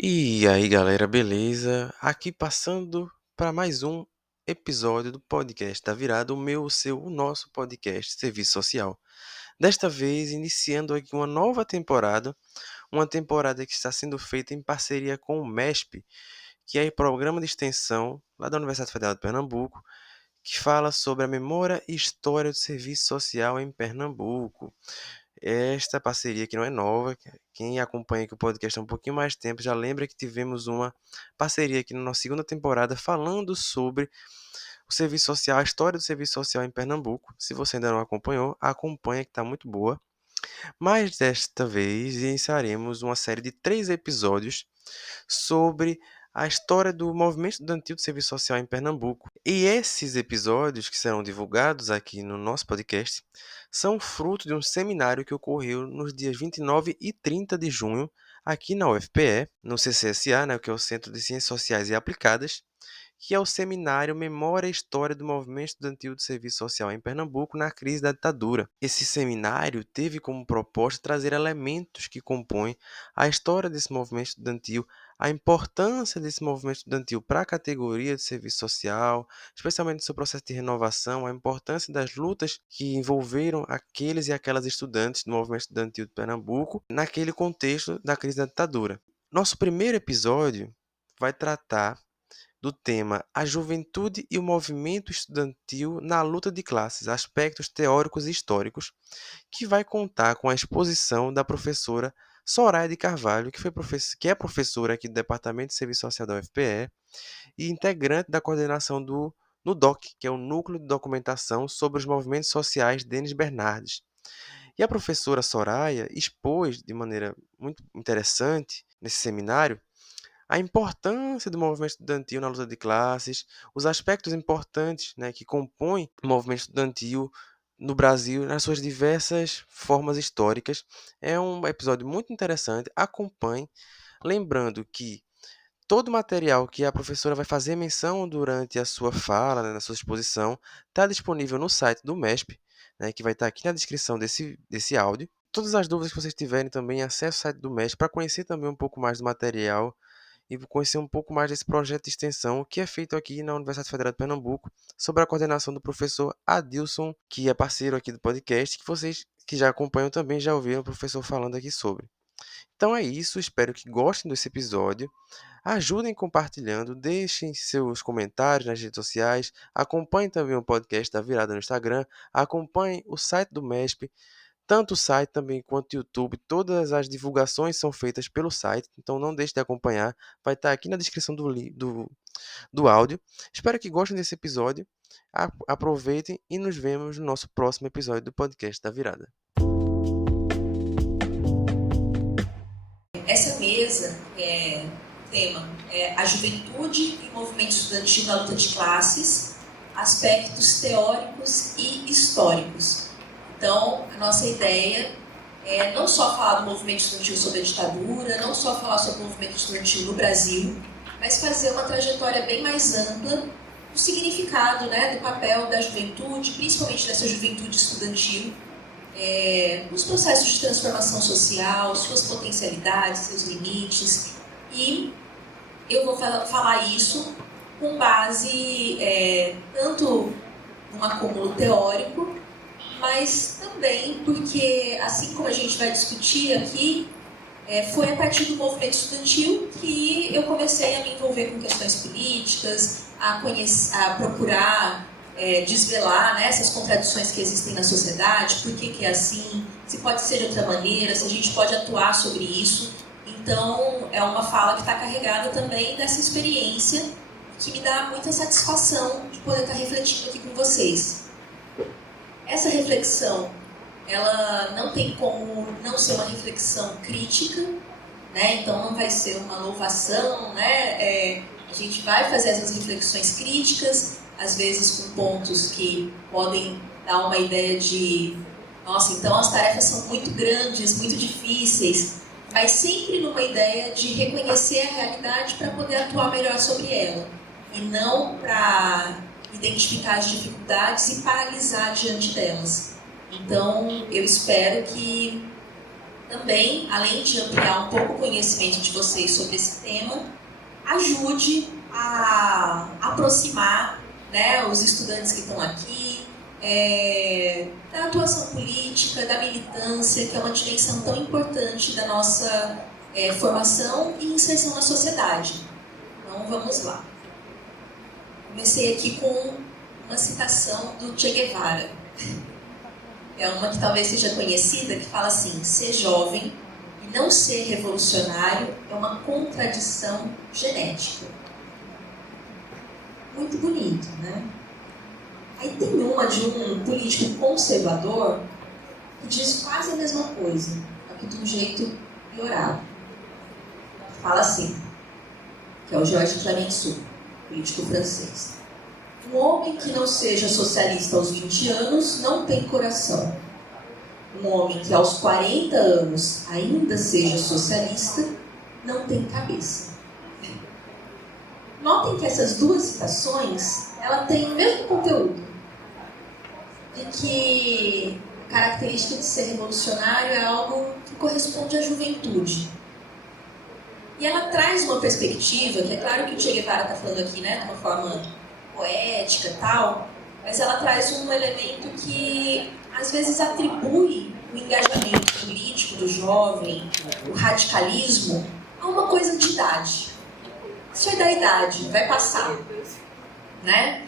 E aí, galera, beleza? Aqui passando para mais um episódio do podcast da Virada, o meu, o seu, o nosso podcast Serviço Social. Desta vez, iniciando aqui uma temporada que está sendo feita em parceria com o MESP, que é o Programa de Extensão lá da Universidade Federal de Pernambuco, que fala sobre a memória e história do serviço social em Pernambuco. Esta parceria que não é nova, quem acompanha aqui o podcast há um pouquinho mais tempo já lembra que tivemos uma parceria aqui na nossa segunda temporada falando sobre o serviço social, a história do serviço social em Pernambuco. Se você ainda não acompanhou, acompanha que está muito boa. Mas desta vez iniciaremos uma série de 3 episódios sobre a história do movimento estudantil do serviço social em Pernambuco. E esses episódios que serão divulgados aqui no nosso podcast são fruto de um seminário que ocorreu nos dias 29 e 30 de junho aqui na UFPE, no CCSA, né, que é o Centro de Ciências Sociais e Aplicadas, que é o seminário Memória e História do Movimento Estudantil do Serviço Social em Pernambuco na crise da ditadura. Esse seminário teve como proposta trazer elementos que compõem a história desse movimento estudantil, a importância desse movimento estudantil para a categoria de serviço social, especialmente no seu processo de renovação, a importância das lutas que envolveram aqueles e aquelas estudantes do movimento estudantil de Pernambuco naquele contexto da crise da ditadura. Nosso primeiro episódio vai tratar do tema A Juventude e o Movimento Estudantil na Luta de Classes, Aspectos Teóricos e Históricos, que vai contar com a exposição da professora Soraya de Carvalho, que é professora aqui do Departamento de Serviço Social da UFPE e integrante da coordenação do NUDOC, que é o Núcleo de Documentação sobre os Movimentos Sociais Denis Bernardes. E a professora Soraya expôs de maneira muito interessante nesse seminário a importância do movimento estudantil na luta de classes, os aspectos importantes, né, que compõem o movimento estudantil no Brasil, nas suas diversas formas históricas. É um episódio muito interessante. Acompanhe, lembrando que todo o material que a professora vai fazer menção durante a sua fala, né, na sua exposição, está disponível no site do MESP, né, que vai estar aqui na descrição desse áudio. Todas as dúvidas que vocês tiverem também, acesse o site do MESP para conhecer também um pouco mais do material e conhecer um pouco mais desse projeto de extensão que é feito aqui na Universidade Federal de Pernambuco, sob a coordenação do professor Adilson, que é parceiro aqui do podcast, que vocês que já acompanham também já ouviram o professor falando aqui sobre. Então é isso, espero que gostem desse episódio. Ajudem compartilhando, deixem seus comentários nas redes sociais, acompanhem também o podcast da Virada no Instagram, acompanhem o site do MESP, tanto o site também quanto o YouTube, todas as divulgações são feitas pelo site, então não deixe de acompanhar, vai estar aqui na descrição do áudio. Espero que gostem desse episódio, aproveitem e nos vemos no nosso próximo episódio do podcast da Virada. Essa mesa tema é a juventude e movimento estudantil na luta de classes, aspectos teóricos e históricos. Então, a nossa ideia é não só falar do movimento estudantil sob a ditadura, não só falar sobre o movimento estudantil no Brasil, mas fazer uma trajetória bem mais ampla do significado, né, do papel da juventude, principalmente dessa juventude estudantil, os processos de transformação social, suas potencialidades, seus limites. E eu vou falar isso com base tanto num acúmulo teórico, mas também porque, assim como a gente vai discutir aqui, foi a partir do movimento estudantil que eu comecei a me envolver com questões políticas, a procurar desvelar, né, essas contradições que existem na sociedade, por que é assim, se pode ser de outra maneira, se a gente pode atuar sobre isso. Então, é uma fala que está carregada também dessa experiência que me dá muita satisfação de poder estar refletindo aqui com vocês. Essa reflexão, ela não tem como não ser uma reflexão crítica, né? Então não vai ser uma louvação, né? A gente vai fazer essas reflexões críticas, às vezes com pontos que podem dar uma ideia de nossa, então as tarefas são muito grandes, muito difíceis, mas sempre numa ideia de reconhecer a realidade para poder atuar melhor sobre ela, e não para identificar as dificuldades e paralisar diante delas. Então, eu espero que também, além de ampliar um pouco o conhecimento de vocês sobre esse tema, ajude a aproximar, né, os estudantes que estão aqui, da atuação política, da militância, que é uma dimensão tão importante da nossa formação e inserção na sociedade. Então, vamos lá. Comecei aqui com uma citação do Che Guevara. É uma que talvez seja conhecida, que fala assim: ser jovem e não ser revolucionário é uma contradição genética. Muito bonito, né? Aí tem uma de um político conservador que diz quase a mesma coisa, aqui de um jeito piorado. Fala assim, que é o Georges Clemenceau, político francês: um homem que não seja socialista aos 20 anos não tem coração. Um homem que aos 40 anos ainda seja socialista não tem cabeça. Notem que essas duas citações, ela tem o mesmo conteúdo, de que a característica de ser revolucionário é algo que corresponde à juventude. E ela traz uma perspectiva, que é claro que o Che Guevara está falando aqui, né, de uma forma poética e tal, mas ela traz um elemento que às vezes atribui o engajamento político do jovem, o radicalismo, a uma coisa de idade. Isso é da idade, vai passar, né?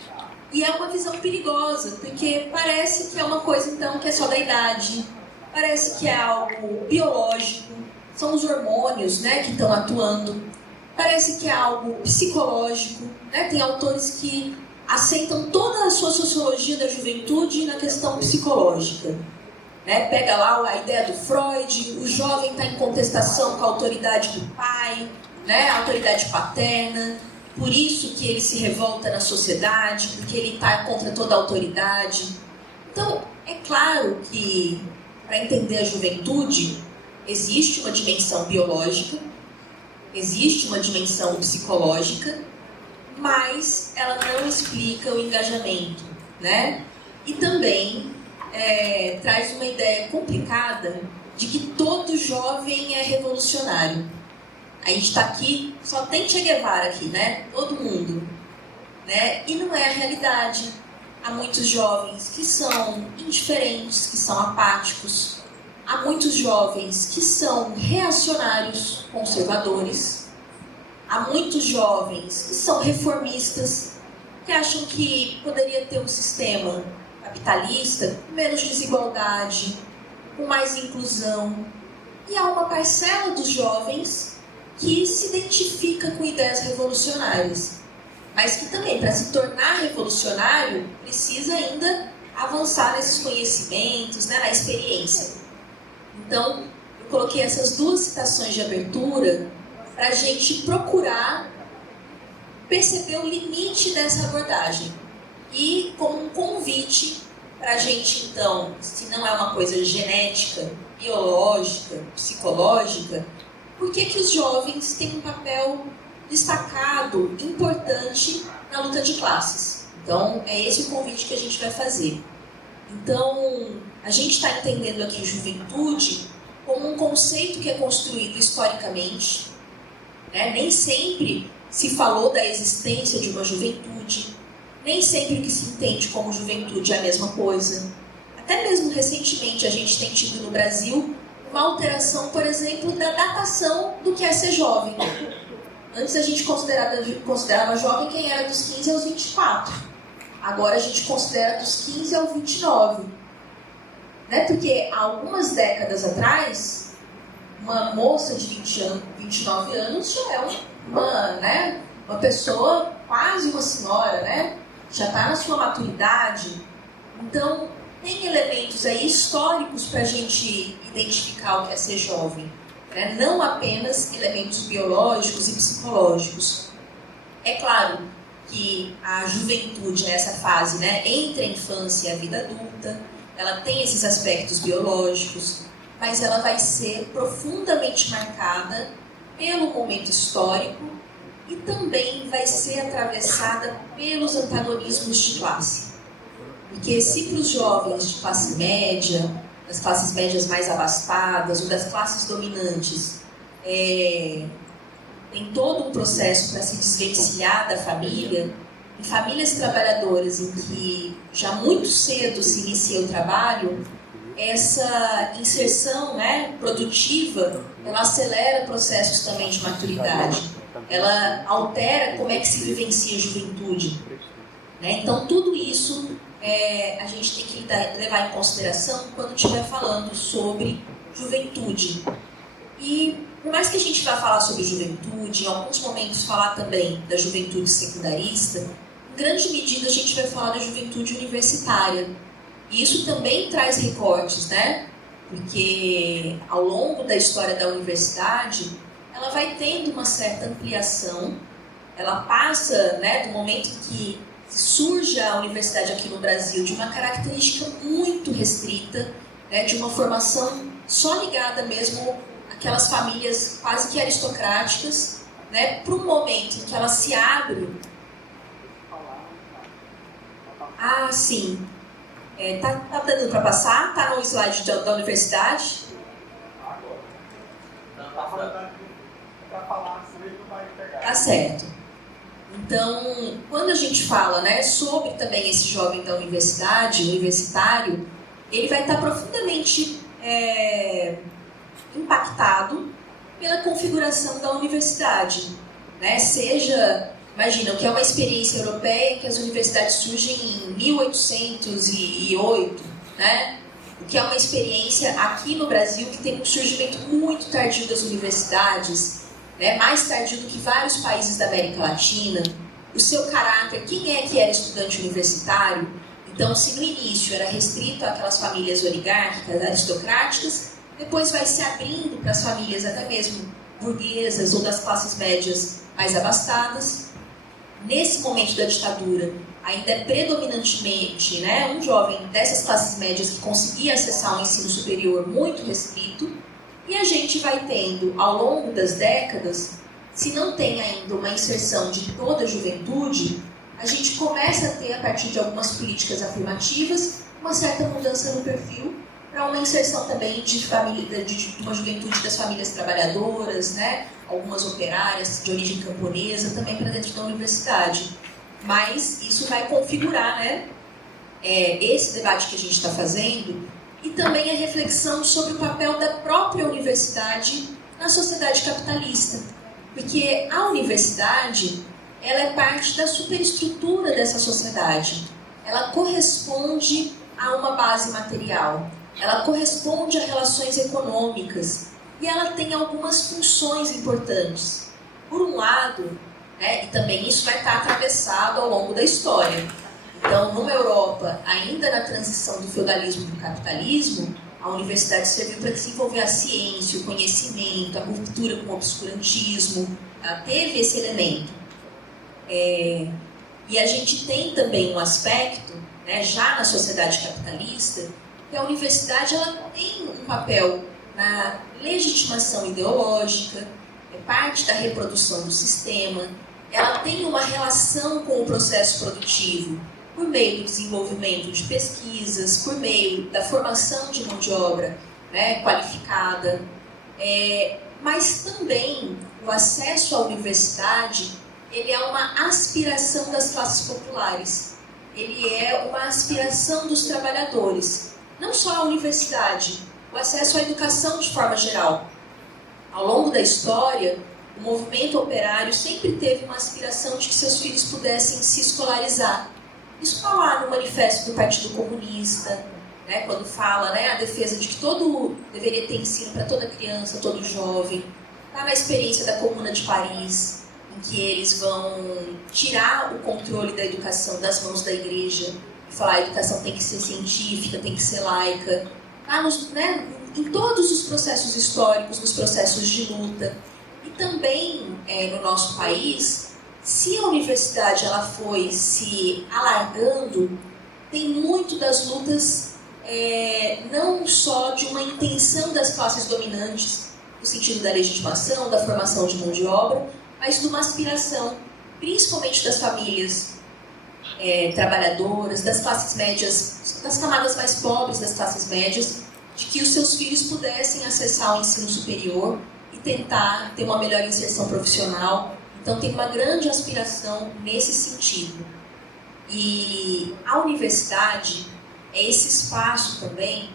E é uma visão perigosa, porque parece que é uma coisa então que é só da idade, parece que é algo biológico, são os hormônios, né, que estão atuando, parece que é algo psicológico, né? Tem autores que aceitam toda a sua sociologia da juventude na questão psicológica. Né? Pega lá a ideia do Freud, o jovem está em contestação com a autoridade do pai, né? A autoridade paterna, por isso que ele se revolta na sociedade, porque ele está contra toda a autoridade. Então, é claro que, para entender a juventude, existe uma dimensão biológica, existe uma dimensão psicológica, mas ela não explica o engajamento, né? E também traz uma ideia complicada de que todo jovem é revolucionário. A gente está aqui, só tem Che Guevara aqui, né? Todo mundo, né? E não é a realidade. Há muitos jovens que são indiferentes, que são apáticos. Há muitos jovens que são reacionários, conservadores. Há muitos jovens que são reformistas, que acham que poderia ter um sistema capitalista com menos desigualdade, com mais inclusão. E há uma parcela dos jovens que se identifica com ideias revolucionárias, mas que também, para se tornar revolucionário, precisa ainda avançar nesses conhecimentos, né, na experiência. Então, eu coloquei essas duas citações de abertura para a gente procurar perceber o limite dessa abordagem. E como um convite para a gente, então, se não é uma coisa genética, biológica, psicológica, por que os jovens têm um papel destacado, importante na luta de classes? Então, é esse o convite que a gente vai fazer. Então, a gente está entendendo aqui juventude como um conceito que é construído historicamente, né? Nem sempre se falou da existência de uma juventude, nem sempre o que se entende como juventude é a mesma coisa. Até mesmo recentemente a gente tem tido no Brasil uma alteração, por exemplo, da datação do que é ser jovem. Antes a gente considerava jovem quem era dos 15 aos 24. Agora a gente considera dos 15 aos 29. Né? Porque há algumas décadas atrás, uma moça de 29 anos já é uma pessoa, quase uma senhora, né? Já está na sua maturidade. Então, tem elementos aí históricos para a gente identificar o que é ser jovem, né? Não apenas elementos biológicos e psicológicos. É claro que a juventude, nessa fase, né, entre a infância e a vida adulta, ela tem esses aspectos biológicos, mas ela vai ser profundamente marcada pelo momento histórico e também vai ser atravessada pelos antagonismos de classe. Porque se para os jovens de classe média, das classes médias mais abastadas ou das classes dominantes, tem todo um processo para se desvencilhar da família. Em famílias trabalhadoras em que já muito cedo se inicia o trabalho, essa inserção, né, produtiva, ela acelera processos também de maturidade. Ela altera como é que se vivencia a juventude. Né? Então, tudo isso a gente tem que levar em consideração quando estiver falando sobre juventude. E, por mais que a gente vá falar sobre juventude, em alguns momentos falar também da juventude secundarista, em grande medida a gente vai falar da juventude universitária. E isso também traz recortes, né? Porque ao longo da história da universidade, ela vai tendo uma certa ampliação, ela passa, né, do momento em que surge a universidade aqui no Brasil de uma característica muito restrita, né, de uma formação só ligada mesmo àquelas famílias quase que aristocráticas, né, para um momento em que ela se abre. Ah, sim. Tá dando para passar? Tá no slide da universidade? Tá certo. Então, quando a gente fala, né, sobre também esse jovem da universidade, universitário, ele vai estar profundamente impactado pela configuração da universidade. Né? Seja, imagina, o que é uma experiência europeia, que as universidades surgem em 1808, né? O que é uma experiência aqui no Brasil, que tem um surgimento muito tardio das universidades, né? Mais tardio do que vários países da América Latina. O seu caráter, quem é que era estudante universitário? Então, se no início era restrito àquelas famílias oligárquicas, aristocráticas, depois vai se abrindo para as famílias até mesmo burguesas ou das classes médias mais abastadas. Nesse momento da ditadura, ainda é predominantemente, né, um jovem dessas classes médias que conseguia acessar um ensino superior muito restrito, e a gente vai tendo, ao longo das décadas, se não tem ainda uma inserção de toda a juventude, a gente começa a ter, a partir de algumas políticas afirmativas, uma certa mudança no perfil para uma inserção também de uma juventude das famílias trabalhadoras, né? Algumas operárias de origem camponesa, também para dentro da universidade. Mas isso vai configurar, né, esse debate que a gente está fazendo e também a reflexão sobre o papel da própria universidade na sociedade capitalista. Porque a universidade, ela é parte da superestrutura dessa sociedade. Ela corresponde a uma base material. Ela corresponde a relações econômicas e ela tem algumas funções importantes. Por um lado, né, e também isso vai estar atravessado ao longo da história. Então, numa Europa, ainda na transição do feudalismo para o capitalismo, a universidade serviu para desenvolver a ciência, o conhecimento, a ruptura com o obscurantismo. Ela teve esse elemento. E a gente tem também um aspecto, né, já na sociedade capitalista, que a universidade ela tem um papel na legitimação ideológica, é parte da reprodução do sistema, ela tem uma relação com o processo produtivo por meio do desenvolvimento de pesquisas, por meio da formação de mão de obra, né, qualificada, mas também o acesso à universidade ele é uma aspiração das classes populares, ele é uma aspiração dos trabalhadores. Não só a universidade, o acesso à educação de forma geral. Ao longo da história, o movimento operário sempre teve uma aspiração de que seus filhos pudessem se escolarizar. Isso está lá no manifesto do Partido Comunista, né, quando fala, né, a defesa de que todo deveria ter ensino para toda criança, todo jovem. Está na experiência da Comuna de Paris, em que eles vão tirar o controle da educação das mãos da igreja, falar a educação tem que ser científica, tem que ser laica, né, em todos os processos históricos, nos processos de luta. E também no nosso país, se a universidade ela foi se alargando, tem muito das lutas não só de uma intenção das classes dominantes, no sentido da legitimação, da formação de mão de obra, mas de uma aspiração, principalmente das famílias trabalhadoras, das classes médias, das camadas mais pobres das classes médias, de que os seus filhos pudessem acessar o ensino superior e tentar ter uma melhor inserção profissional. Então tem uma grande aspiração nesse sentido. E a universidade é esse espaço também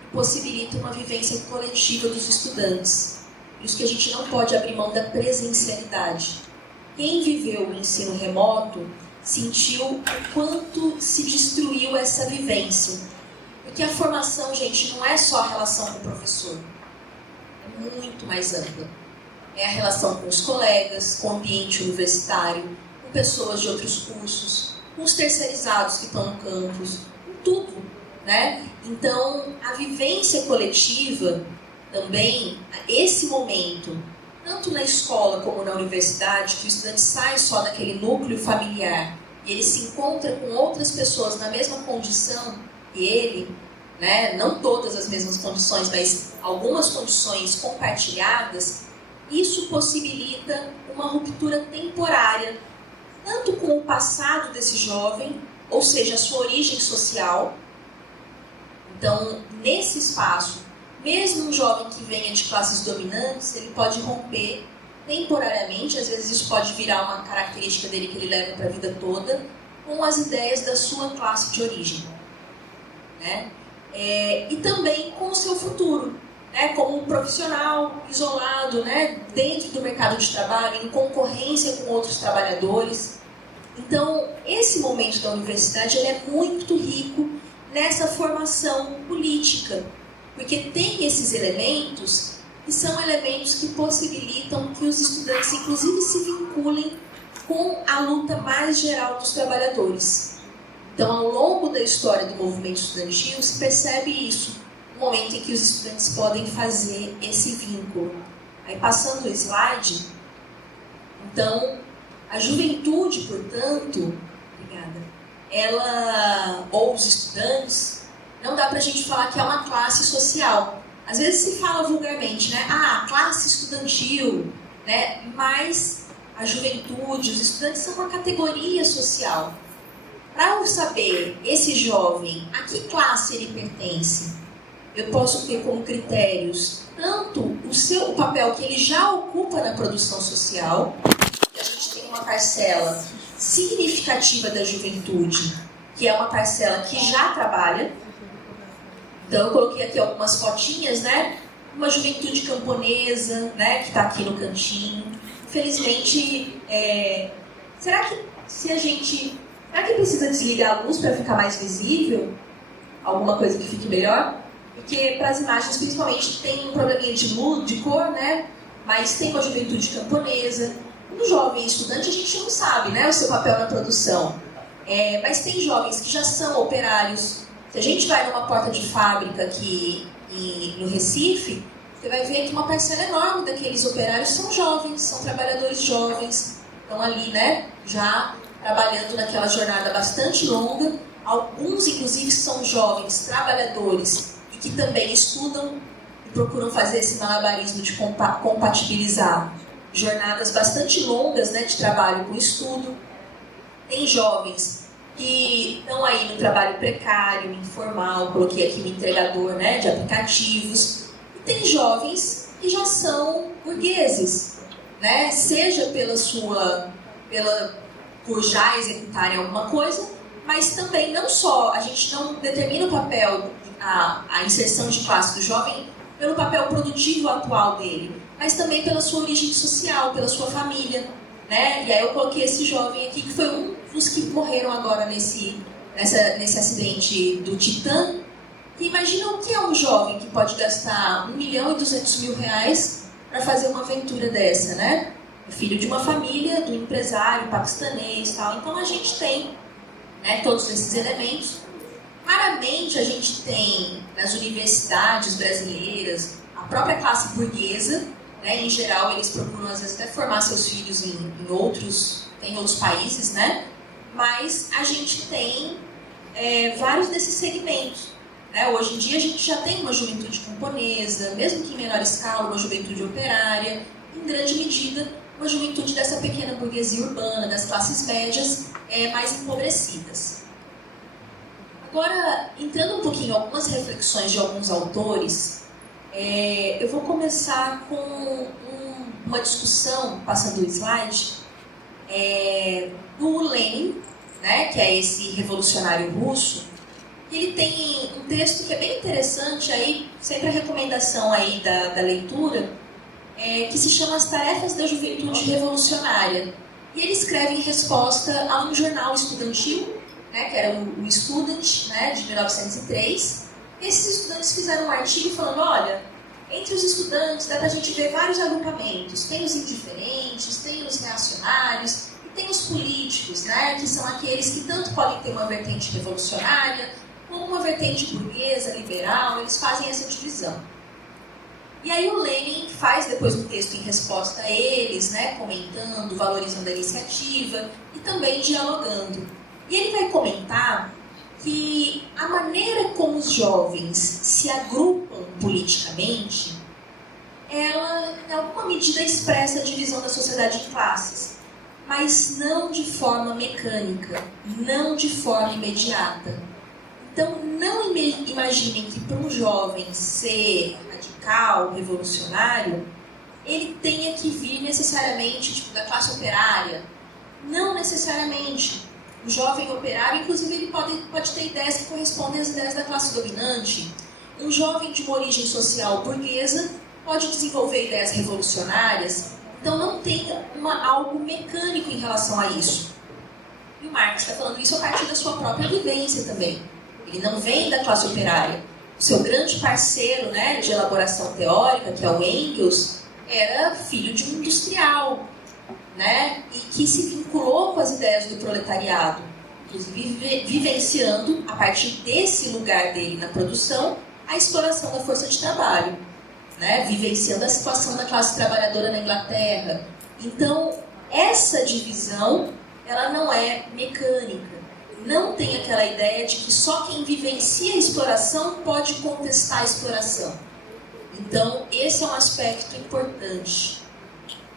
que possibilita uma vivência coletiva dos estudantes. Por isso que a gente não pode abrir mão da presencialidade. Quem viveu o ensino remoto sentiu o quanto se destruiu essa vivência. Porque a formação, gente, não é só a relação com o professor. É muito mais ampla. É a relação com os colegas, com o ambiente universitário, com pessoas de outros cursos, com os terceirizados que estão no campus, com tudo, né? Então, a vivência coletiva também, esse momento, tanto na escola como na universidade, que o estudante sai só daquele núcleo familiar e ele se encontra com outras pessoas na mesma condição que ele, né? Não todas as mesmas condições, mas algumas condições compartilhadas, isso possibilita uma ruptura temporária, tanto com o passado desse jovem, ou seja, a sua origem social. Então, nesse espaço, mesmo um jovem que venha de classes dominantes, ele pode romper temporariamente, às vezes isso pode virar uma característica dele que ele leva para a vida toda, com as ideias da sua classe de origem, né? E também com o seu futuro, né? Como um profissional isolado, né? Dentro do mercado de trabalho, em concorrência com outros trabalhadores. Então, esse momento da universidade ele é muito rico nessa formação política, porque tem esses elementos que são elementos que possibilitam que os estudantes, inclusive, se vinculem com a luta mais geral dos trabalhadores. Então, ao longo da história do movimento estudantil, se percebe isso, o momento em que os estudantes podem fazer esse vínculo. Aí, passando o slide, então, a juventude, portanto, ela, ou os estudantes, não dá pra gente falar que é uma classe social. Às vezes se fala vulgarmente, né? Classe estudantil, né? Mas a juventude, os estudantes são uma categoria social. Para eu saber, esse jovem, a que classe ele pertence, eu posso ter como critérios tanto o papel que ele já ocupa na produção social, a gente tem uma parcela significativa da juventude, que é uma parcela que já trabalha. Então eu coloquei aqui algumas fotinhas, né? Uma juventude camponesa, né? Que está aqui no cantinho. Infelizmente, será que precisa desligar a luz para ficar mais visível? Alguma coisa que fique melhor? Porque para as imagens, principalmente, tem um probleminha de luz, de cor, né? Mas tem uma juventude camponesa. Um jovem estudante, a gente não sabe, né? O seu papel na produção. Mas tem jovens que já são operários. Se a gente vai numa porta de fábrica aqui no Recife, você vai ver que uma parcela enorme daqueles operários são jovens, são trabalhadores jovens, estão ali, né, já trabalhando naquela jornada bastante longa. Alguns, inclusive, são jovens trabalhadores e que também estudam e procuram fazer esse malabarismo de compatibilizar jornadas bastante longas, né, de trabalho com estudo. Tem jovens que estão aí no trabalho precário, informal, coloquei aqui um entregador, né, de aplicativos. E tem jovens que já são burgueses, né, seja por já executarem alguma coisa, mas também não só, a gente não determina o papel, a inserção de classe do jovem pelo papel produtivo atual dele, mas também pela sua origem social, pela sua família, né? E aí eu coloquei esse jovem aqui, que foi um dos que morreram agora nesse acidente do Titã. E imagina o que é um jovem que pode gastar R$1.200.000 para fazer uma aventura dessa, né? É filho de uma família, do empresário paquistanês e tal. Então a gente tem, né, todos esses elementos. Raramente a gente tem nas universidades brasileiras a própria classe burguesa, né? Em geral eles procuram às vezes até formar seus filhos em outros países, né? Mas a gente tem vários desses segmentos, né? Hoje em dia a gente já tem uma juventude camponesa, mesmo que em menor escala, uma juventude operária, em grande medida uma juventude dessa pequena burguesia urbana, das classes médias mais empobrecidas. Agora, entrando um pouquinho em algumas reflexões de alguns autores, eu vou começar com uma discussão, passando o slide, do Lenin, né, que é esse revolucionário russo. Ele tem um texto que é bem interessante, aí, sempre a recomendação aí da leitura, que se chama As Tarefas da Juventude Revolucionária. E ele escreve em resposta a um jornal estudantil, né, que era o Student, né, de 1903. Esses estudantes fizeram um artigo falando, olha, entre os estudantes dá pra gente ver vários agrupamentos. Tem os indiferentes, tem os reacionários e tem os políticos, né, que são aqueles que tanto podem ter uma vertente revolucionária como uma vertente burguesa, liberal. Eles fazem essa divisão. E aí o Lenin faz depois um texto em resposta a eles, né, comentando, valorizando a iniciativa e também dialogando. E ele vai comentar que a maneira como os jovens se agrupam politicamente, ela, em alguma medida, expressa a divisão da sociedade em classes, mas não de forma mecânica, não de forma imediata. Então, não imaginem que para um jovem ser radical, revolucionário, ele tenha que vir necessariamente da classe operária. Não necessariamente. O jovem operário, inclusive, ele pode ter ideias que correspondem às ideias da classe dominante. Um jovem de uma origem social burguesa pode desenvolver ideias revolucionárias. Então, não tem algo mecânico em relação a isso. E o Marx está falando isso a partir da sua própria vivência também. Ele não vem da classe operária. O seu grande parceiro, né, de elaboração teórica, que é o Engels, era filho de um industrial, né, e que se vinculou com as ideias do proletariado, inclusive vivenciando, a partir desse lugar dele na produção, a exploração da força de trabalho, né, vivenciando a situação da classe trabalhadora na Inglaterra. Então, essa divisão, ela não é mecânica. Não tem aquela ideia de que só quem vivencia a exploração pode contestar a exploração. Então, esse é um aspecto importante.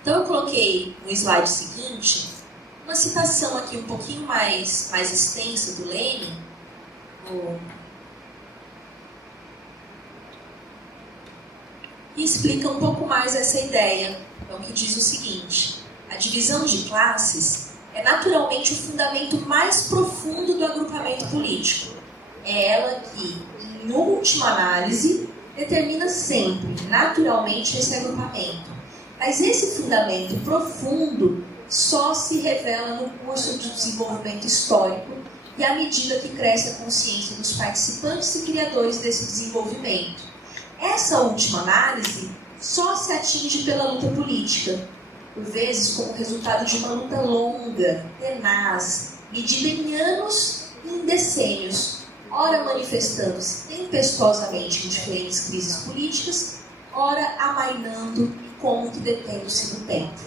Então, eu coloquei no slide seguinte uma citação aqui um pouquinho mais extensa do Lenin, e explica um pouco mais essa ideia. Então, que diz o seguinte: a divisão de classes é naturalmente o fundamento mais profundo do agrupamento político. É ela que, em última análise, determina sempre, naturalmente, esse agrupamento. Mas esse fundamento profundo só se revela no curso de desenvolvimento histórico e à medida que cresce a consciência dos participantes e criadores desse desenvolvimento. Essa última análise só se atinge pela luta política, por vezes como resultado de uma luta longa, tenaz, medida em anos e em decênios, ora manifestando-se tempestuosamente em diferentes crises políticas, ora amainando como que detendo-se no tempo.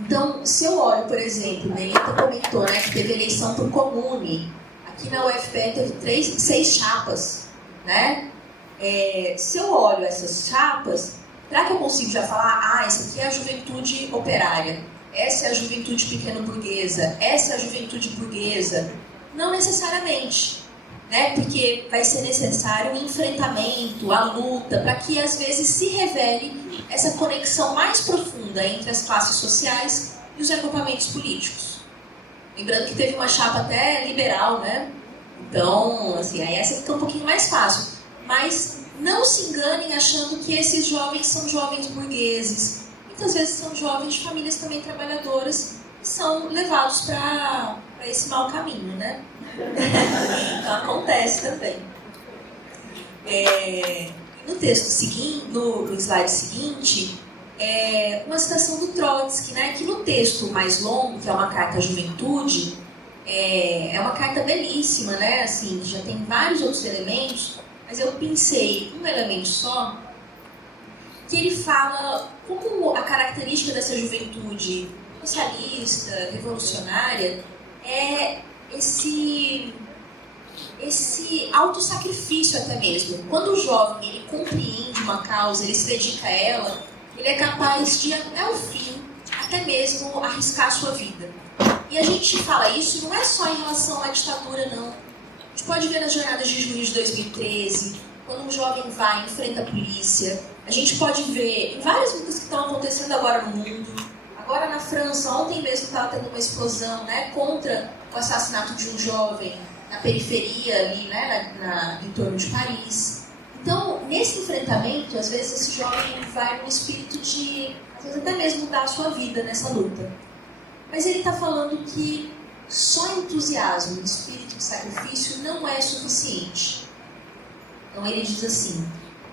Então, se eu olho, por exemplo, Nenita comentou, né, que teve eleição por comune, aqui na UFPE teve 6 chapas, né? Se eu olho essas chapas, será que eu consigo já falar, essa aqui é a juventude operária, essa é a juventude pequeno-burguesa, essa é a juventude burguesa? Não necessariamente, né? Porque vai ser necessário o enfrentamento, a luta, para que às vezes se revele essa conexão mais profunda entre as classes sociais e os agrupamentos políticos. Lembrando que teve uma chapa até liberal, né? Então, assim, aí essa fica um pouquinho mais fácil. Mas não se enganem achando que esses jovens são jovens burgueses. Muitas vezes são jovens de famílias também trabalhadoras que são levados para esse mau caminho, né? Então acontece também. No texto seguinte, no slide seguinte, uma citação do Trotsky, né? Que no texto mais longo, que é uma carta à juventude, é uma carta belíssima, né? Assim, que já tem vários outros elementos, mas eu pensei um elemento só, que ele fala como a característica dessa juventude socialista, revolucionária, é esse autossacrifício até mesmo. Quando o jovem ele compreende uma causa, ele se dedica a ela, ele é capaz de, até o fim, até mesmo arriscar a sua vida. E a gente fala isso não é só em relação à ditadura, não. A gente pode ver nas jornadas de junho de 2013, quando um jovem vai e enfrenta a polícia. A gente pode ver em várias lutas que estão acontecendo agora no mundo. Agora na França, ontem mesmo estava tendo uma explosão, né, contra o assassinato de um jovem na periferia ali, né, em torno de Paris. Então, nesse enfrentamento, às vezes esse jovem vai no espírito de, às vezes até mesmo dar a sua vida nessa luta. Mas ele está falando que só entusiasmo, espírito de sacrifício não é suficiente. Então ele diz assim: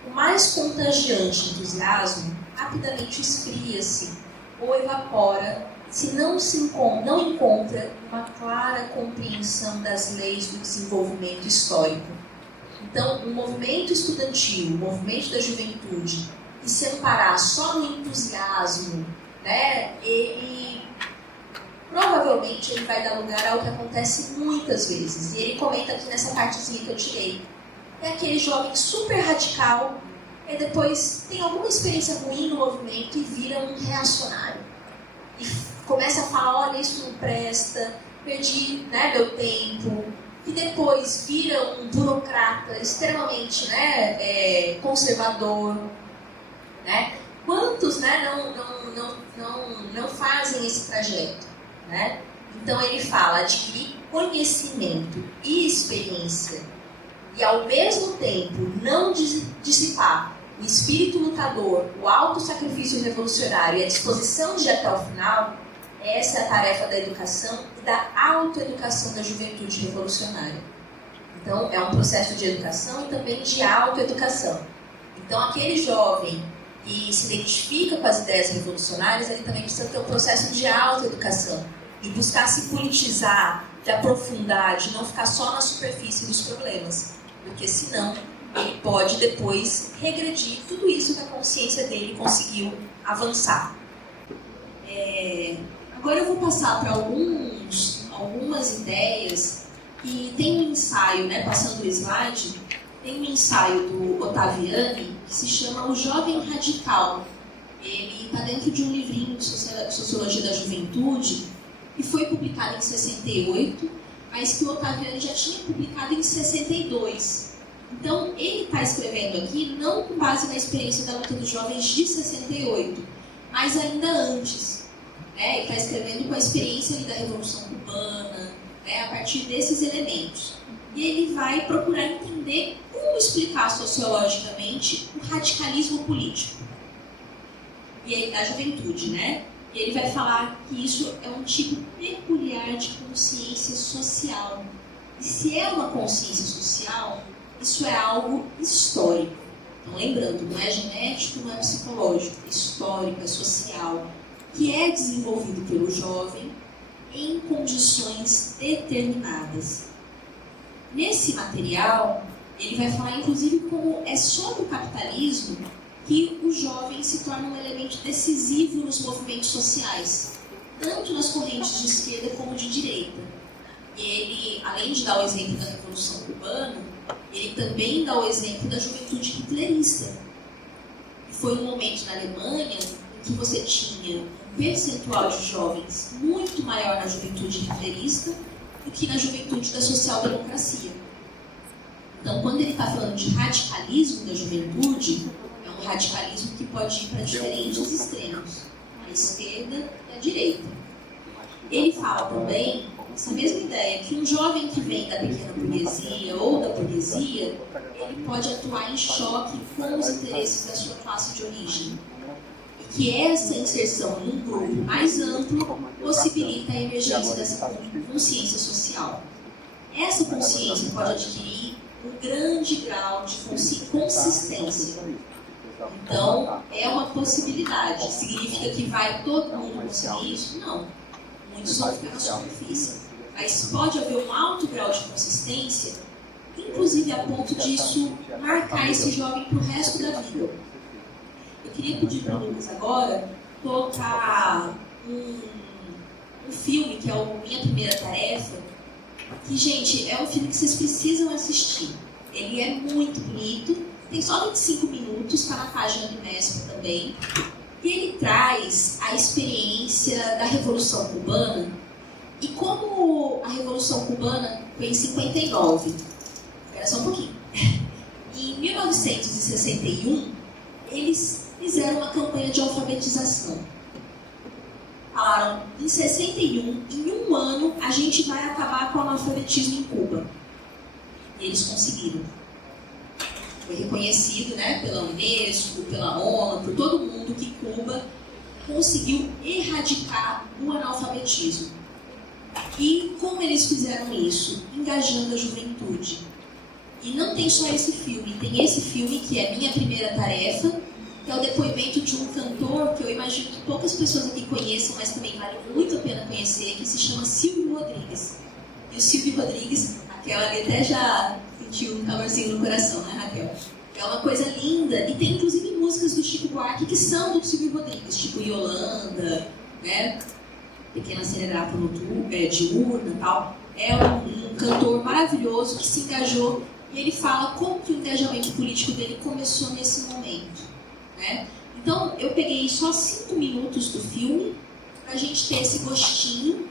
o mais contagiante entusiasmo rapidamente esfria-se ou evapora se não encontra uma clara compreensão das leis do desenvolvimento histórico. Então, o movimento estudantil, o movimento da juventude, que se amparar só no entusiasmo, né, provavelmente ele vai dar lugar ao que acontece muitas vezes. E ele comenta aqui nessa partezinha que eu tirei. É aquele jovem super radical, e depois tem alguma experiência ruim no movimento e vira um reacionário. E começa a falar, olha, isso não presta, perdi, né, meu tempo. E depois vira um burocrata extremamente, né, conservador. Né? Quantos, né, não fazem esse trajeto? Né? Então ele fala de conhecimento e experiência e ao mesmo tempo não dissipar o espírito lutador, o auto-sacrifício revolucionário e a disposição de ir até o final. Essa é a tarefa da educação e da autoeducação da juventude revolucionária. Então é um processo de educação e também de autoeducação. Então aquele jovem que se identifica com as ideias revolucionárias, ele também precisa ter um processo de autoeducação, de buscar se politizar, de aprofundar, de não ficar só na superfície dos problemas, porque senão ele pode depois regredir tudo isso que a consciência dele conseguiu avançar. Agora eu vou passar para algumas ideias, e tem um ensaio, né, passando o slide, tem um ensaio do Ottaviani que se chama O Jovem Radical. Ele está dentro de um livrinho de Sociologia da Juventude e foi publicado em 68, mas que o Ottaviani já tinha publicado em 62. Então, ele está escrevendo aqui não com base na experiência da luta dos jovens de 68, mas ainda antes. Né? Ele está escrevendo com a experiência ali da Revolução Cubana, né? A partir desses elementos. E ele vai procurar entender como explicar sociologicamente o radicalismo político. E aí, da juventude, né? E ele vai falar que isso é um tipo peculiar de consciência social. E se é uma consciência social, isso é algo histórico. Então, lembrando, não é genético, não é psicológico, é histórico, é social, que é desenvolvido pelo jovem em condições determinadas. Nesse material, ele vai falar, inclusive, como é sobre o capitalismo que o jovem se torna um elemento decisivo nos movimentos sociais, tanto nas correntes de esquerda como de direita. E ele, além de dar o exemplo da Revolução Cubana, ele também dá o exemplo da juventude hitlerista. E foi um momento na Alemanha em que você tinha um percentual de jovens muito maior na juventude hitlerista do que na juventude da social-democracia. Então, quando ele está falando de radicalismo da juventude, é um radicalismo que pode ir para diferentes extremos, a esquerda e a direita. Ele fala também essa mesma ideia, que um jovem que vem da pequena burguesia ou da burguesia, ele pode atuar em choque com os interesses da sua classe de origem. E que essa inserção em um grupo mais amplo possibilita a emergência dessa consciência social. Essa consciência pode adquirir um grande grau de consistência. Então, é uma possibilidade. Significa que vai todo mundo conseguir isso? Não. Muitos vão ficar na superfície. Mas pode haver um alto grau de consistência, inclusive a ponto disso marcar esse jovem para o resto da vida. Eu queria pedir para o Lucas agora colocar um filme, que é o Minha Primeira Tarefa, que, gente, é um filme que vocês precisam assistir. Ele é muito bonito, tem só 25 minutos, está na página do Mestre também. E ele traz a experiência da Revolução Cubana e como a Revolução Cubana foi em 59. Espera só um pouquinho. Em 1961, eles fizeram uma campanha de alfabetização. Falaram, em 61, em um ano, a gente vai acabar com o analfabetismo em Cuba. E eles conseguiram. Foi reconhecido, né, pela Unesco, pela ONU, por todo mundo, que Cuba conseguiu erradicar o analfabetismo. E como eles fizeram isso? Engajando a juventude. E não tem só esse filme, tem esse filme que é Minha Primeira Tarefa, que é o depoimento de um cantor que eu imagino que poucas pessoas aqui conheçam, mas também vale muito a pena conhecer, que se chama Silvio Rodrigues. E o Silvio Rodrigues, Raquel ali até já sentiu um calorzinho no coração, né, Raquel? É uma coisa linda, e tem inclusive músicas do Chico Buarque que são do Silvio Rodrigues, tipo Yolanda, né? Pequena Serenata Diurna e tal. É um cantor maravilhoso que se engajou, e ele fala como que o engajamento político dele começou nesse momento, né? Então, eu peguei só 5 minutos do filme pra gente ter esse gostinho,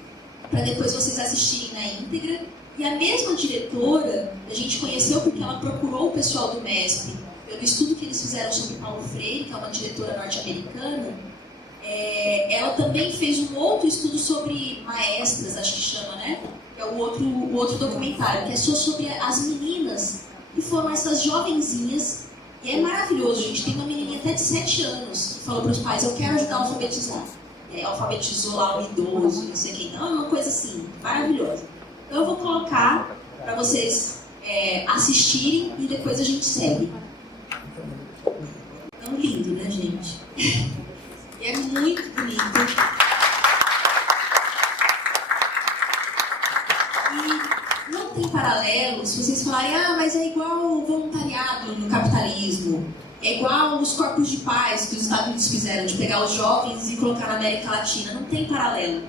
para depois vocês assistirem na íntegra. E a mesma diretora, a gente conheceu porque ela procurou o pessoal do MESP, pelo estudo que eles fizeram sobre Paulo Freire, que é uma diretora norte-americana. Ela também fez um outro estudo sobre maestras, acho que chama, né? Que é o outro documentário, que é só sobre as meninas, que foram essas jovenzinhas. E é maravilhoso, gente. Tem uma menininha até de 7 anos que falou para os pais, eu quero ajudar a alfabetizar. Alfabetizou lá um idoso, não sei quem. Então é uma coisa assim, maravilhosa. Então eu vou colocar para vocês assistirem e depois a gente segue. É um lindo, né, gente? E é muito bonito. E não tem paralelo se vocês falarem, mas é igual o voluntariado no capitalismo. É igual os corpos de paz que os Estados Unidos fizeram, de pegar os jovens e colocar na América Latina. Não tem paralelo.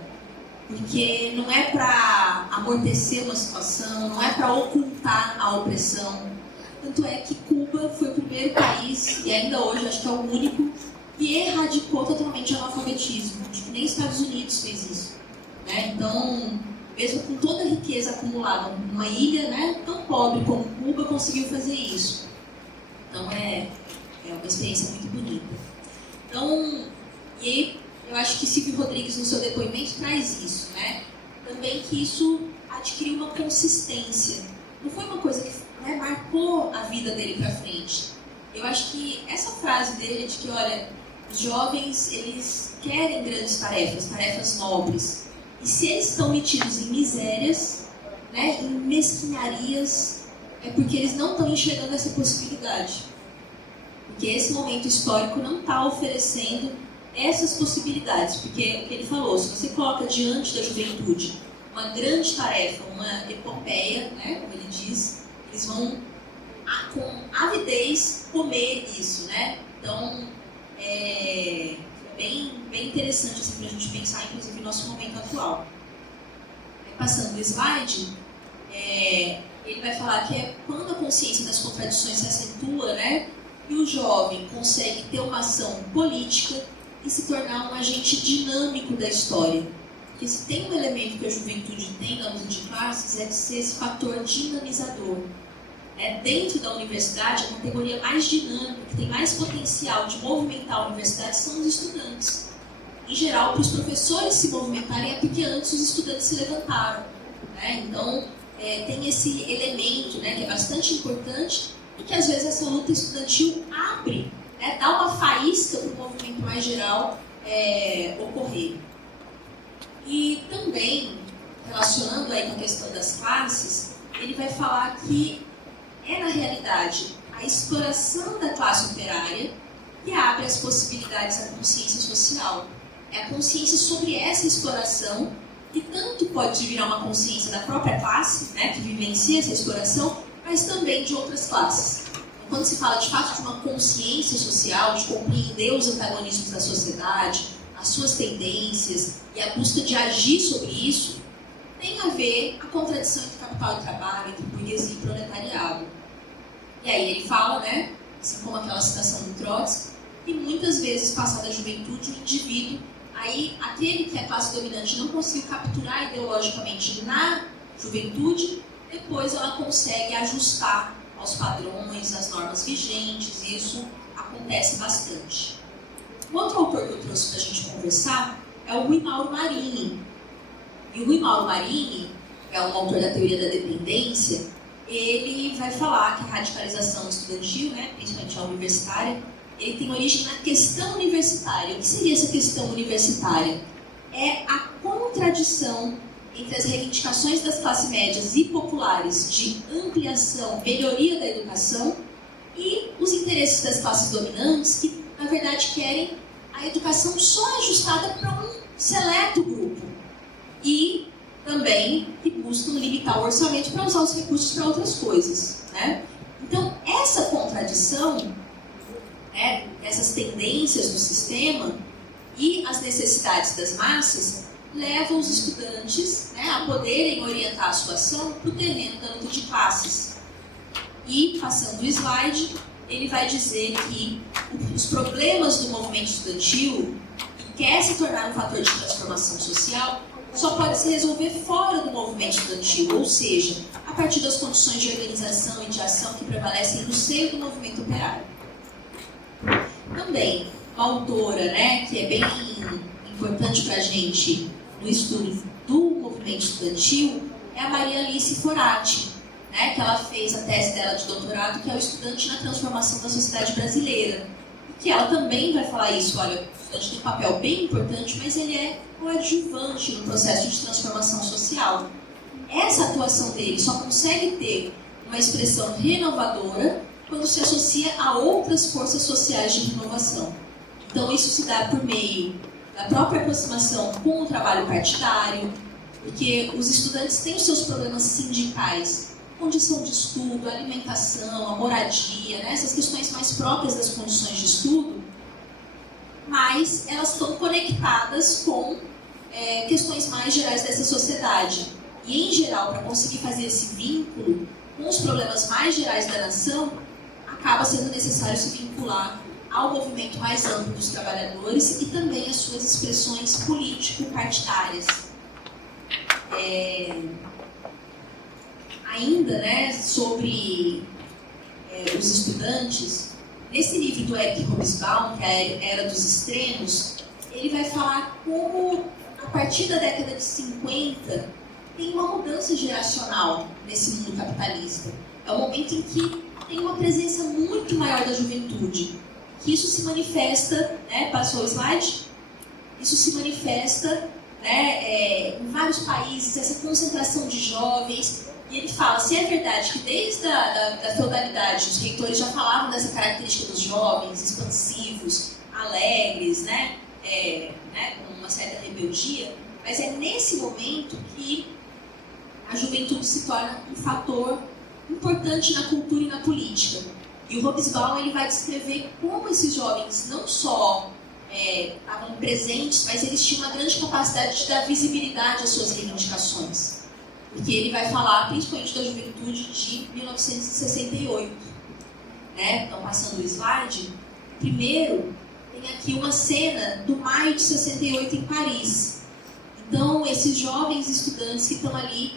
Porque não é para amortecer uma situação, não é para ocultar a opressão. Tanto é que Cuba foi o primeiro país, e ainda hoje acho que é o único, que erradicou totalmente o analfabetismo. Tipo, nem os Estados Unidos fez isso, né? Então, mesmo com toda a riqueza acumulada, uma ilha, né, tão pobre como Cuba conseguiu fazer isso. Então é uma experiência muito bonita. Então, eu acho que Silvio Rodrigues, no seu depoimento, traz isso, né? Também que isso adquiriu uma consistência. Não foi uma coisa que marcou a vida dele para frente. Eu acho que essa frase dele de que, olha, os jovens, eles querem grandes tarefas, tarefas nobres. E se eles estão metidos em misérias, né, em mesquinharias, é porque eles não estão enxergando essa possibilidade. Porque esse momento histórico não está oferecendo essas possibilidades. Porque o que ele falou, se você coloca diante da juventude uma grande tarefa, uma epopeia, né, como ele diz, eles vão com avidez comer isso, né? Então, é bem interessante assim, para a gente pensar, inclusive, no nosso momento atual. Passando o slide, ele vai falar que é quando a consciência das contradições se acentua, né? E o jovem consegue ter uma ação política e se tornar um agente dinâmico da história. Porque se tem um elemento que a juventude tem na luta de classes, é de ser esse fator dinamizador. Dentro da universidade, a categoria mais dinâmica, que tem mais potencial de movimentar a universidade, são os estudantes. Em geral, para os professores se movimentarem é porque antes os estudantes se levantaram, né? Então, tem esse elemento, né, que é bastante importante e que às vezes essa luta estudantil abre, né, dá uma faísca para o movimento mais geral ocorrer. E também, relacionando aí com a questão das classes, ele vai falar que na realidade, a exploração da classe operária que abre as possibilidades da consciência social. É a consciência sobre essa exploração que tanto pode virar uma consciência da própria classe, né, que vivencia essa exploração, mas também de outras classes. Então, quando se fala de fato de uma consciência social, de compreender os antagonismos da sociedade, as suas tendências e a busca de agir sobre isso, tem a ver a contradição entre capital e trabalho, entre burguesia e proletariado. E aí ele fala, né, assim como aquela citação do Trotsky, que muitas vezes, passada a juventude, o indivíduo, aí aquele que é a classe dominante não conseguiu capturar ideologicamente na juventude, depois ela consegue ajustar aos padrões, às normas vigentes, e isso acontece bastante. Um outro autor que eu trouxe para a gente conversar é o Rui Mauro Marini. E o Rui Mauro Marini é um autor da teoria da dependência. Ele vai falar que a radicalização estudantil, né, principalmente a universitária, ele tem origem na questão universitária. O que seria essa questão universitária? É a contradição entre as reivindicações das classes médias e populares de ampliação, melhoria da educação e os interesses das classes dominantes que, na verdade, querem a educação só ajustada para um seleto grupo e também que buscam limitar o orçamento para usar os recursos para outras coisas, né? Então, essa contradição, né, essas tendências do sistema e as necessidades das massas levam os estudantes, né, a poderem orientar a sua ação para o terreno da luta de classes. E, passando o slide, ele vai dizer que os problemas do movimento estudantil, que quer se tornar um fator de transformação social, só pode se resolver fora do movimento estudantil, ou seja, a partir das condições de organização e de ação que prevalecem no seio do movimento operário. Também, uma autora, né, que é bem importante para a gente no estudo do movimento estudantil é a Maria Alice Forati, né, que ela fez a tese dela de doutorado, que é o estudante na transformação da sociedade brasileira. E que ela também vai falar isso, olha, o estudante tem um papel bem importante, mas ele é coadjuvante no processo de transformação social. Essa atuação dele só consegue ter uma expressão renovadora quando se associa a outras forças sociais de renovação. Então isso se dá por meio da própria aproximação com o trabalho partidário, porque os estudantes têm os seus problemas sindicais, condição de estudo, alimentação, a moradia, né, essas questões mais próprias das condições de estudo, mas elas estão conectadas com questões mais gerais dessa sociedade. E, em geral, para conseguir fazer esse vínculo com os problemas mais gerais da nação, acaba sendo necessário se vincular ao movimento mais amplo dos trabalhadores e também às suas expressões político-partidárias. Ainda, né, sobre os estudantes, nesse livro do Eric Hobsbawm, que é a Era dos Extremos, ele vai falar como, a partir da década de 50, tem uma mudança geracional nesse mundo capitalista. É um momento em que tem uma presença muito maior da juventude. Que isso se manifesta, né, passou o slide? Isso se manifesta, né, em vários países, essa concentração de jovens. E ele fala, se é verdade que desde a feudalidade os reitores já falavam dessa característica dos jovens, expansivos, alegres, né, com uma certa rebeldia, mas é nesse momento que a juventude se torna um fator importante na cultura e na política. E o Hobsbawm ele vai descrever como esses jovens não só estavam presentes, mas eles tinham uma grande capacidade de dar visibilidade às suas reivindicações. Porque ele vai falar principalmente da juventude de 1968. Né? Então, passando o slide, primeiro tem aqui uma cena do maio de 68 em Paris. Então, esses jovens estudantes que estão ali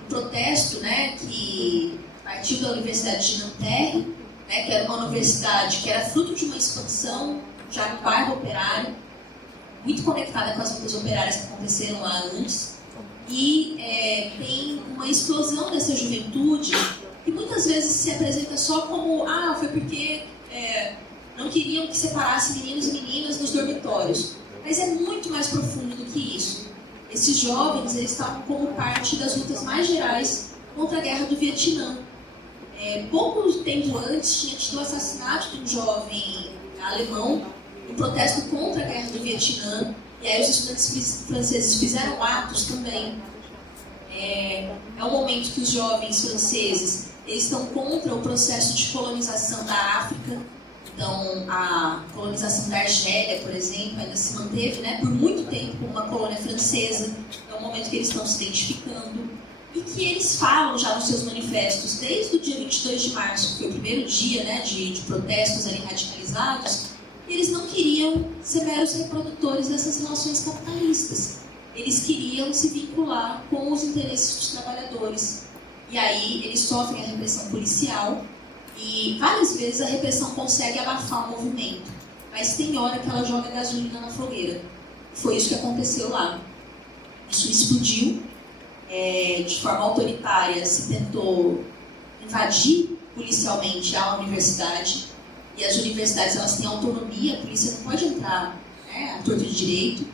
no protesto, né, que partiu da Universidade de Nanterre, né, que era uma universidade que era fruto de uma expansão já no bairro operário, muito conectada com as lutas operárias que aconteceram lá antes, e tem uma explosão dessa juventude que muitas vezes se apresenta só como foi porque não queriam que separasse meninos e meninas nos dormitórios, mas é muito mais profundo do que isso. Esses jovens eles estavam como parte das lutas mais gerais contra a guerra do Vietnã. Pouco tempo antes tinha tido o assassinato de um jovem alemão em protesto contra a guerra do Vietnã, e aí os estudantes franceses fizeram atos também. É um momento que os jovens franceses eles estão contra o processo de colonização da África. Então, a colonização da Argélia, por exemplo, ainda se manteve, né, por muito tempo como uma colônia francesa. É um momento que eles estão se identificando. E que eles falam já nos seus manifestos, desde o dia 22 de março, que foi o primeiro dia, né, de protestos ali radicalizados, eles não queriam ser meros reprodutores dessas relações capitalistas. Eles queriam se vincular com os interesses dos trabalhadores. e aí eles sofrem a repressão policial e várias vezes a repressão consegue abafar o movimento, mas tem hora que ela joga gasolina na fogueira. Foi isso que aconteceu lá. Isso explodiu, de forma autoritária se tentou invadir policialmente a universidade, e as universidades elas têm autonomia, a polícia não pode entrar, né, à torto de direito.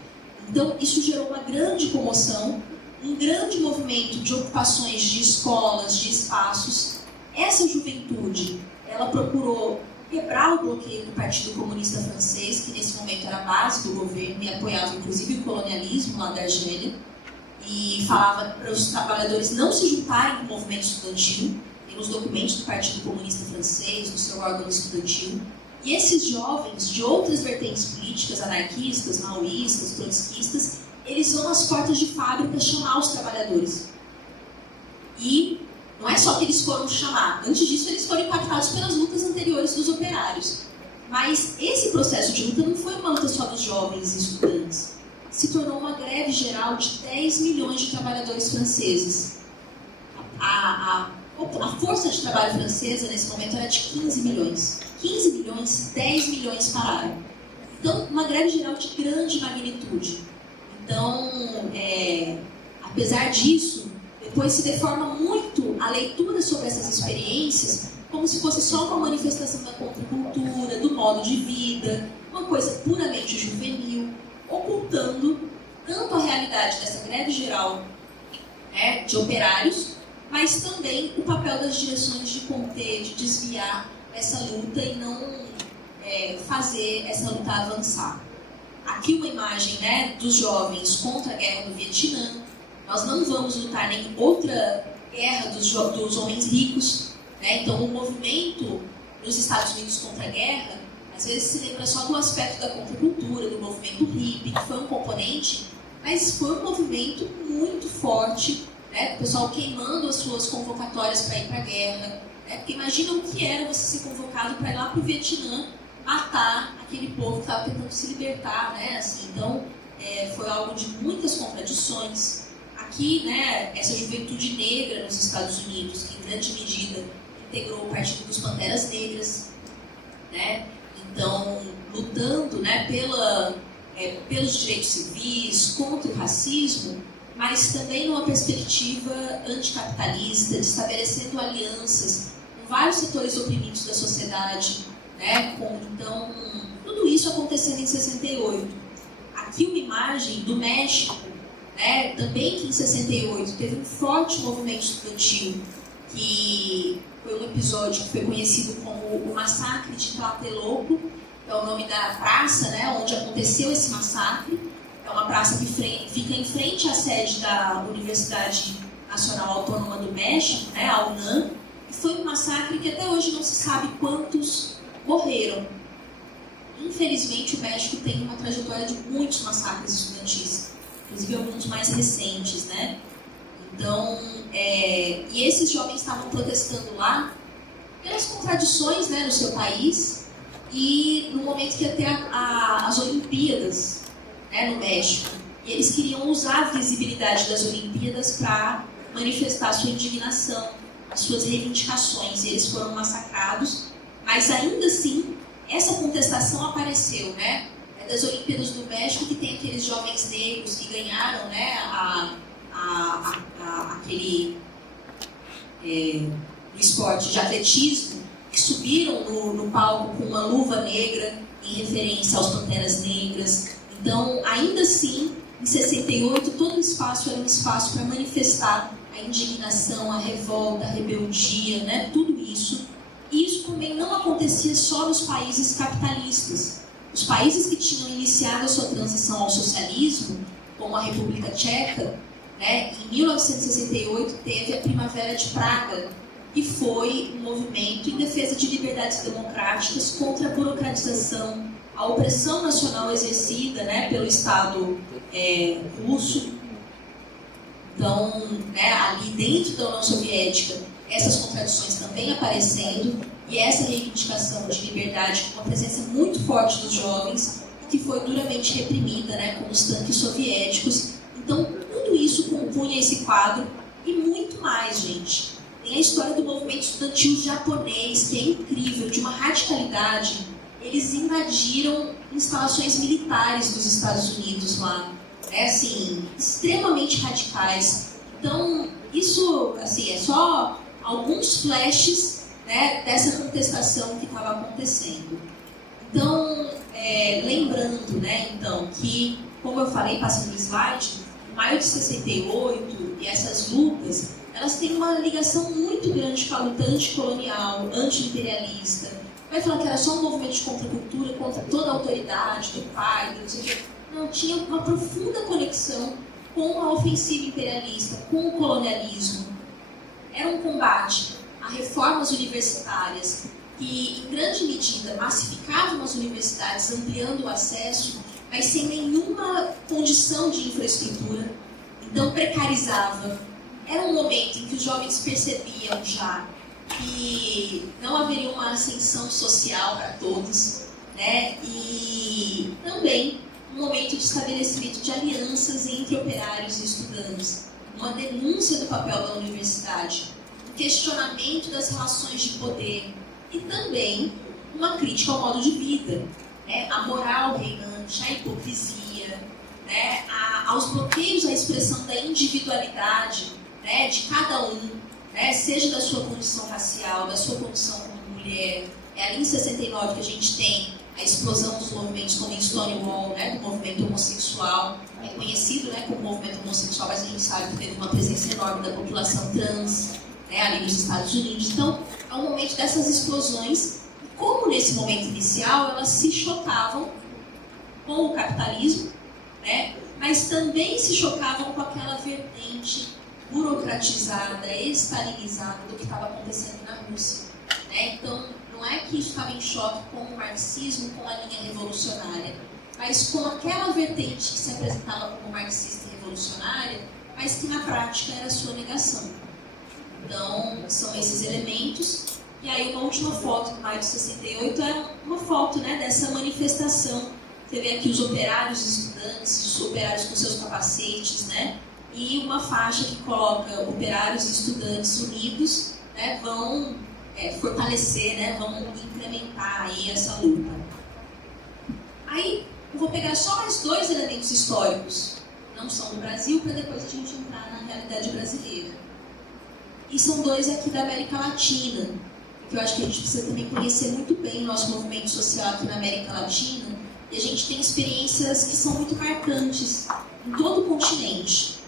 Então isso gerou uma grande comoção, um grande movimento de ocupações de escolas, de espaços. Essa juventude, ela procurou quebrar o bloqueio do Partido Comunista Francês, que nesse momento era a base do governo e apoiava inclusive o colonialismo lá da Argélia, e falava para os trabalhadores não se juntarem com o movimento estudantil. Tem os documentos do Partido Comunista Francês, do seu órgão estudantil. E esses jovens de outras vertentes políticas, anarquistas, maoístas, trotskistas, eles vão às portas de fábricas chamar os trabalhadores. E não é só que eles foram chamar, antes disso eles foram impactados pelas lutas anteriores dos operários. Mas esse processo de luta não foi uma luta só dos jovens e estudantes. Se tornou uma greve geral de 10 milhões de trabalhadores franceses. A força de trabalho francesa nesse momento era de 15 milhões. 15 milhões, 10 milhões pararam. Então, uma greve geral de grande magnitude. Então, apesar disso, depois se deforma muito a leitura sobre essas experiências como se fosse só uma manifestação da contracultura, do modo de vida, uma coisa puramente juvenil, ocultando tanto a realidade dessa greve geral, né, de operários, mas também o papel das direções de conter, de desviar essa luta e não fazer essa luta avançar. Aqui uma imagem, né, dos jovens contra a guerra do Vietnã. Nós não vamos lutar nem outra guerra dos homens ricos, né? Então o movimento nos Estados Unidos contra a guerra, às vezes se lembra só do aspecto da contracultura, do movimento hippie, que foi um componente, mas foi um movimento muito forte, né? O pessoal queimando as suas convocatórias para ir para a guerra, né? Porque imagina o que era você ser convocado para ir lá para o Vietnã matar aquele povo que estava tentando se libertar, né? Assim, então foi algo de muitas contradições. Aqui, né, essa juventude negra nos Estados Unidos, que em grande medida integrou o Partido dos Panteras Negras, né? Então, lutando, né, pelos direitos civis, contra o racismo, mas também numa perspectiva anticapitalista, de estabelecendo alianças com vários setores oprimidos da sociedade, né? Então, tudo isso acontecendo em 68. Aqui uma imagem do México, né? Também que em 68 teve um forte movimento estudantil, que foi um episódio que foi conhecido como o Massacre de Tlatelolco, que é o nome da praça, né, onde aconteceu esse massacre. É uma praça que fica em frente à sede da Universidade Nacional Autônoma do México, né, a UNAM, e foi um massacre que até hoje não se sabe quantos morreram. Infelizmente, o México tem uma trajetória de muitos massacres estudantis, inclusive alguns mais recentes, né? Então, e esses jovens estavam protestando lá pelas contradições, né, no seu país, e no momento que ia ter as Olimpíadas, né, no México. E eles queriam usar a visibilidade das Olimpíadas para manifestar sua indignação, as suas reivindicações. E eles foram massacrados, mas ainda assim, essa contestação apareceu, né? É das Olimpíadas do México que tem aqueles jovens negros que ganharam, né, aquele no esporte de atletismo, que subiram no palco com uma luva negra em referência aos Panteras Negras. Então, ainda assim, em 68, todo o espaço era um espaço para manifestar a indignação, a revolta, a rebeldia, né? Tudo isso. E isso também não acontecia só nos países capitalistas. Os países que tinham iniciado a sua transição ao socialismo, como a República Tcheca, né, em 1968 teve a Primavera de Praga, que foi um movimento em defesa de liberdades democráticas contra a burocratização, a opressão nacional exercida, né, pelo Estado russo. Então, né, ali dentro da União Soviética, essas contradições também aparecendo, e essa reivindicação de liberdade com uma presença muito forte dos jovens, que foi duramente reprimida, né, com os tanques soviéticos. Então, tudo isso compunha esse quadro e muito mais, gente. Tem a história do movimento estudantil japonês, que é incrível, de uma radicalidade. Eles invadiram instalações militares dos Estados Unidos lá, assim, extremamente radicais. Então, isso assim, é só alguns flashes, né, dessa contestação que estava acontecendo. Então, lembrando, né, então, que, como eu falei, passando o slide, em maio de 68 e essas lutas, elas têm uma ligação muito grande com a luta anticolonial, anti-imperialista. Vai falar que era só um movimento de contracultura contra toda a autoridade do pai, não sei o quê. Não, tinha uma profunda conexão com a ofensiva imperialista, com o colonialismo. Era um combate a reformas universitárias que, em grande medida, massificavam as universidades, ampliando o acesso, mas sem nenhuma condição de infraestrutura. Então, precarizava. Era um momento em que os jovens percebiam já que não haveria uma ascensão social para todos, né? E também um momento de estabelecimento de alianças entre operários e estudantes, uma denúncia do papel da universidade, um questionamento das relações de poder e também uma crítica ao modo de vida, né? A moral reinante, a hipocrisia, né? Aos bloqueios à expressão da individualidade, né? De cada um, né? Seja da sua condição racial, da sua condição como mulher. É ali em 69 que a gente tem a explosão dos movimentos como em Stonewall, né, do movimento homossexual, é conhecido, né, como movimento homossexual, mas a gente sabe que teve uma presença enorme da população trans, né, ali nos Estados Unidos. Então, é um momento dessas explosões, e como nesse momento inicial elas se chocavam com o capitalismo, né, mas também se chocavam com aquela vertente burocratizada, estalinizada do que estava acontecendo na Rússia, né? Então, não é que isso estava em choque com o marxismo, com a linha revolucionária, mas com aquela vertente que se apresentava como marxista e revolucionária, mas que na prática era a sua negação. Então, são esses elementos. E aí, uma última foto do maio de 68 é uma foto, né, dessa manifestação. Você vê aqui os operários e estudantes, os operários com seus capacetes, né? E uma faixa que coloca operários e estudantes unidos, né, vão fortalecer, né, vão incrementar aí essa luta. Aí eu vou pegar só mais dois elementos históricos, não são do Brasil, para depois a gente entrar na realidade brasileira. E são dois aqui da América Latina, que eu acho que a gente precisa também conhecer muito bem o nosso movimento social aqui na América Latina, e a gente tem experiências que são muito marcantes em todo o continente.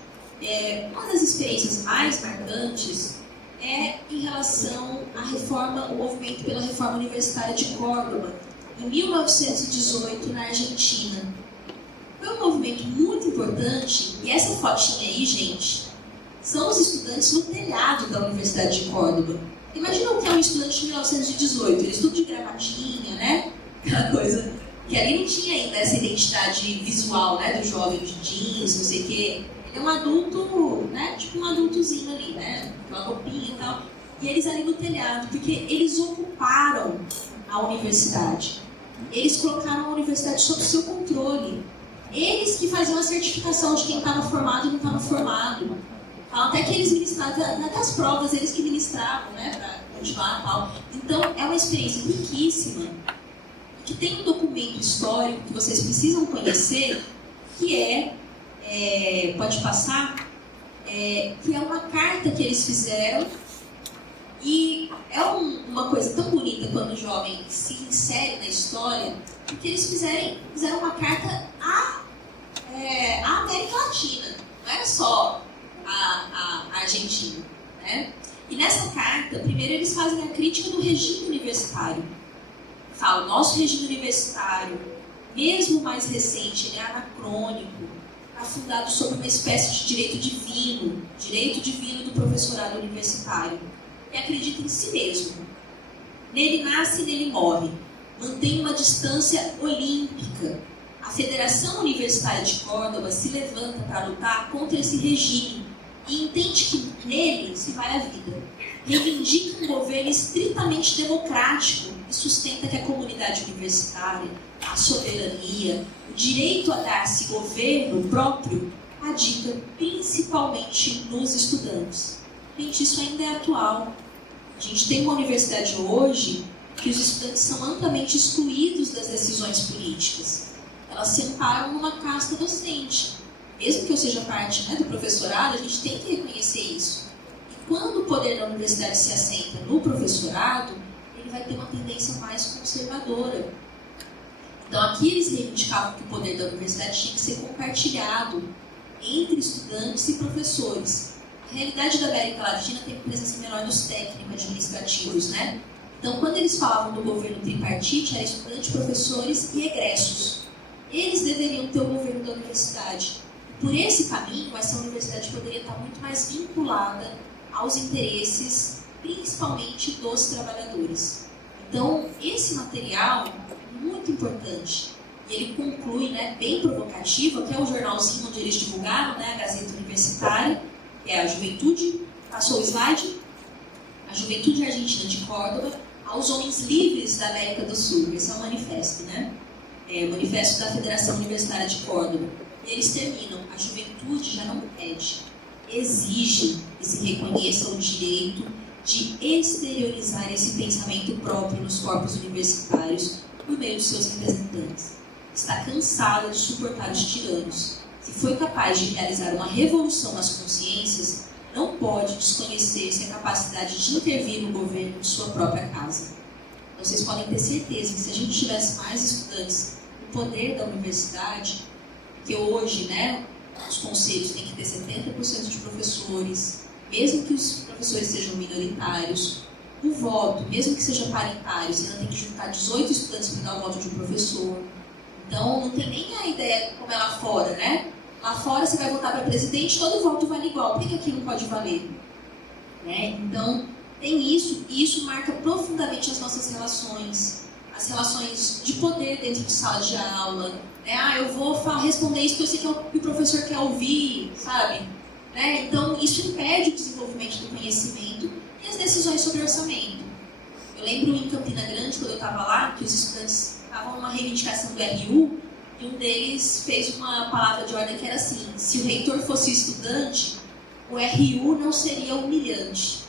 Uma das experiências mais marcantes é em relação à reforma, o movimento pela reforma universitária de Córdoba, em 1918, na Argentina. Foi um movimento muito importante, e essa fotinha aí, gente, são os estudantes no telhado da Universidade de Córdoba. Imagina o que é um estudante de 1918, ele estuda de gravatinha, né? Aquela coisa que ali não tinha ainda essa identidade visual, né, do jovem de jeans, não sei o quê. Ele é um adulto, né, tipo um adultozinho ali, né, aquela roupinha e tal. E eles ali no telhado, porque eles ocuparam a universidade. Eles colocaram a universidade sob seu controle. Eles que faziam a certificação de quem estava formado e não estava formado. Até que eles ministravam, até as provas eles que ministravam, né, para continuar e tal. Então, é uma experiência riquíssima, que tem um documento histórico que vocês precisam conhecer, que pode passar, que é uma carta que eles fizeram, e é uma coisa tão bonita quando o jovem se insere na história, porque eles fizeram uma carta à América Latina, não era só a Argentina, né? E nessa carta, primeiro eles fazem a crítica do regime universitário. Fala, o nosso regime universitário, mesmo mais recente, ele é anacrônico, está fundado sobre uma espécie de direito divino do professorado universitário, e acredita em si mesmo. Nele nasce e nele morre, mantém uma distância olímpica. A Federação Universitária de Córdoba se levanta para lutar contra esse regime e entende que nele se vai a vida. Reivindica um governo estritamente democrático e sustenta que a comunidade universitária, a soberania, o direito a dar-se governo próprio, radica principalmente nos estudantes. Gente, isso ainda é atual. A gente tem uma universidade hoje que os estudantes são amplamente excluídos das decisões políticas. Elas se amparam numa casta docente. Mesmo que eu seja parte, né, do professorado, a gente tem que reconhecer isso. E quando o poder da universidade se assenta no professorado, ele vai ter uma tendência mais conservadora. Então aqui eles reivindicavam que o poder da universidade tinha que ser compartilhado entre estudantes e professores. A realidade da América Latina tem presença menor dos técnicos administrativos, né? Então, quando eles falavam do governo tripartite, era estudante, professores e egressos. Eles deveriam ter o governo da universidade. Por esse caminho, essa universidade poderia estar muito mais vinculada aos interesses, principalmente dos trabalhadores. Então, esse material é muito importante. E ele conclui, né, bem provocativo, que é o jornalzinho onde eles divulgaram, né, a Gazeta Universitária, que é a Juventude, passou o slide, a Juventude Argentina de Córdoba, aos homens livres da América do Sul. Esse é o manifesto, né? É o manifesto da Federação Universitária de Córdoba. E eles terminam: a juventude já não pede, exige que se reconheça o direito de exteriorizar esse pensamento próprio nos corpos universitários por meio de seus representantes. Está cansada de suportar os tiranos. Se foi capaz de realizar uma revolução nas consciências, não pode desconhecer-se a capacidade de intervir no governo de sua própria casa. Então, vocês podem ter certeza que se a gente tivesse mais estudantes no poder da universidade, que hoje, né, os conselhos têm que ter 70% de professores, mesmo que os professores sejam minoritários, o voto, mesmo que seja paritário, você ainda tem que juntar 18 estudantes para dar o voto de um professor. Então, não tem nem a ideia como é lá fora, né? Lá fora você vai votar para presidente, todo voto vale igual. Por que aqui não pode valer? Né? Então, tem isso, e isso marca profundamente as nossas relações. As relações de poder dentro de sala de aula. Né? Ah, eu vou responder isso porque eu sei que o professor quer ouvir, sabe? Né? Então, isso impede o desenvolvimento do conhecimento e as decisões sobre orçamento. Eu lembro em Campina Grande, quando eu estava lá, que os estudantes estavam numa reivindicação do RU, e um deles fez uma palavra de ordem que era assim: se o reitor fosse estudante, o RU não seria humilhante.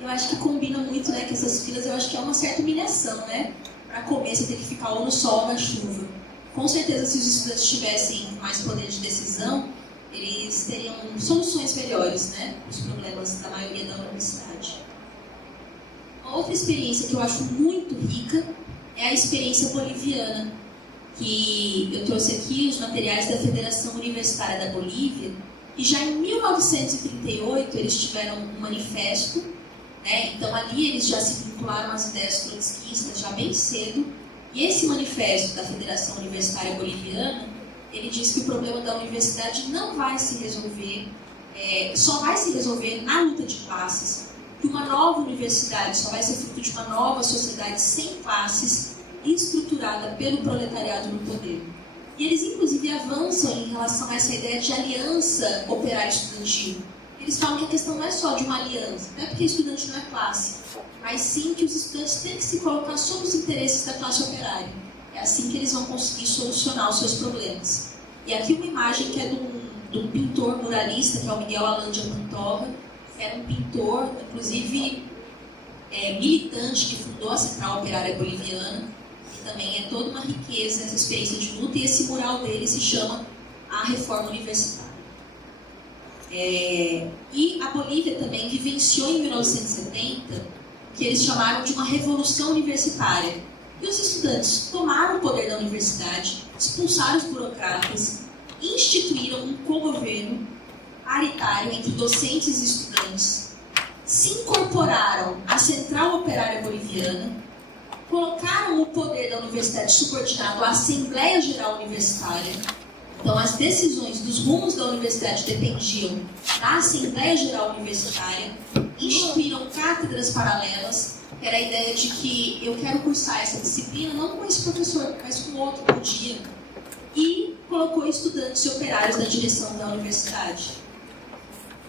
Eu acho que combina muito, né, com essas filas. Eu acho que é uma certa humilhação, né? Para comer, você tem que ficar ou no sol ou na chuva. Com certeza, se os estudantes tivessem mais poder de decisão, eles teriam soluções melhores, né, para os problemas da maioria da universidade. Uma outra experiência que eu acho muito rica é a experiência boliviana, que eu trouxe aqui os materiais da Federação Universitária da Bolívia, e já em 1938 eles tiveram um manifesto, né? Então ali eles já se vincularam às ideias trotskistas já bem cedo, e esse manifesto da Federação Universitária Boliviana, ele diz que o problema da universidade não vai se resolver, só vai se resolver na luta de classes, que uma nova universidade só vai ser fruto de uma nova sociedade sem classes, estruturada pelo proletariado no poder. E eles, inclusive, avançam em relação a essa ideia de aliança operária-estudantil. Eles falam que a questão não é só de uma aliança, não é porque estudante não é classe, mas sim que os estudantes têm que se colocar sob os interesses da classe operária. É assim que eles vão conseguir solucionar os seus problemas. E aqui uma imagem que é de um pintor muralista, que é o Miguel Alandia Pantorra, que era um pintor, inclusive militante, que fundou a Central Operária Boliviana. Também é toda uma riqueza essa experiência de luta, e esse mural dele se chama A Reforma Universitária. E a Bolívia também vivenciou em 1970 o que eles chamaram de uma revolução universitária. E os estudantes tomaram o poder da universidade, expulsaram os burocratas, instituíram um cogoverno paritário entre docentes e estudantes, se incorporaram à Central Operária Boliviana, colocaram o poder da universidade subordinado à Assembleia Geral Universitária. Então, as decisões dos rumos da universidade dependiam da Assembleia Geral Universitária, instituíram cátedras paralelas, que era a ideia de que eu quero cursar essa disciplina não com esse professor, mas com outro por dia, e colocou estudantes e operários na direção da universidade.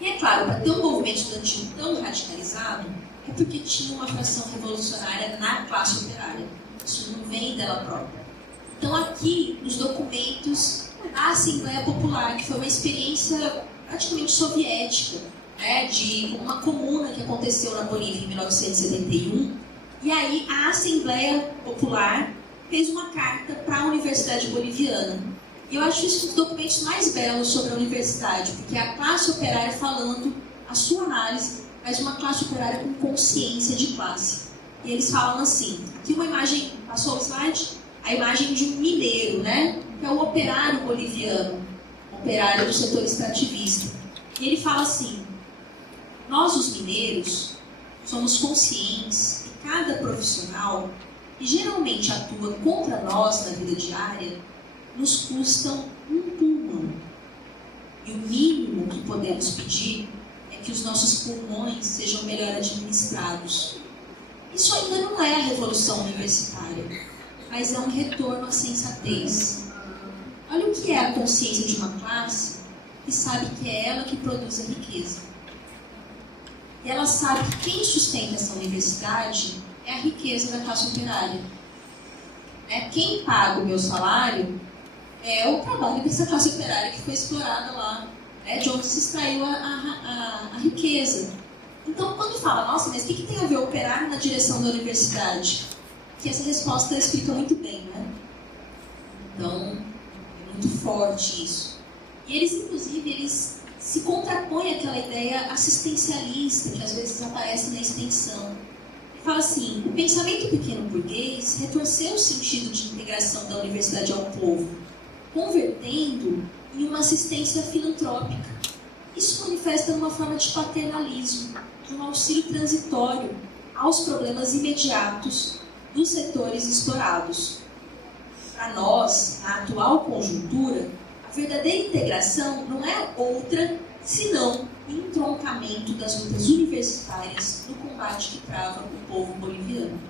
E é claro, para ter um movimento estudantil tão radicalizado, é porque tinha uma fração revolucionária na classe operária. Isso não vem dela própria. Então, aqui, nos documentos, a Assembleia Popular, que foi uma experiência praticamente soviética, né, de uma comuna que aconteceu na Bolívia em 1971, e aí a Assembleia Popular fez uma carta para a Universidade Boliviana. E eu acho isso um dos documentos mais belos sobre a universidade, porque é a classe operária falando a sua análise, mas uma classe operária com consciência de classe. E eles falam assim, aqui uma imagem, passou o slide? A imagem de um mineiro, né? Que é o operário boliviano, operário do setor extrativista. E ele fala assim, nós os mineiros somos conscientes que cada profissional que geralmente atua contra nós na vida diária nos custam um pulmão. E o mínimo que podemos pedir é que os nossos pulmões sejam melhor administrados. Isso ainda não é a revolução universitária, mas é um retorno à sensatez. Olha o que é a consciência de uma classe que sabe que é ela que produz a riqueza. E ela sabe que quem sustenta essa universidade é a riqueza da classe operária. Quem paga o meu salário é o trabalho dessa classe operária que foi explorada lá, de onde se extraiu a riqueza. Então, quando fala, nossa, mas o que tem a ver o operário na direção da universidade? Que essa resposta explica muito bem, né? Então, é muito forte isso. E eles, inclusive, eles se contrapõem àquela ideia assistencialista que às vezes aparece na extensão. E fala assim, o pensamento pequeno burguês retorceu o sentido de integração da universidade ao povo, convertendo em uma assistência filantrópica. Isso manifesta uma forma de paternalismo, de um auxílio transitório aos problemas imediatos dos setores explorados. Para nós, na atual conjuntura, a verdadeira integração não é outra senão o entroncamento das lutas universitárias no combate que trava o povo boliviano.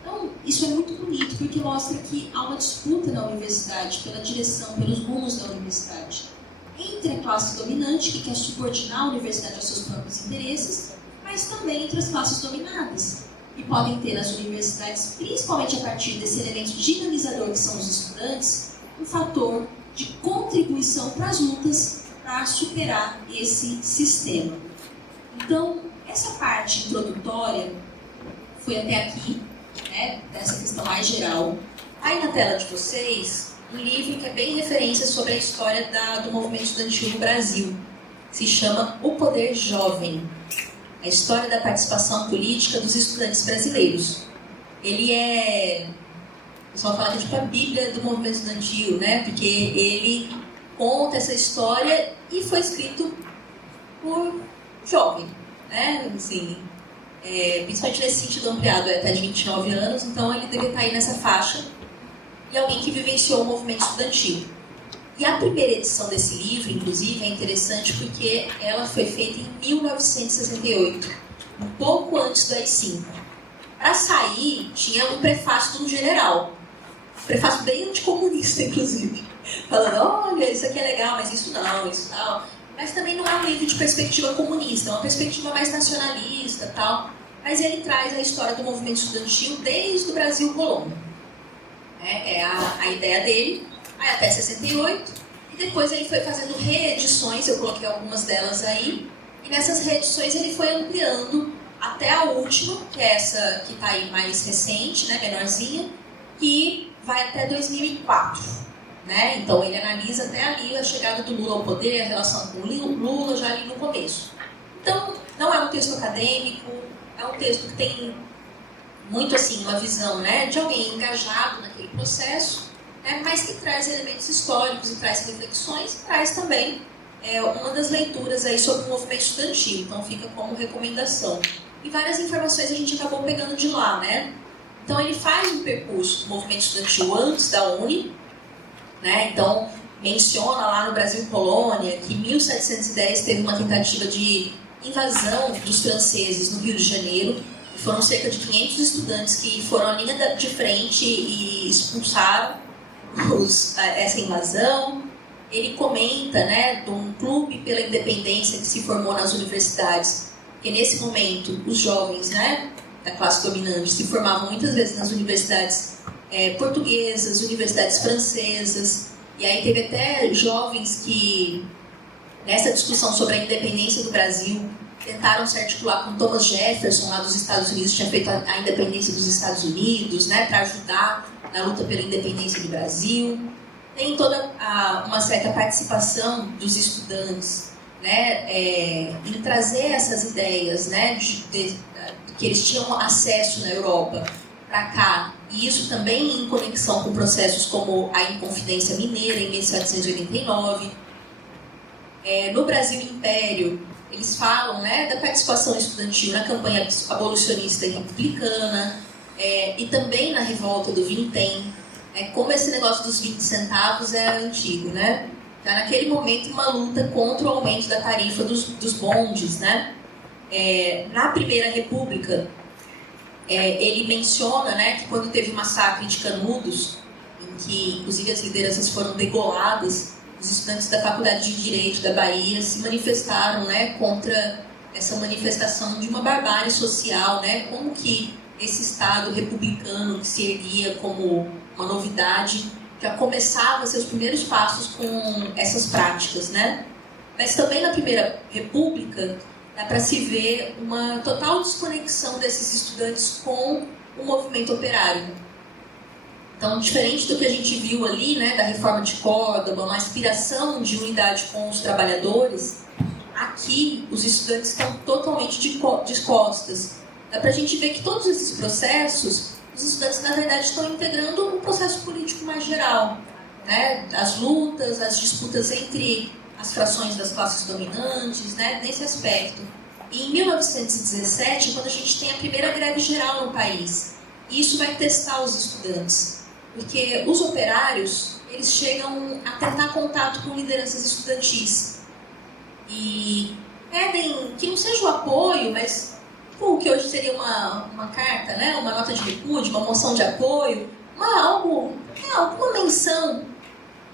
Então, isso é muito bonito, porque mostra que há uma disputa na universidade pela direção, pelos rumos da universidade, entre a classe dominante, que quer subordinar a universidade aos seus próprios interesses, mas também entre as classes dominadas, que podem ter nas universidades, principalmente a partir desse elemento dinamizador que são os estudantes, um fator de contribuição para as lutas para superar esse sistema. Então, essa parte introdutória foi até aqui, dessa questão mais geral. Aí na tela de vocês, um livro que é bem referência sobre a história do movimento estudantil no Brasil. Se chama O Poder Jovem, a história da participação política dos estudantes brasileiros. Ele é, o pessoal fala que é tipo a Bíblia do movimento estudantil, né? Porque ele conta essa história e foi escrito por jovem, né? Assim, principalmente nesse sentido ampliado, até de 29 anos, então ele deve estar aí nessa faixa, e alguém que vivenciou o movimento estudantil. E a primeira edição desse livro, inclusive, é interessante porque ela foi feita em 1968, um pouco antes do AI-5. Para sair, tinha um prefácio de um general, um prefácio bem anticomunista, inclusive, falando, olha, isso aqui é legal, mas isso tal. Mas também não é um livro de perspectiva comunista, é uma perspectiva mais nacionalista, tal. Mas ele traz a história do movimento estudantil desde o Brasil colônia. É a ideia dele, aí até 68, e depois ele foi fazendo reedições, eu coloquei algumas delas aí, e nessas reedições ele foi ampliando até a última, que é essa que está aí mais recente, né, menorzinha, que vai até 2004. Então ele analisa até ali a chegada do Lula ao poder, a relação com o Lula já ali no começo. Então não é um texto acadêmico, é um texto que tem muito assim uma visão, de alguém engajado naquele processo, mas que traz elementos históricos e traz reflexões, e traz também uma das leituras aí sobre o movimento estudantil, então fica como recomendação. E várias informações a gente acabou pegando de lá, Então ele faz um percurso do movimento estudantil antes da Uni, Então menciona lá no Brasil colônia que em 1710 teve uma tentativa de invasão dos franceses no Rio de Janeiro, e foram cerca de 500 estudantes que foram à linha de frente e expulsaram essa invasão. Ele comenta de um clube pela independência que se formou nas universidades, porque nesse momento os jovens da classe dominante se formavam muitas vezes nas universidades portuguesas, universidades francesas, e aí teve até jovens que nessa discussão sobre a independência do Brasil, tentaram se articular com Thomas Jefferson, lá dos Estados Unidos, tinha feito a independência dos Estados Unidos, né, para ajudar na luta pela independência do Brasil. Tem toda uma certa participação dos estudantes, né, em trazer essas ideias, né, que eles tinham acesso na Europa para cá, e isso também em conexão com processos como a Inconfidência Mineira, em 1789. No Brasil Império, eles falam, né, da participação estudantil na campanha abolicionista e republicana, e também na revolta do Vintém. Como esse negócio dos 20 centavos é antigo, né? Já naquele momento uma luta contra o aumento da tarifa dos bondes, né? Na Primeira República, ele menciona, né, que quando teve o massacre de Canudos, em que inclusive as lideranças foram degoladas, os estudantes da Faculdade de Direito da Bahia se manifestaram, né, contra essa manifestação de uma barbárie social, né, como que esse Estado republicano que se erguia como uma novidade já começava seus primeiros passos com essas práticas, né? Mas também na Primeira República dá para se ver uma total desconexão desses estudantes com o movimento operário. Então, diferente do que a gente viu ali, né, da reforma de Córdoba, uma aspiração de unidade com os trabalhadores, aqui os estudantes estão totalmente de costas. Dá para a gente ver que todos esses processos, os estudantes, na verdade, estão integrando um processo político mais geral, né? As lutas, as disputas entre as frações das classes dominantes, né? Nesse aspecto. E em 1917, quando a gente tem a primeira greve geral no país, e isso vai testar os estudantes, porque os operários, eles chegam a tentar contato com lideranças estudantis e pedem que não seja o apoio, mas o que hoje seria uma carta, né? Uma nota de repúdio, uma moção de apoio, alguma menção.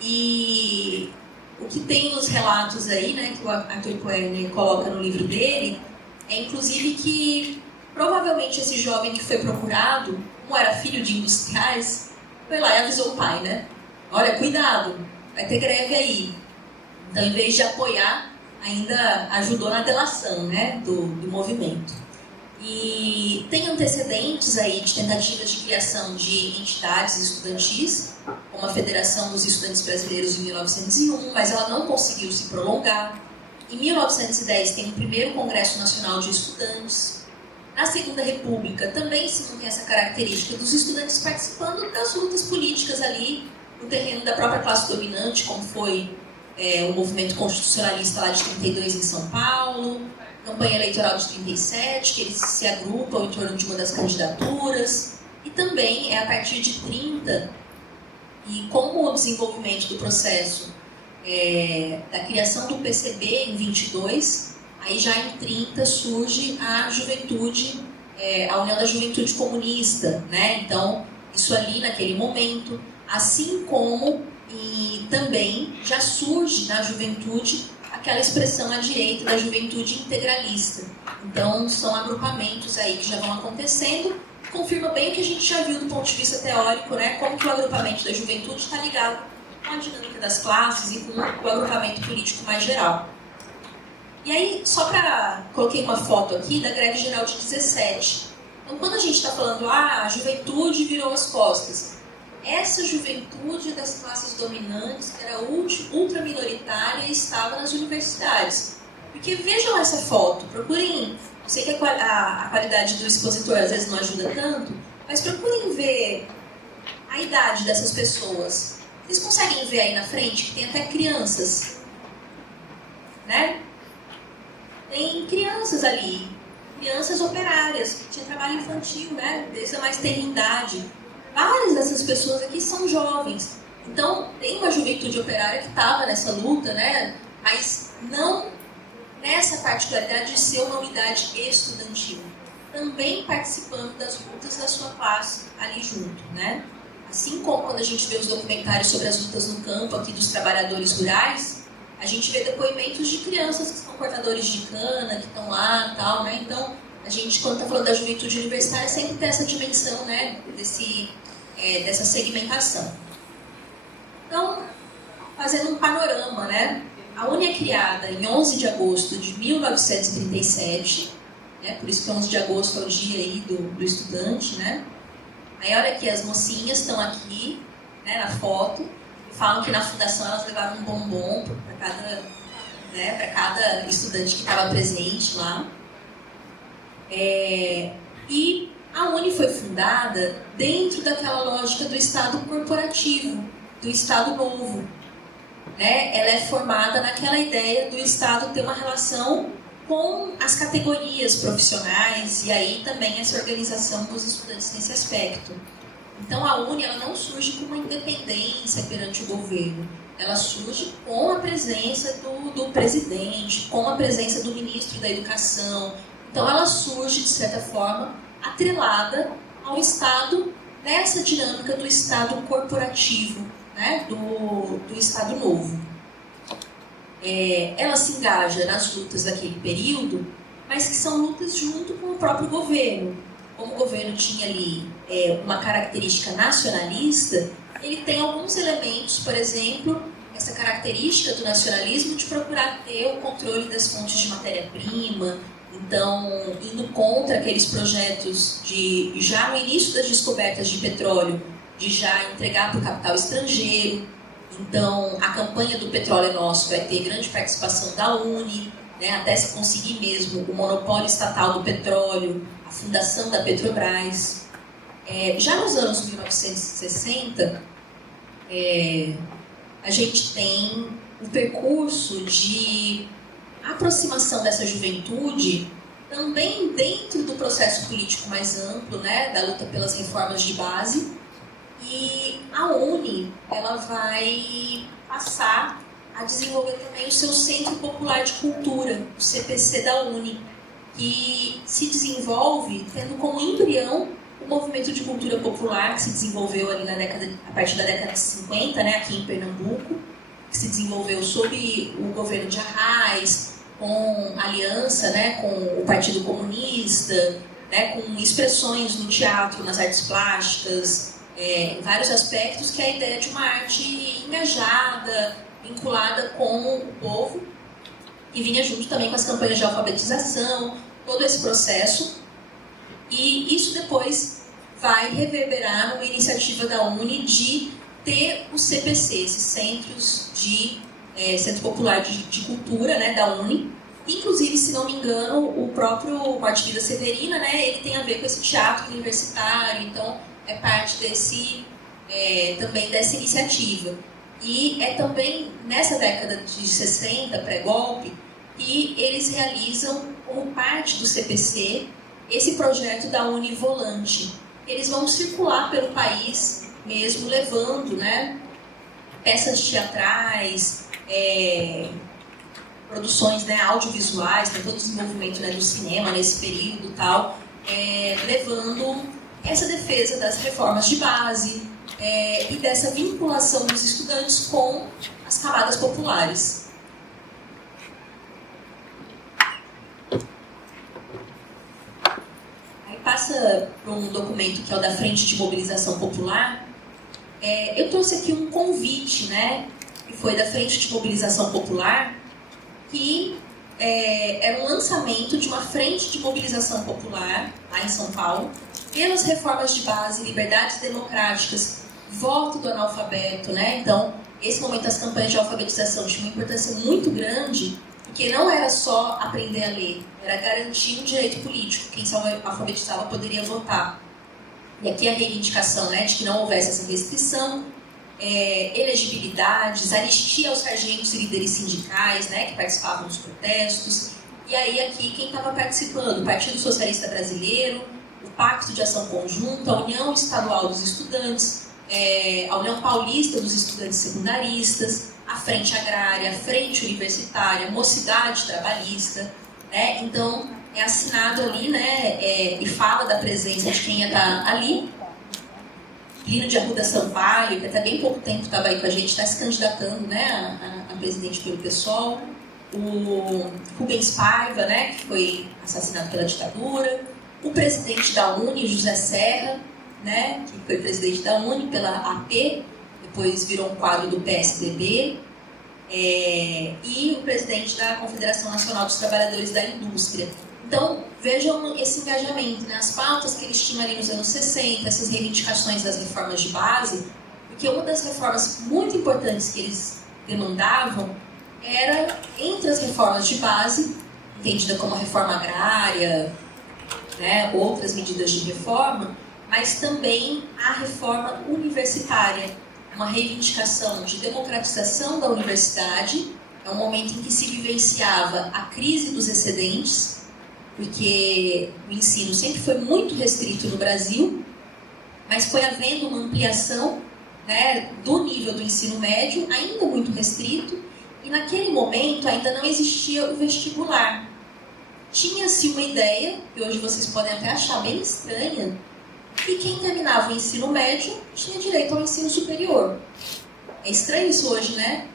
E o que tem nos relatos aí, né, que o Arthur Koerner coloca no livro dele, é inclusive que provavelmente esse jovem que foi procurado, como era filho de industriais, foi lá e avisou o pai, né? Olha, cuidado, vai ter greve aí. Então, em vez de apoiar, ainda ajudou na delação, né, do movimento. E tem antecedentes aí de tentativas de criação de entidades estudantis, como a Federação dos Estudantes Brasileiros em 1901, mas ela não conseguiu se prolongar. Em 1910 tem o primeiro Congresso Nacional de Estudantes. Na Segunda República também se mantém essa característica dos estudantes participando das lutas políticas ali no terreno da própria classe dominante, como foi o movimento constitucionalista lá de 32 em São Paulo, campanha eleitoral de 37, que eles se agrupam em torno de uma das candidaturas, e também a partir de 30, e com o desenvolvimento do processo da criação do PCB em 22, aí já em 30 surge a juventude, a União da Juventude Comunista, né? Então, isso ali naquele momento, assim como e também já surge na juventude aquela expressão à direita da juventude integralista. Então, são agrupamentos aí que já vão acontecendo, confirma bem o que a gente já viu do ponto de vista teórico, né? Como que o agrupamento da juventude está ligado com a dinâmica das classes e com o agrupamento político mais geral. E aí, coloquei uma foto aqui da greve geral de 17. Então, quando a gente está falando, a juventude virou as costas, essa juventude das classes dominantes, que era ultraminoritária, estava nas universidades. Porque vejam essa foto, procurem, eu sei que a qualidade do expositor às vezes não ajuda tanto, mas procurem ver a idade dessas pessoas. Vocês conseguem ver aí na frente que tem até crianças, né? Tem crianças ali, crianças operárias, que tinha trabalho infantil, né? Desde a mais tenra idade. Várias dessas pessoas aqui são jovens. Então, tem uma juventude operária que estava nessa luta, né? Mas não nessa particularidade de ser uma unidade estudantil. Também participando das lutas da sua classe ali junto, né? Assim como quando a gente vê os documentários sobre as lutas no campo aqui dos trabalhadores rurais, a gente vê depoimentos de crianças que são cortadores de cana, que estão lá e tal, né? Então, a gente, quando está falando da juventude universitária, sempre tem essa dimensão, né? Dessa segmentação. Então, fazendo um panorama, né? A UNE é criada em 11 de agosto de 1937, né? Por isso que 11 de agosto é o dia aí do estudante, né? Aí olha aqui, as mocinhas estão aqui, né, na foto, e falam que na fundação elas levavam um bombom para cada, né, para cada estudante que estava presente lá. E a UNE foi fundada dentro daquela lógica do Estado corporativo, do Estado novo. Né? Ela é formada naquela ideia do Estado ter uma relação com as categorias profissionais e aí também essa organização dos estudantes nesse aspecto. Então a UNE ela não surge com uma independência perante o governo, ela surge com a presença do presidente, com a presença do ministro da Educação. Então ela surge, de certa forma, atrelada ao Estado, nessa dinâmica do Estado corporativo, né, do Estado Novo. Ela se engaja nas lutas daquele período, mas que são lutas junto com o próprio governo. Como o governo tinha ali uma característica nacionalista, ele tem alguns elementos, por exemplo, essa característica do nacionalismo de procurar ter o controle das fontes de matéria-prima, então indo contra aqueles projetos de, já no início das descobertas de petróleo, de já entregar para o capital estrangeiro. Então, a campanha do Petróleo é Nosso vai ter grande participação da UNE, né, até se conseguir mesmo o monopólio estatal do petróleo, a fundação da Petrobras. Já nos anos 1960, a gente tem um percurso de aproximação dessa juventude também dentro do processo político mais amplo, né, da luta pelas reformas de base. E a UNE ela vai passar a desenvolver também o seu Centro Popular de Cultura, o CPC da UNE, que se desenvolve tendo como embrião o movimento de cultura popular que se desenvolveu ali a partir da década de 50, né, aqui em Pernambuco, que se desenvolveu sob o governo de Arraes, com aliança, né, com o Partido Comunista, né, com expressões no teatro, nas artes plásticas, em vários aspectos, que é a ideia de uma arte engajada, vinculada com o povo, e vinha junto também com as campanhas de alfabetização, todo esse processo. E isso depois vai reverberar numa iniciativa da UNE de ter o CPC, esses centros de Centro Popular de Cultura, né, da UNE. Inclusive, se não me engano, o próprio Morte Vida Severina, né, ele tem a ver com esse teatro universitário, então é parte também dessa iniciativa. E é também nessa década de 60, pré-golpe, que eles realizam, como parte do CPC, esse projeto da UNE Volante. Eles vão circular pelo país mesmo, levando, né, peças teatrais, produções, né, audiovisuais, tem todo o desenvolvimento, né, do cinema nesse período e tal, levando essa defesa das reformas de base e dessa vinculação dos estudantes com as camadas populares. Aí passa para um documento que é o da Frente de Mobilização Popular. Eu trouxe aqui um convite, né, que foi da Frente de Mobilização Popular, que era um lançamento de uma frente de mobilização popular lá em São Paulo, pelas reformas de base, liberdades democráticas, voto do analfabeto, né? Então, esse momento das campanhas de alfabetização tinha uma importância muito grande, porque não era só aprender a ler, era garantir um direito político. Quem se alfabetizava poderia votar. E aqui a reivindicação, né, de que não houvesse essa restrição, elegibilidades, anistia aos sargentos e líderes sindicais, né, que participavam dos protestos. E aí aqui quem estava participando? O Partido Socialista Brasileiro, o Pacto de Ação Conjunta, a União Estadual dos Estudantes, a União Paulista dos Estudantes Secundaristas, a Frente Agrária, a Frente Universitária, a Mocidade Trabalhista, né? Então é assinado ali, né, e fala da presença de quem ia estar ali. Plínio de Arruda Sampaio, que até bem pouco tempo estava aí com a gente, está se candidatando, né, a presidente pelo PSOL. O Rubens Paiva, né, que foi assassinado pela ditadura. O presidente da UNE, José Serra, né, que foi presidente da UNE pela AP, depois virou um quadro do PSDB. e o presidente da Confederação Nacional dos Trabalhadores da Indústria. Então, vejam esse engajamento, né? As pautas que eles tinham ali nos anos 60, essas reivindicações das reformas de base, porque uma das reformas muito importantes que eles demandavam era, entre as reformas de base, entendida como a reforma agrária, né, outras medidas de reforma, mas também a reforma universitária, uma reivindicação de democratização da universidade. É um momento em que se vivenciava a crise dos excedentes, porque o ensino sempre foi muito restrito no Brasil, mas foi havendo uma ampliação, né, do nível do ensino médio, ainda muito restrito, e naquele momento ainda não existia o vestibular. Tinha-se uma ideia, que hoje vocês podem até achar bem estranha, que quem terminava o ensino médio tinha direito ao ensino superior. É estranho isso hoje, né?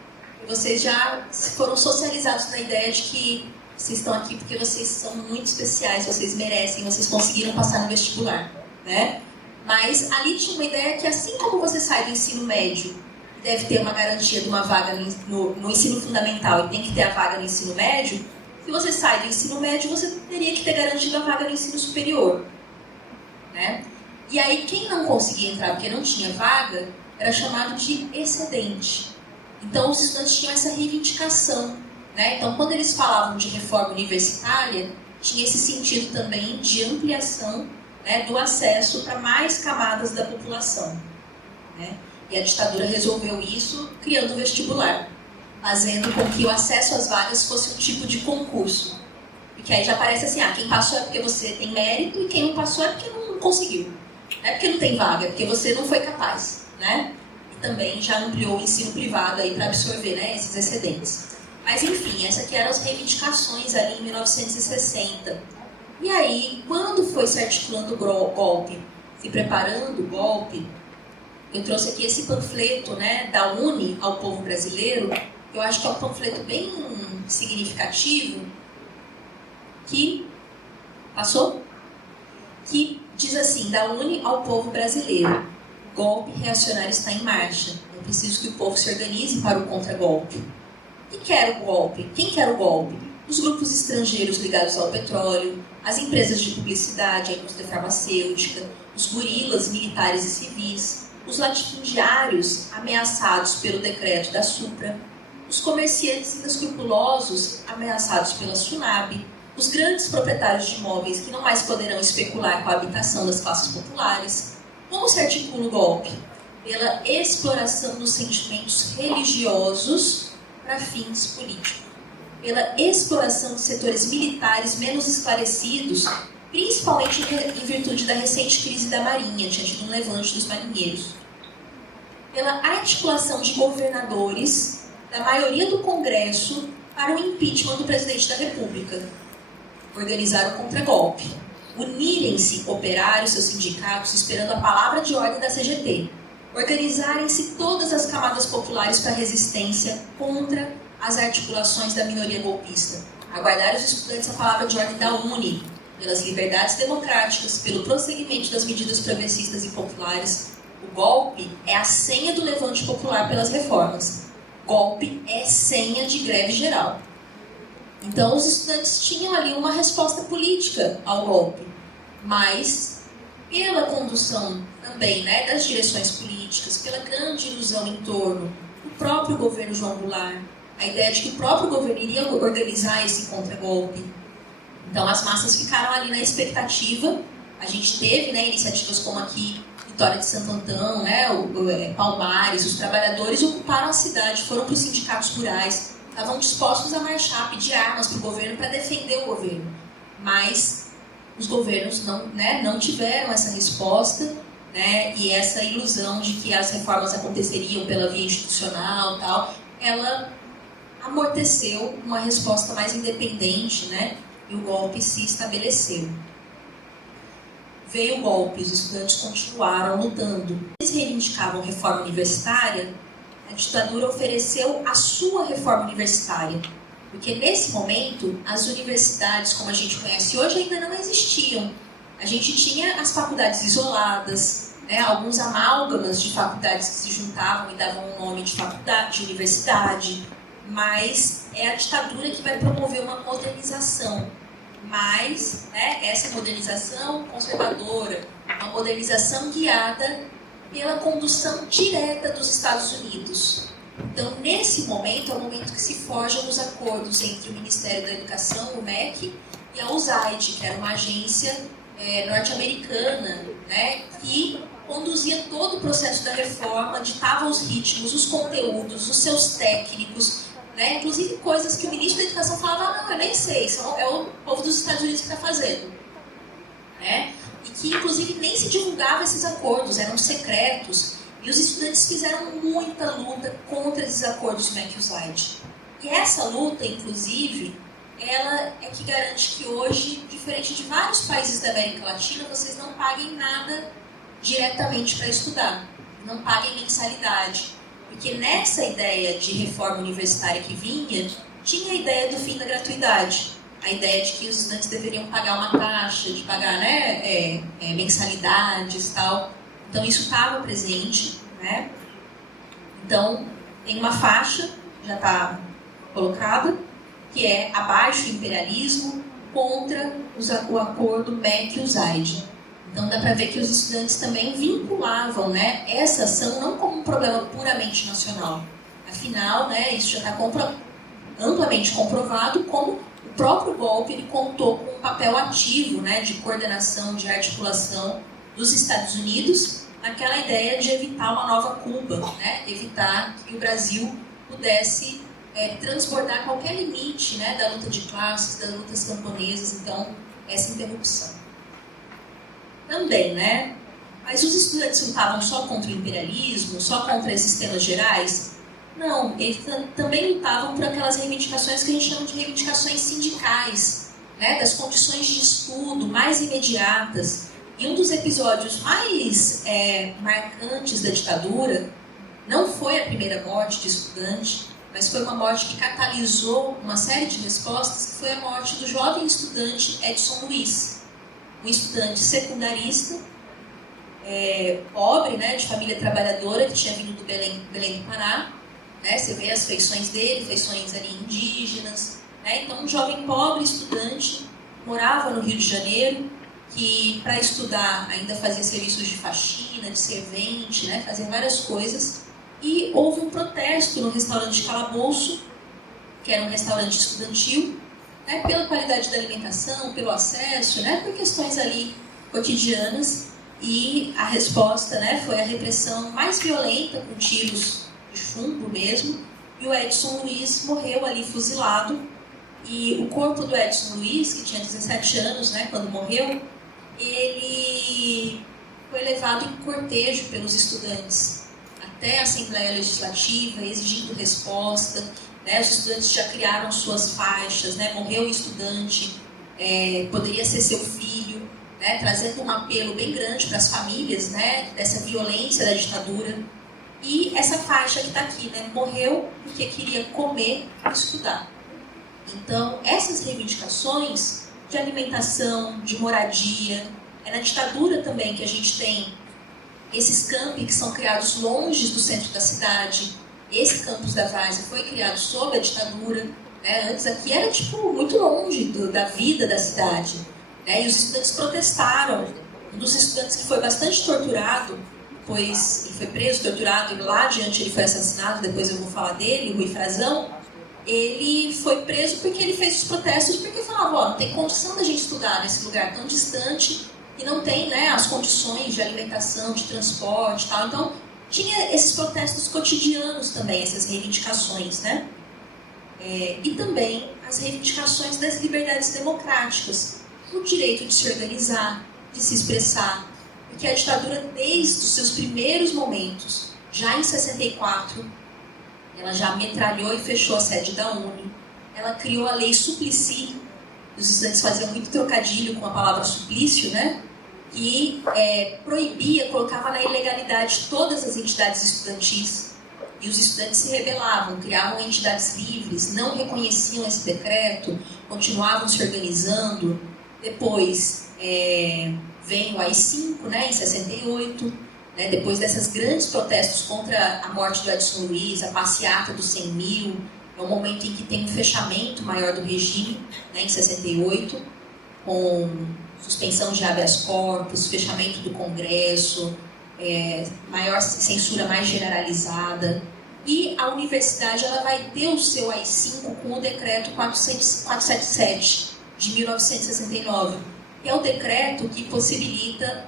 Vocês já foram socializados na ideia de que vocês estão aqui porque vocês são muito especiais, vocês merecem, vocês conseguiram passar no vestibular, né? Mas ali tinha uma ideia que assim como você sai do ensino médio e deve ter uma garantia de uma vaga no ensino fundamental e tem que ter a vaga no ensino médio, se você sai do ensino médio, você teria que ter garantido a vaga no ensino superior, né? E aí quem não conseguia entrar porque não tinha vaga era chamado de excedente. Então os estudantes tinham essa reivindicação, né? Então quando eles falavam de reforma universitária, tinha esse sentido também de ampliação, né, do acesso para mais camadas da população, né? E a ditadura resolveu isso criando o vestibular, fazendo com que o acesso às vagas fosse um tipo de concurso. Porque aí já parece assim, quem passou é porque você tem mérito e quem não passou é porque não conseguiu. Não é porque não tem vaga, é porque você não foi capaz, né? E também já ampliou o ensino privado aí para absorver, né, esses excedentes. Mas enfim, essas aqui eram as reivindicações ali em 1960. E aí, quando foi se articulando o golpe, se preparando o golpe, eu trouxe aqui esse panfleto, né, da UNE ao povo brasileiro. Eu acho que é um panfleto bem significativo, que passou? Que diz assim, da UNE ao povo brasileiro: golpe reacionário está em marcha. É preciso que o povo se organize para o contragolpe. E quer o golpe? Quem quer o golpe? Os grupos estrangeiros ligados ao petróleo, as empresas de publicidade, a indústria farmacêutica, os gorilas militares e civis, os latifundiários ameaçados pelo decreto da Supra, os comerciantes inescrupulosos ameaçados pela Sunab, os grandes proprietários de imóveis que não mais poderão especular com a habitação das classes populares. Como se articula o golpe? Pela exploração dos sentimentos religiosos para fins políticos, pela exploração de setores militares menos esclarecidos, principalmente em virtude da recente crise da Marinha, tinha tido um levante dos marinheiros, pela articulação de governadores da maioria do Congresso para o impeachment do presidente da República. Organizaram o contragolpe. Unirem-se operários, seus sindicatos, esperando a palavra de ordem da CGT. Organizarem-se todas as camadas populares para a resistência contra as articulações da minoria golpista. Aguardar os estudantes a palavra de ordem da UNE, pelas liberdades democráticas, pelo prosseguimento das medidas progressistas e populares. O golpe é a senha do levante popular pelas reformas. Golpe é senha de greve geral. Então os estudantes tinham ali uma resposta política ao golpe, mas pela condução também, né, das direções políticas, pela grande ilusão em torno do próprio governo João Goulart, a ideia de que o próprio governo iria organizar esse contragolpe. Então as massas ficaram ali na expectativa. A gente teve, né, iniciativas como aqui Vitória de Santo Antão, né, Palmares, os trabalhadores ocuparam a cidade, foram para os sindicatos rurais, estavam dispostos a marchar, pedir armas para o governo para defender o governo. Mas os governos não tiveram essa resposta, né, e essa ilusão de que as reformas aconteceriam pela via institucional, tal, ela amorteceu uma resposta mais independente, né, e o golpe se estabeleceu. Veio o golpe, os estudantes continuaram lutando. Eles reivindicavam reforma universitária, a ditadura ofereceu a sua reforma universitária, porque nesse momento as universidades, como a gente conhece hoje, ainda não existiam. A gente tinha as faculdades isoladas, né, alguns amálgamas de faculdades que se juntavam e davam o nome de faculdade, de universidade, mas é a ditadura que vai promover uma modernização. Mas, né, essa modernização conservadora, uma modernização guiada pela condução direta dos Estados Unidos. Então, nesse momento, é o momento que se forjam os acordos entre o Ministério da Educação, o MEC, e a USAID, que era uma agência norte-americana, né, que conduzia todo o processo da reforma, ditava os ritmos, os conteúdos, os seus técnicos, né, inclusive coisas que o ministro da Educação falava, não, eu nem sei, é o povo dos Estados Unidos que está fazendo. Né? E que, inclusive, nem se divulgava esses acordos, eram secretos, e os estudantes fizeram muita luta contra esses acordos MEC-USAID. E essa luta, inclusive, ela é que garante que hoje, diferente de vários países da América Latina, vocês não paguem nada diretamente para estudar, não paguem mensalidade. Porque nessa ideia de reforma universitária que vinha, tinha a ideia do fim da gratuidade. A ideia de que os estudantes deveriam pagar uma taxa, de pagar, né, mensalidades e tal. Então isso estava presente, né? Então tem uma faixa, já está colocada, que é abaixo o imperialismo, contra o acordo MEC-USAID. Então dá para ver que os estudantes também vinculavam, né, essa ação não como um problema puramente nacional. Afinal, né, isso já está amplamente comprovado como o próprio golpe ele contou com um papel ativo, né, de coordenação, de articulação dos Estados Unidos naquela ideia de evitar uma nova Cuba, né, evitar que o Brasil pudesse transbordar qualquer limite, né, da luta de classes, das lutas camponesas. Então, essa interrupção. Também, né? Mas os estudantes lutavam só contra o imperialismo, só contra esses temas gerais? Não, eles também lutavam por aquelas reivindicações que a gente chama de reivindicações sindicais, né? Das condições de estudo mais imediatas. E um dos episódios mais marcantes da ditadura não foi a primeira morte de estudante, mas foi uma morte que catalisou uma série de respostas, que foi a morte do jovem estudante Edson Luiz. Um estudante secundarista, pobre, né, de família trabalhadora, que tinha vindo do Belém do Pará. Né, você vê as feições dele, feições ali indígenas. Né, então, um jovem pobre, estudante, morava no Rio de Janeiro, que para estudar ainda fazia serviços de faxina, de servente, né, fazia várias coisas. E houve um protesto no restaurante Calabouço, que era um restaurante estudantil, né, pela qualidade da alimentação, pelo acesso, né, por questões ali cotidianas, e a resposta, né, foi a repressão mais violenta, com tiros de chumbo mesmo, e o Edson Luiz morreu ali fuzilado, e o corpo do Edson Luiz, que tinha 17 anos, né, quando morreu, ele foi levado em cortejo pelos estudantes até a Assembleia Legislativa, exigindo resposta. Né, os estudantes já criaram suas faixas, né, morreu um estudante, poderia ser seu filho, né, trazendo um apelo bem grande para as famílias, né, dessa violência da ditadura. E essa faixa que está aqui, né, morreu porque queria comer e estudar. Então, essas reivindicações de alimentação, de moradia, é na ditadura também que a gente tem esses campi que são criados longe do centro da cidade. Esse campus da Várzea foi criado sob a ditadura, né? Antes aqui era muito longe da vida da cidade, né? E os estudantes protestaram. Um dos estudantes que foi bastante torturado, pois ele foi preso, torturado, e lá adiante ele foi assassinado, depois eu vou falar dele, o Rui Frazão, ele foi preso porque ele fez os protestos, porque falava, não tem condição da gente estudar nesse lugar tão distante, e não tem, né, as condições de alimentação, de transporte e tal. Então, tinha esses protestos cotidianos também, essas reivindicações, né? E também as reivindicações das liberdades democráticas, o direito de se organizar, de se expressar, porque a ditadura, desde os seus primeiros momentos, já em 64, ela já metralhou e fechou a sede da UNE, ela criou a Lei Suplicy, os estudantes faziam muito trocadilho com a palavra suplício, né? Que proibia, colocava na ilegalidade todas as entidades estudantis. E os estudantes se rebelavam, criavam entidades livres, não reconheciam esse decreto, continuavam se organizando. Depois vem o AI-5, né, em 68, né, depois desses grandes protestos contra a morte do Edson Luiz, a passeata dos 100 mil, É um momento em que tem um fechamento maior do regime, né, em 68, com suspensão de habeas corpus, fechamento do Congresso, maior censura mais generalizada. E a universidade ela vai ter o seu AI-5 com o decreto 477 de 1969, que é o decreto que possibilita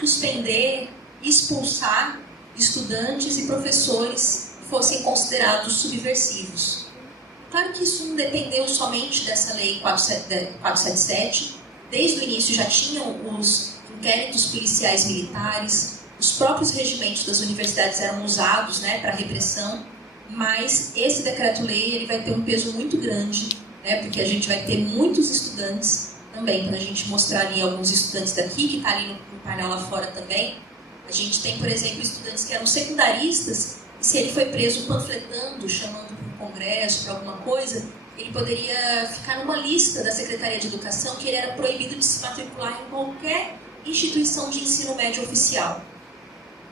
suspender, expulsar estudantes e professores que fossem considerados subversivos. Claro que isso não dependeu somente dessa lei 477. Desde o início já tinham os inquéritos policiais militares, os próprios regimentos das universidades eram usados, né, para repressão, mas esse decreto-lei ele vai ter um peso muito grande, né, porque a gente vai ter muitos estudantes também, para a gente mostrar ali alguns estudantes daqui, que está ali no painel lá fora também. A gente tem, por exemplo, estudantes que eram secundaristas, e se ele foi preso panfletando, chamando para um congresso, para alguma coisa, ele poderia ficar numa lista da Secretaria de Educação que ele era proibido de se matricular em qualquer instituição de ensino médio oficial.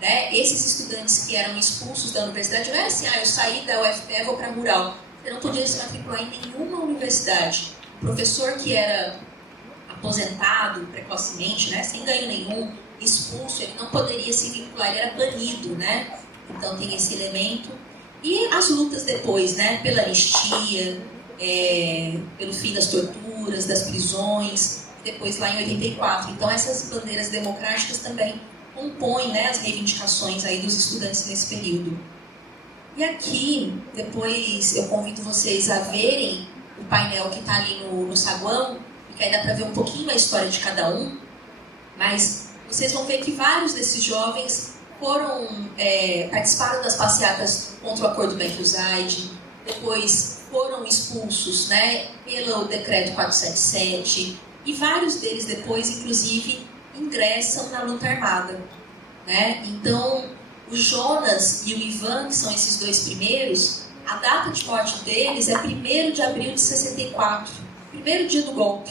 Né? Esses estudantes que eram expulsos da universidade, não é assim, eu saí da UFPE e vou para a Rural. Você não podia se matricular em nenhuma universidade. O professor que era aposentado precocemente, né, sem ganho nenhum, expulso, ele não poderia se vincular, ele era banido, né? Então tem esse elemento. E as lutas depois, né, pela anistia, pelo fim das torturas, das prisões, depois lá em 84. Então essas bandeiras democráticas também compõem, né, as reivindicações aí dos estudantes nesse período. E aqui, depois eu convido vocês a verem o painel que está ali no saguão, que aí dá para ver um pouquinho a história de cada um, mas vocês vão ver que vários desses jovens participaram das passeatas contra o Acordo Ben-Usaid, depois foram expulsos, né, pelo Decreto 477, e vários deles depois, inclusive, ingressam na luta armada. Né? Então, o Jonas e o Ivan, que são esses dois primeiros, a data de morte deles é 1º de abril de 64, primeiro dia do golpe.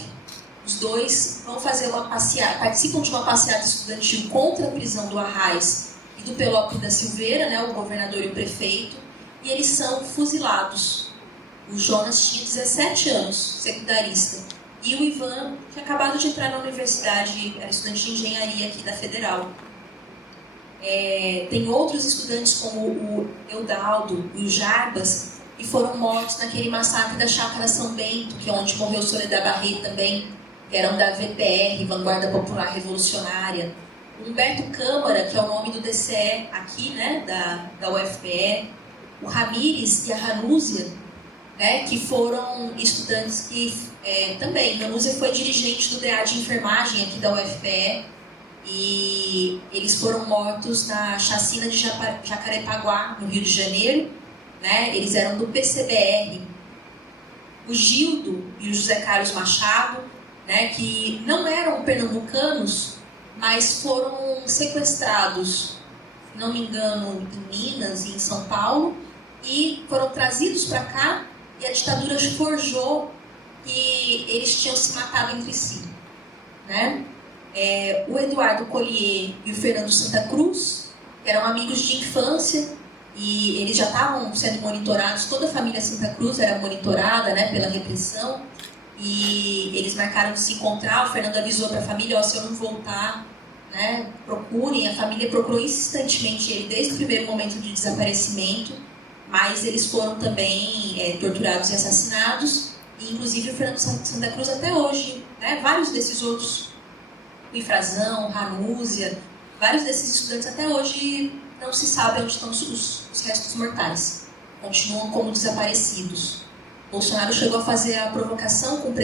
Os dois vão fazer uma passeata, participam de uma passeata estudantil contra a prisão do Arraes e do Pelópio da Silveira, né, o governador e o prefeito, e eles são fuzilados. O Jonas tinha 17 anos, secundarista, e o Ivan tinha acabado de entrar na universidade, era estudante de engenharia aqui da Federal. Tem outros estudantes como o Eudaldo e o Jarbas, que foram mortos naquele massacre da Chácara São Bento, que é onde morreu Soledad Barret também, que eram da VPR, Vanguarda Popular Revolucionária. O Humberto Câmara, que é o nome do DCE aqui, né, da UFPE. O Ramírez e a Ranúzia, né, que foram estudantes que também, Ranúzia foi dirigente do DA de enfermagem aqui da UFPE, e eles foram mortos na chacina de Jacarepaguá, no Rio de Janeiro, né? Eles eram do PCBR. O Gildo e o José Carlos Machado, né, que não eram pernambucanos, mas foram sequestrados, se não me engano, em Minas e em São Paulo, e foram trazidos para cá, e a ditadura forjou que eles tinham se matado entre si. Né? O Eduardo Collier e o Fernando Santa Cruz eram amigos de infância, e eles já estavam sendo monitorados, toda a família Santa Cruz era monitorada, né, pela repressão, e eles marcaram de se encontrar. O Fernando avisou para a família, se eu não voltar, né, procurem. A família procurou insistentemente ele desde o primeiro momento de desaparecimento, mas eles foram também torturados e assassinados, e inclusive o Fernando Santa Cruz até hoje, né, vários desses outros, o Ifrazão, Ranúzia, vários desses estudantes até hoje não se sabe onde estão os restos mortais, continuam como desaparecidos. Bolsonaro chegou a fazer a provocação com o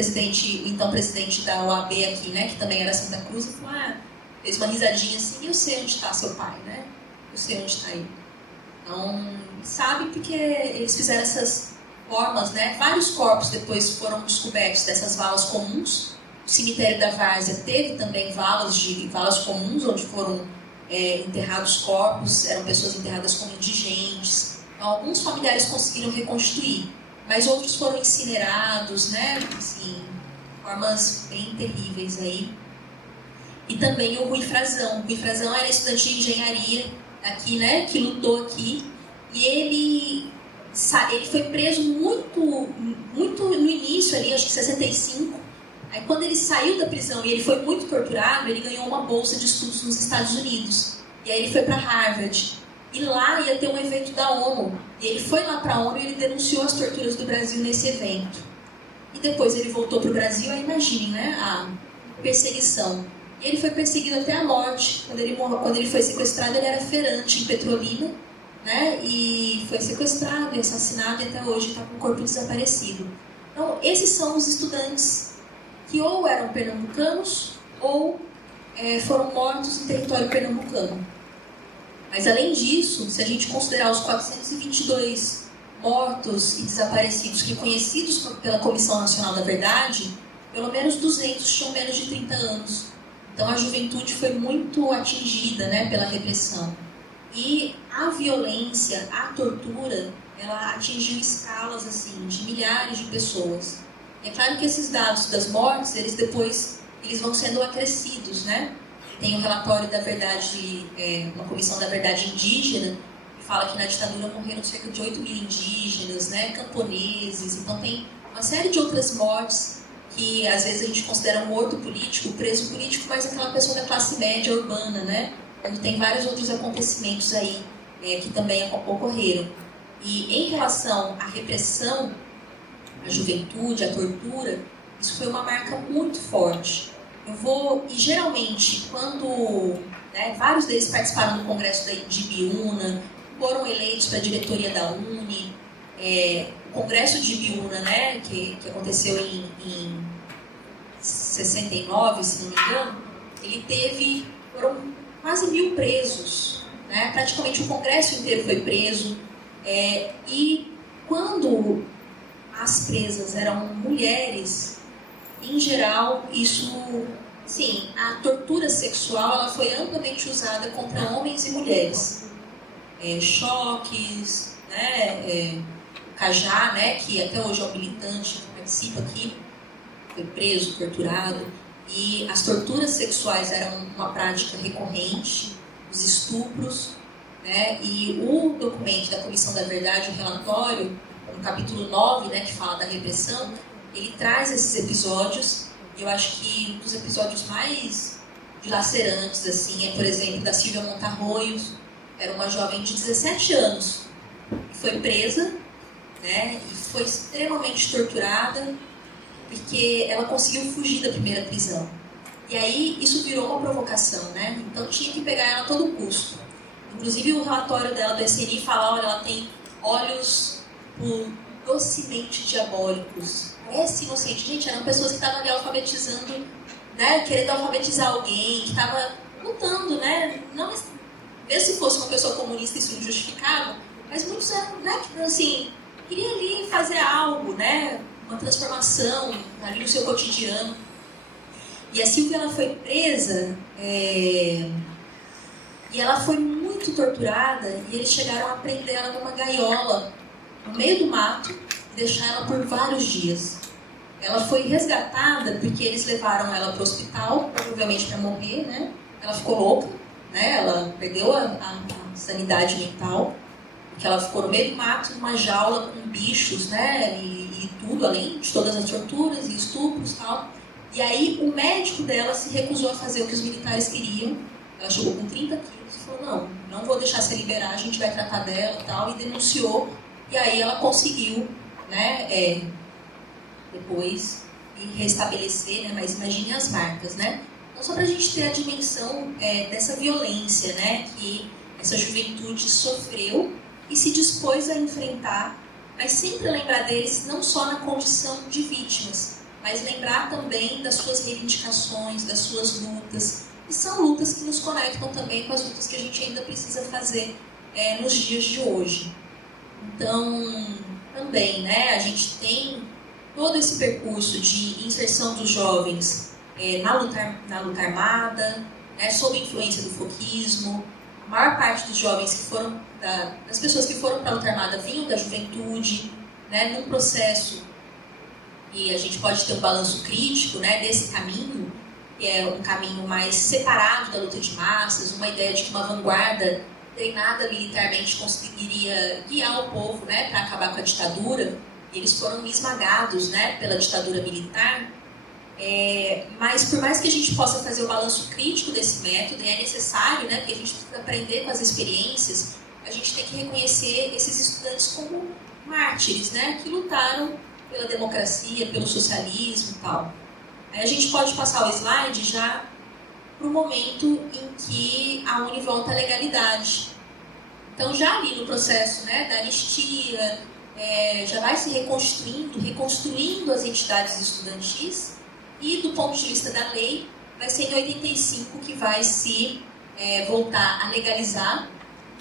então presidente da OAB aqui, né, que também era Santa Cruz, e falou, fez uma risadinha assim, eu sei onde está seu pai, né? Eu sei onde está ele. Então, sabe, porque eles fizeram essas formas, né? Vários corpos depois foram descobertos dessas valas comuns. O cemitério da Várzea teve também valas comuns, onde foram enterrados corpos, eram pessoas enterradas como indigentes. Então, alguns familiares conseguiram reconstruir, mas outros foram incinerados, né? Assim, formas bem terríveis aí. E também o Rui Frazão. O Rui Frazão era estudante de engenharia aqui, né? Que lutou aqui. E ele ele foi preso muito no início ali, acho que 65. Aí quando ele saiu da prisão e ele foi muito torturado, ele ganhou uma bolsa de estudos nos Estados Unidos. E aí ele foi para Harvard. E lá ia ter um evento da ONU. E ele foi lá para a ONU e ele denunciou as torturas do Brasil nesse evento. E depois ele voltou para o Brasil, aí imagine, né, a perseguição. E ele foi perseguido até a morte. Quando ele foi sequestrado, ele era feirante em Petrolina, né, e foi sequestrado e assassinado, e até hoje está com o corpo desaparecido. Então, esses são os estudantes que ou eram pernambucanos ou foram mortos em território pernambucano. Mas, além disso, se a gente considerar os 422 mortos e desaparecidos reconhecidos pela Comissão Nacional da Verdade, pelo menos 200 tinham menos de 30 anos. Então, a juventude foi muito atingida, né, pela repressão. E a violência, a tortura, ela atingiu escalas assim, de milhares de pessoas. É claro que esses dados das mortes, eles vão sendo acrescidos, né? Tem um relatório da verdade, uma comissão da verdade indígena, que fala que na ditadura morreram cerca de 8 mil indígenas, né, camponeses. Então tem uma série de outras mortes que às vezes a gente considera morto político, preso político, mas aquela pessoa da classe média urbana, né? Quando tem vários outros acontecimentos aí que também ocorreram. E em relação à repressão, à juventude, à tortura, isso foi uma marca muito forte. E geralmente, quando vários deles participaram do congresso de Ibiúna, foram eleitos para a diretoria da UNE, o congresso de Ibiúna, né, que aconteceu em 69, se não me engano, foram quase 1.000 presos, né? Praticamente o congresso inteiro foi preso, e quando as presas eram mulheres, em geral, sim, a tortura sexual ela foi amplamente usada contra homens e mulheres. Choques, né? Cajá, né? Que até hoje é um militante que participa aqui, foi preso, torturado. E as torturas sexuais eram uma prática recorrente, os estupros, né? E o documento da Comissão da Verdade, o relatório, no capítulo 9, né, que fala da repressão, ele traz esses episódios. E eu acho que um dos episódios mais dilacerantes, assim, por exemplo, da Silvia Montarroios. Era uma jovem de 17 anos que foi presa, né, e foi extremamente torturada porque ela conseguiu fugir da primeira prisão. E aí isso virou uma provocação, né? Então tinha que pegar ela a todo custo. Inclusive o relatório dela do SNI fala, olha, ela tem olhos docemente diabólicos. Parece inocente. Gente, eram pessoas que estavam ali alfabetizando, né? Querendo alfabetizar alguém, que estava lutando, né? Não, mesmo se fosse uma pessoa comunista, isso não justificava, mas muitos eram, né? Tipo assim, queriam ali fazer algo, né? Uma transformação ali no seu cotidiano. E a Silvia, ela foi presa e ela foi muito torturada, e eles chegaram a prender ela numa gaiola no meio do mato e deixar ela por vários dias. Ela foi resgatada porque eles levaram ela para o hospital, provavelmente para morrer, né? Ela ficou louca, né? Ela perdeu a sanidade mental, porque ela ficou no meio do mato, numa jaula com bichos, né? E tudo, além de todas as torturas e estupros e tal. E aí o médico dela se recusou a fazer o que os militares queriam. Ela chegou com 30 quilos e falou, não vou deixar você liberar, a gente vai tratar dela e tal, e denunciou. E aí ela conseguiu, né, depois restabelecer, né, mas imagine as marcas, né? Então, só para a gente ter a dimensão dessa violência, né, que essa juventude sofreu e se dispôs a enfrentar, mas sempre lembrar deles não só na condição de vítimas, mas lembrar também das suas reivindicações, das suas lutas, e são lutas que nos conectam também com as lutas que a gente ainda precisa fazer nos dias de hoje. Então, também, né, a gente tem todo esse percurso de inserção dos jovens na luta armada, né, sob influência do foquismo. A maior parte dos jovens que foram, das pessoas que foram para a luta armada vinham da juventude, né, num processo, e a gente pode ter um balanço crítico, né, desse caminho, que é um caminho mais separado da luta de massas, uma ideia de que uma vanguarda treinada militarmente, conseguiria guiar o povo, né, para acabar com a ditadura. Eles foram esmagados, né, pela ditadura militar. Mas por mais que a gente possa fazer o balanço crítico desse método, é necessário, né, porque a gente precisa aprender com as experiências, a gente tem que reconhecer esses estudantes como mártires, né, que lutaram pela democracia, pelo socialismo e tal. Aí a gente pode passar o slide já para o momento em que a Uni volta à legalidade. Então, já ali no processo, né, da anistia, já vai se reconstruindo as entidades estudantis, e do ponto de vista da lei, vai ser em 85 que vai se voltar a legalizar.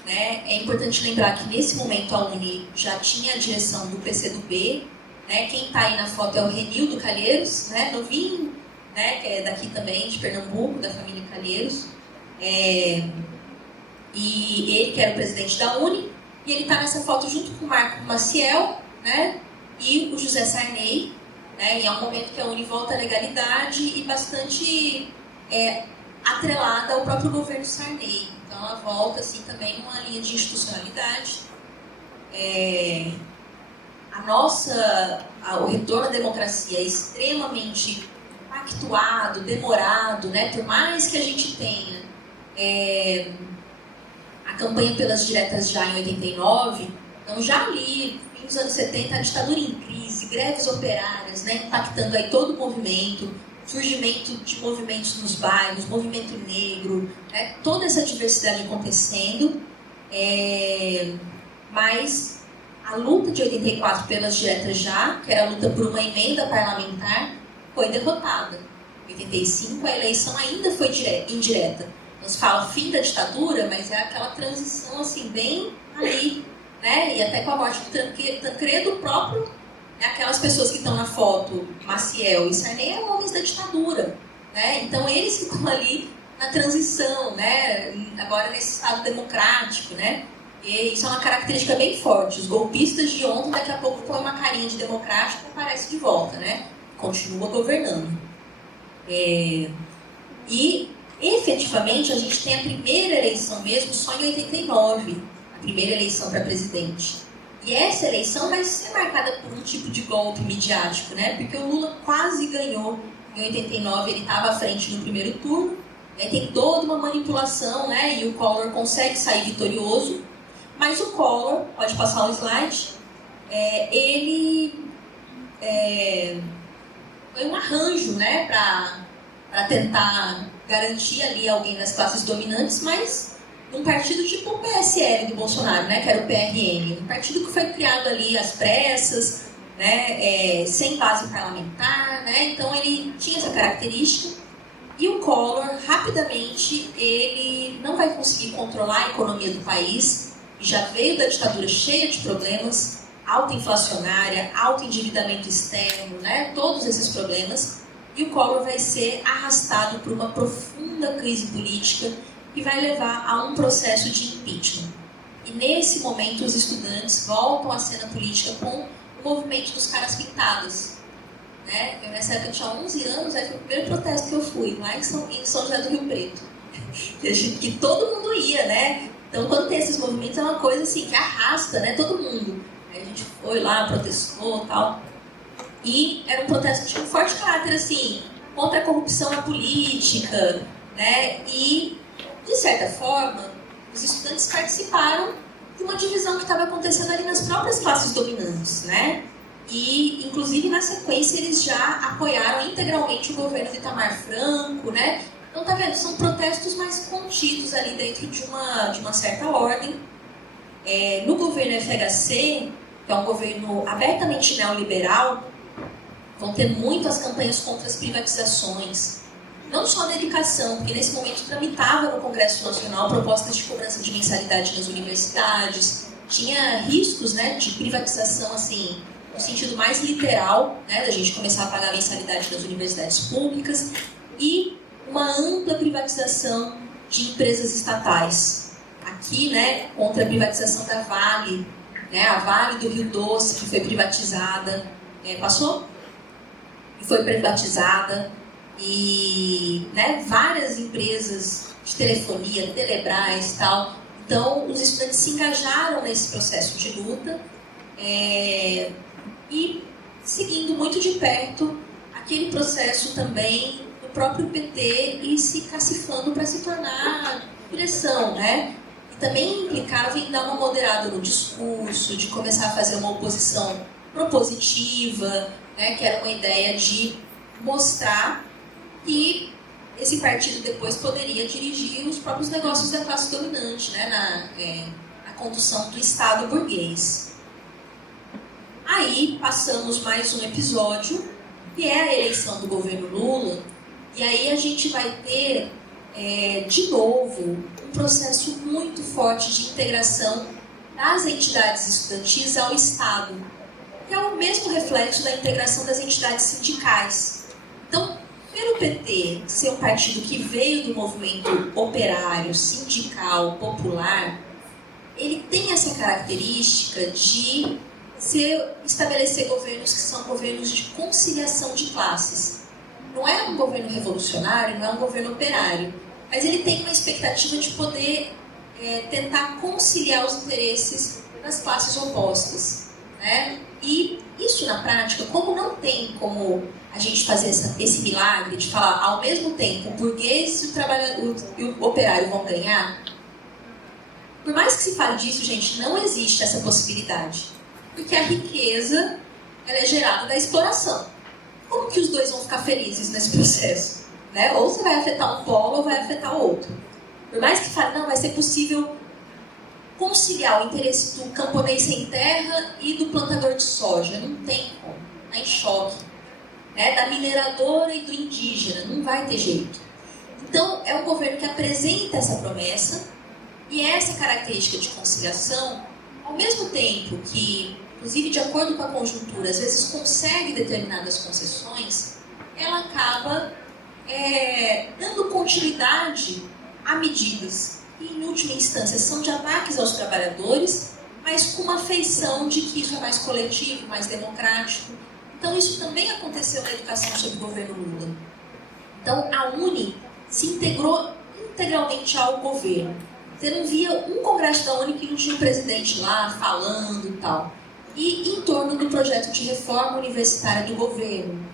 Né? É importante lembrar que nesse momento a Uni já tinha a direção do PCdoB, né? Quem está aí na foto é o Renildo Calheiros, né? Novinho, né? Que é daqui também, de Pernambuco, da família Calheiros. E ele que era o presidente da Uni, e ele está nessa foto junto com o Marco Maciel, né? E o José Sarney, né? E é um momento que a Uni volta à legalidade e bastante atrelada ao próprio governo Sarney. Então ela volta assim, também numa linha de institucionalidade. O retorno à democracia é extremamente pactuado, demorado, né? Por mais que a gente tenha a campanha pelas diretas já em 89, então já ali, nos anos 70, a ditadura em crise, greves operárias, né? Impactando aí todo o movimento, surgimento de movimentos nos bairros, movimento negro, né? Toda essa diversidade acontecendo, mas a luta de 84 pelas diretas já, que era a luta por uma emenda parlamentar, foi derrotada. Em 85 a eleição ainda foi indireta. Não se fala fim da ditadura, mas é aquela transição assim, bem ali, né? E até com a morte do Tancredo próprio, né? Aquelas pessoas que estão na foto, Maciel e Sarney, eram homens da ditadura, né? Então eles ficam ali na transição, né? Agora nesse estado democrático, né? E isso é uma característica bem forte. Os golpistas de ontem, daqui a pouco, põem uma carinha de democrático e aparece de volta, né? Continua governando. E, efetivamente, a gente tem a primeira eleição mesmo só em 89. A primeira eleição para presidente. E essa eleição vai ser marcada por um tipo de golpe midiático, né? Porque o Lula quase ganhou em 89, ele estava à frente no primeiro turno. Aí tem toda uma manipulação, né? E o Collor consegue sair vitorioso. Mas o Collor, pode passar o slide, ele foi um arranjo, né, para tentar garantir ali alguém das classes dominantes, mas um partido tipo o PSL do Bolsonaro, né, que era o PRN, um partido que foi criado ali às pressas, né, sem base parlamentar, né, então ele tinha essa característica. E o Collor, rapidamente, ele não vai conseguir controlar a economia do país, já veio da ditadura cheia de problemas, alta inflacionária, alto endividamento externo, né? Todos esses problemas, e o Collor vai ser arrastado por uma profunda crise política que vai levar a um processo de impeachment. E nesse momento os estudantes voltam à cena política com o movimento dos caras pintados. Né? Eu, nessa época, tinha 11 anos, aí foi o primeiro protesto que eu fui, lá em São José do Rio Preto. Que todo mundo ia, né? Então, quando tem esses movimentos, é uma coisa assim, que arrasta, né, todo mundo. Aí a gente foi lá, protestou e tal. E era um protesto que tinha um forte caráter, assim, contra a corrupção na política, né? E, de certa forma, os estudantes participaram de uma divisão que estava acontecendo ali nas próprias classes dominantes, né? E, inclusive, na sequência, eles já apoiaram integralmente o governo de Itamar Franco, né? Então, tá vendo? São protestos mais contidos ali dentro de uma certa ordem. No governo FHC, que é um governo abertamente neoliberal, vão ter muitas campanhas contra as privatizações. Não só na educação, porque nesse momento tramitava no Congresso Nacional propostas de cobrança de mensalidade nas universidades. Tinha riscos, né, de privatização, assim, no sentido mais literal, né, da gente começar a pagar mensalidade nas universidades públicas. E uma ampla privatização de empresas estatais. Aqui, né, contra a privatização da Vale, né, a Vale do Rio Doce, que foi privatizada. Passou? E foi privatizada. E, né, várias empresas de telefonia, Telebrás e tal. Então, os estudantes se engajaram nesse processo de luta e seguindo muito de perto aquele processo também do próprio PT e se cacifando para se tornar direção, né? E também implicava em dar uma moderada no discurso, de começar a fazer uma oposição propositiva, né? Que era uma ideia de mostrar que esse partido depois poderia dirigir os próprios negócios da classe dominante, né? Na condução do Estado burguês. Aí passamos mais um episódio, que é a eleição do governo Lula, e aí a gente vai ter, de novo, um processo muito forte de integração das entidades estudantis ao Estado, que é o mesmo reflexo da integração das entidades sindicais. Então, pelo PT ser um partido que veio do movimento operário, sindical, popular, ele tem essa característica de estabelecer governos que são governos de conciliação de classes. Não é um governo revolucionário, não é um governo operário, mas ele tem uma expectativa de poder tentar conciliar os interesses das classes opostas, né? E isso na prática, como não tem como a gente fazer esse milagre de falar ao mesmo tempo o burguês e o operário vão ganhar, por mais que se fale disso, gente, não existe essa possibilidade. Porque a riqueza ela é gerada da exploração. Como que os dois vão ficar felizes nesse processo? Né? Ou você vai afetar um polo ou vai afetar o outro. Por mais que fale, não, vai ser possível conciliar o interesse do camponês sem terra e do plantador de soja. Não tem como. Está em choque. Né? Da mineradora e do indígena. Não vai ter jeito. Então, é um governo que apresenta essa promessa e essa característica de conciliação, ao mesmo tempo que, inclusive de acordo com a conjuntura, às vezes consegue determinadas concessões, ela acaba dando continuidade a medidas que, em última instância, são de ataques aos trabalhadores, mas com uma feição de que isso é mais coletivo, mais democrático. Então, isso também aconteceu na educação sob o governo Lula. Então, a UNE se integrou integralmente ao governo. Você não via um congresso da UNE que não tinha um presidente lá falando e tal. E em torno do projeto de reforma universitária do governo.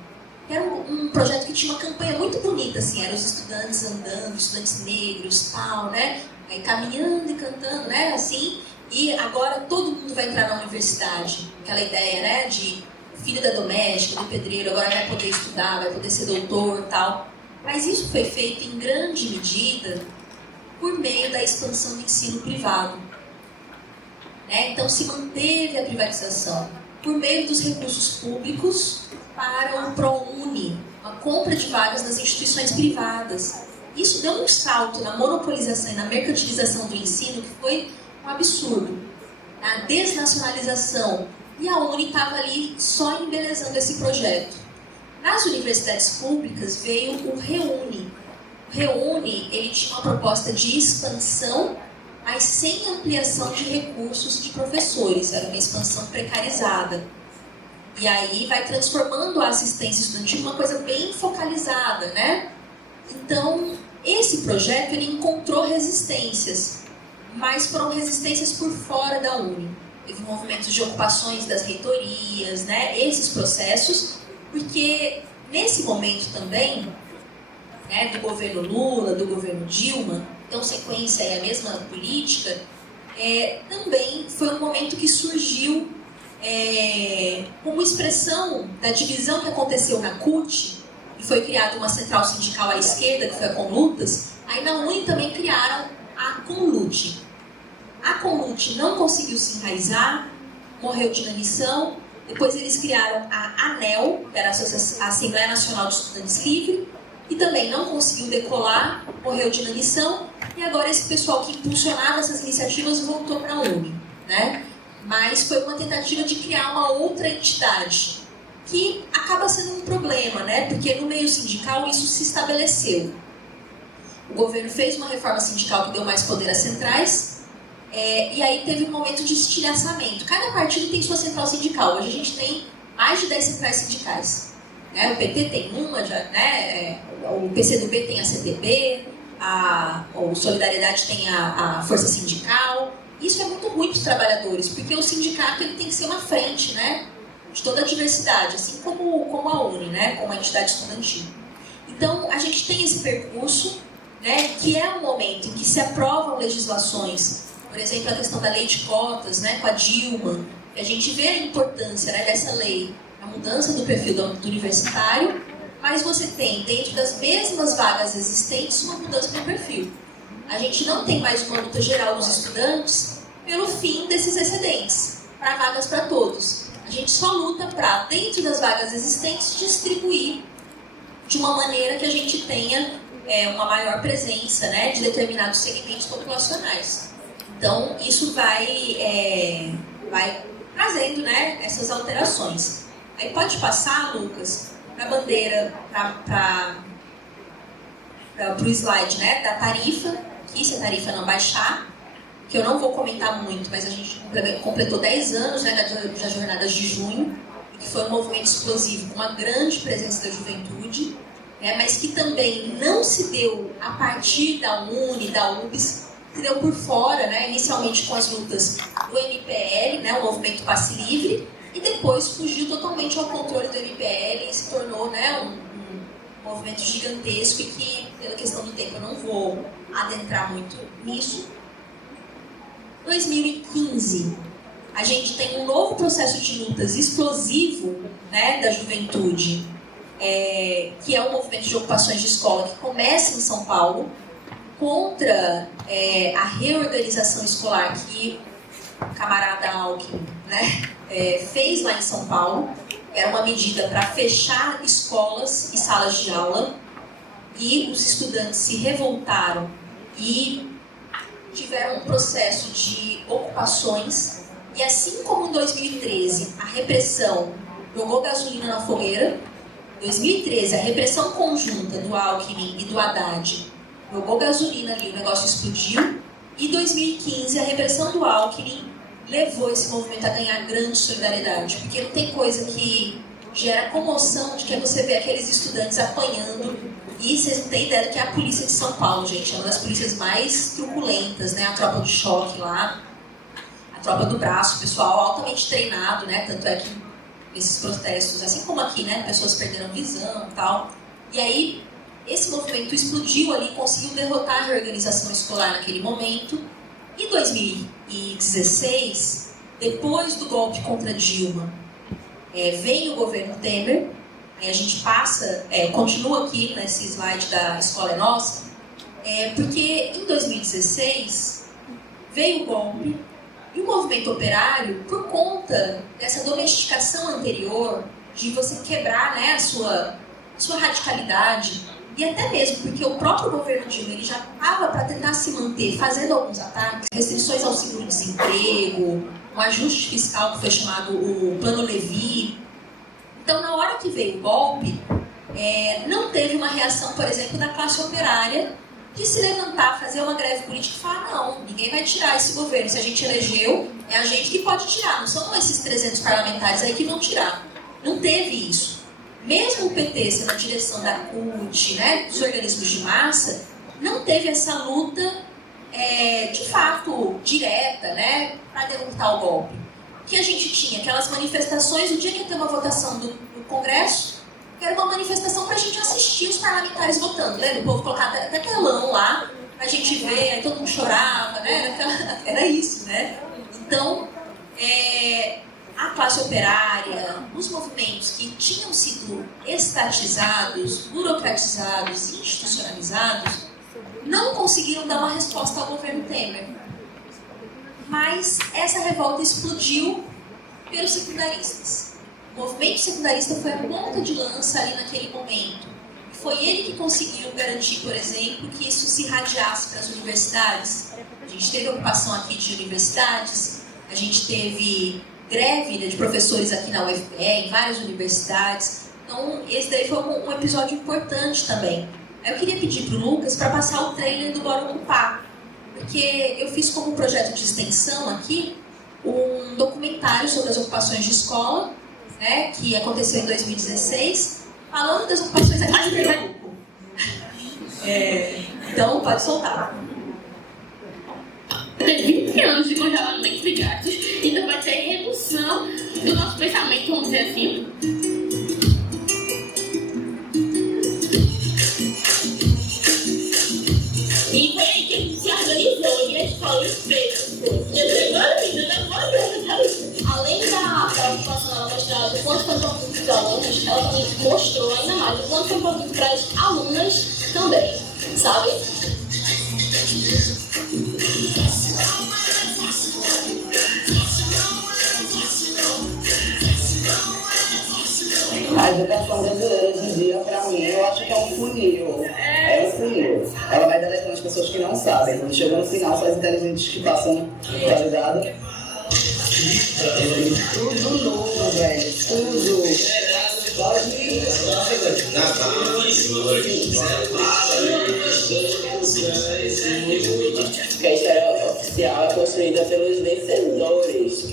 Era um projeto que tinha uma campanha muito bonita, assim, eram os estudantes andando, estudantes negros, tal, né? Aí caminhando e cantando, né? Assim, e agora todo mundo vai entrar na universidade. Aquela ideia, né? De filho da doméstica, do pedreiro, agora vai poder estudar, vai poder ser doutor, tal. Mas isso foi feito em grande medida por meio da expansão do ensino privado. Né? Então se manteve a privatização por meio dos recursos públicos para o ProUni, a compra de vagas nas instituições privadas. Isso deu um salto na monopolização e na mercantilização do ensino que foi um absurdo. Na desnacionalização. E a UNE estava ali só embelezando esse projeto. Nas universidades públicas veio o REUNE. O REUNE ele tinha uma proposta de expansão, mas sem ampliação de recursos de professores. Era uma expansão precarizada. E aí vai transformando a assistência estudantil em uma coisa bem focalizada, né? Então, esse projeto ele encontrou resistências, mas foram resistências por fora da UNE. Teve movimentos de ocupações das reitorias, né? Esses processos, porque nesse momento também, né, do governo Lula, do governo Dilma, então sequência é a mesma política, também foi um momento que surgiu como expressão da divisão que aconteceu na CUT, e foi criada uma central sindical à esquerda, que foi a Conlutas. Aí na UNE também criaram a Conlute. A Conlute não conseguiu se enraizar, morreu de inanição. Depois eles criaram a ANEL, que era a Assembleia Nacional de Estudantes Livre, e também não conseguiu decolar, morreu de inanição. E agora esse pessoal que impulsionava essas iniciativas voltou para a UNE, né? Mas foi uma tentativa de criar uma outra entidade, que acaba sendo um problema, né? Porque no meio sindical isso se estabeleceu. O governo fez uma reforma sindical que deu mais poder às centrais, e aí teve um momento de estilhaçamento. Cada partido tem sua central sindical. Hoje a gente tem mais de 10 centrais sindicais. Né? O PT tem uma, já, né? O PCdoB tem a CTB, o Solidariedade tem a força sindical. Isso é muito ruim para os trabalhadores, porque o sindicato ele tem que ser uma frente, né, de toda a diversidade, assim como a UNE, né, como a entidade estudantil. Então, a gente tem esse percurso, né, que é um momento em que se aprovam legislações, por exemplo, a questão da lei de cotas, né, com a Dilma, a gente vê a importância, né, dessa lei, a mudança do perfil do universitário, mas você tem, dentro das mesmas vagas existentes, uma mudança no perfil. A gente não tem mais uma luta geral dos estudantes pelo fim desses excedentes, para vagas para todos. A gente só luta para, dentro das vagas existentes, distribuir de uma maneira que a gente tenha uma maior presença, né, de determinados segmentos populacionais. Então, isso vai trazendo, né, essas alterações. Aí pode passar, Lucas, para a bandeira, para o slide, né, da tarifa, que se a tarifa não baixar, que eu não vou comentar muito, mas a gente completou 10 anos, né, das jornadas de junho, que foi um movimento explosivo com uma grande presença da juventude, né, mas que também não se deu a partir da UNE, da UBS, se deu por fora, né, inicialmente com as lutas do MPL, né, o Movimento Passe Livre, e depois fugiu totalmente ao controle do MPL e se tornou, né, um movimento gigantesco e que, pela questão do tempo, eu não vou adentrar muito nisso. 2015, a gente tem um novo processo de lutas explosivo, né, da juventude, que é o movimento de ocupações de escola, que começa em São Paulo, contra a reorganização escolar que o camarada Alckmin, né, fez lá em São Paulo. Era uma medida para fechar escolas e salas de aula, e os estudantes se revoltaram e tiveram um processo de ocupações, e assim como em 2013 a repressão jogou gasolina na fogueira, em 2013 a repressão conjunta do Alckmin e do Haddad jogou gasolina ali, o negócio explodiu, e em 2015 a repressão do Alckmin levou esse movimento a ganhar grande solidariedade, porque não tem coisa que gera comoção de que você vê aqueles estudantes apanhando, e vocês não têm ideia do que é a polícia de São Paulo, gente, é uma das polícias mais truculentas, né, a tropa de choque lá, a tropa do braço, pessoal altamente treinado, né, tanto é que esses protestos, assim como aqui, né, pessoas perderam visão e tal, e aí esse movimento explodiu ali, conseguiu derrotar a reorganização escolar naquele momento. Em 2016, depois do golpe contra Dilma, vem o governo Temer, a gente continua aqui nesse slide da Escola é Nossa, porque em 2016 veio o golpe e o movimento operário, por conta dessa domesticação anterior, de você quebrar, né, a sua radicalidade, e até mesmo porque o próprio governo Dilma ele já estava para tentar se manter fazendo alguns ataques, restrições ao seguro-desemprego, um ajuste fiscal que foi chamado o Plano Levi. Então, na hora que veio o golpe, não teve uma reação, por exemplo, da classe operária de se levantar, fazer uma greve política e falar: não, ninguém vai tirar esse governo, se a gente elegeu, é a gente que pode tirar, não são esses 300 parlamentares aí que vão tirar. Não teve isso. Mesmo o PT sendo a direção da CUT, né, dos organismos de massa, não teve essa luta de fato direta, né, para derrotar o golpe. O que a gente tinha? Aquelas manifestações, o dia que ia ter uma votação do Congresso, que era uma manifestação para a gente assistir os parlamentares votando. Lembra? O povo colocava até telão lá, para a gente ver, aí todo mundo chorava, né? Era isso, né? Então, a classe operária, os movimentos que tinham sido estatizados, burocratizados, institucionalizados, não conseguiram dar uma resposta ao governo Temer. Mas essa revolta explodiu pelos secundaristas. O movimento secundarista foi a ponta de lança ali naquele momento. E foi ele que conseguiu garantir, por exemplo, que isso se irradiasse para as universidades. A gente teve ocupação aqui de universidades, a gente teve greve, né, de professores aqui na UFPE, em várias universidades. Então, esse daí foi um episódio importante também. Aí eu queria pedir para o Lucas para passar o trailer do Bora Ocupar, porque eu fiz como projeto de extensão aqui um documentário sobre as ocupações de escola, né, que aconteceu em 2016, falando das ocupações aqui de Pernambuco. Então, pode soltar. Tem 20 anos de congelamento de gastos, então vai ter redução do nosso pensamento, vamos dizer assim. E foi aí que a gente se organizou e a escola fez. E agora, menina, não pode ver. Além da preocupação dela mostrar o quanto foi importante para os alunos, ela também mostrou ainda mais o quanto foi importante para as alunas também, sabe? A educação brasileira hoje em dia, pra mim, eu acho que é um funil. É um funil. Ela vai deletando as pessoas que não sabem. Quando chega no final, só as inteligentes que passam, tá ligado? Tudo novo, velho. Tudo. Porque a história oficial é construída pelos vencedores.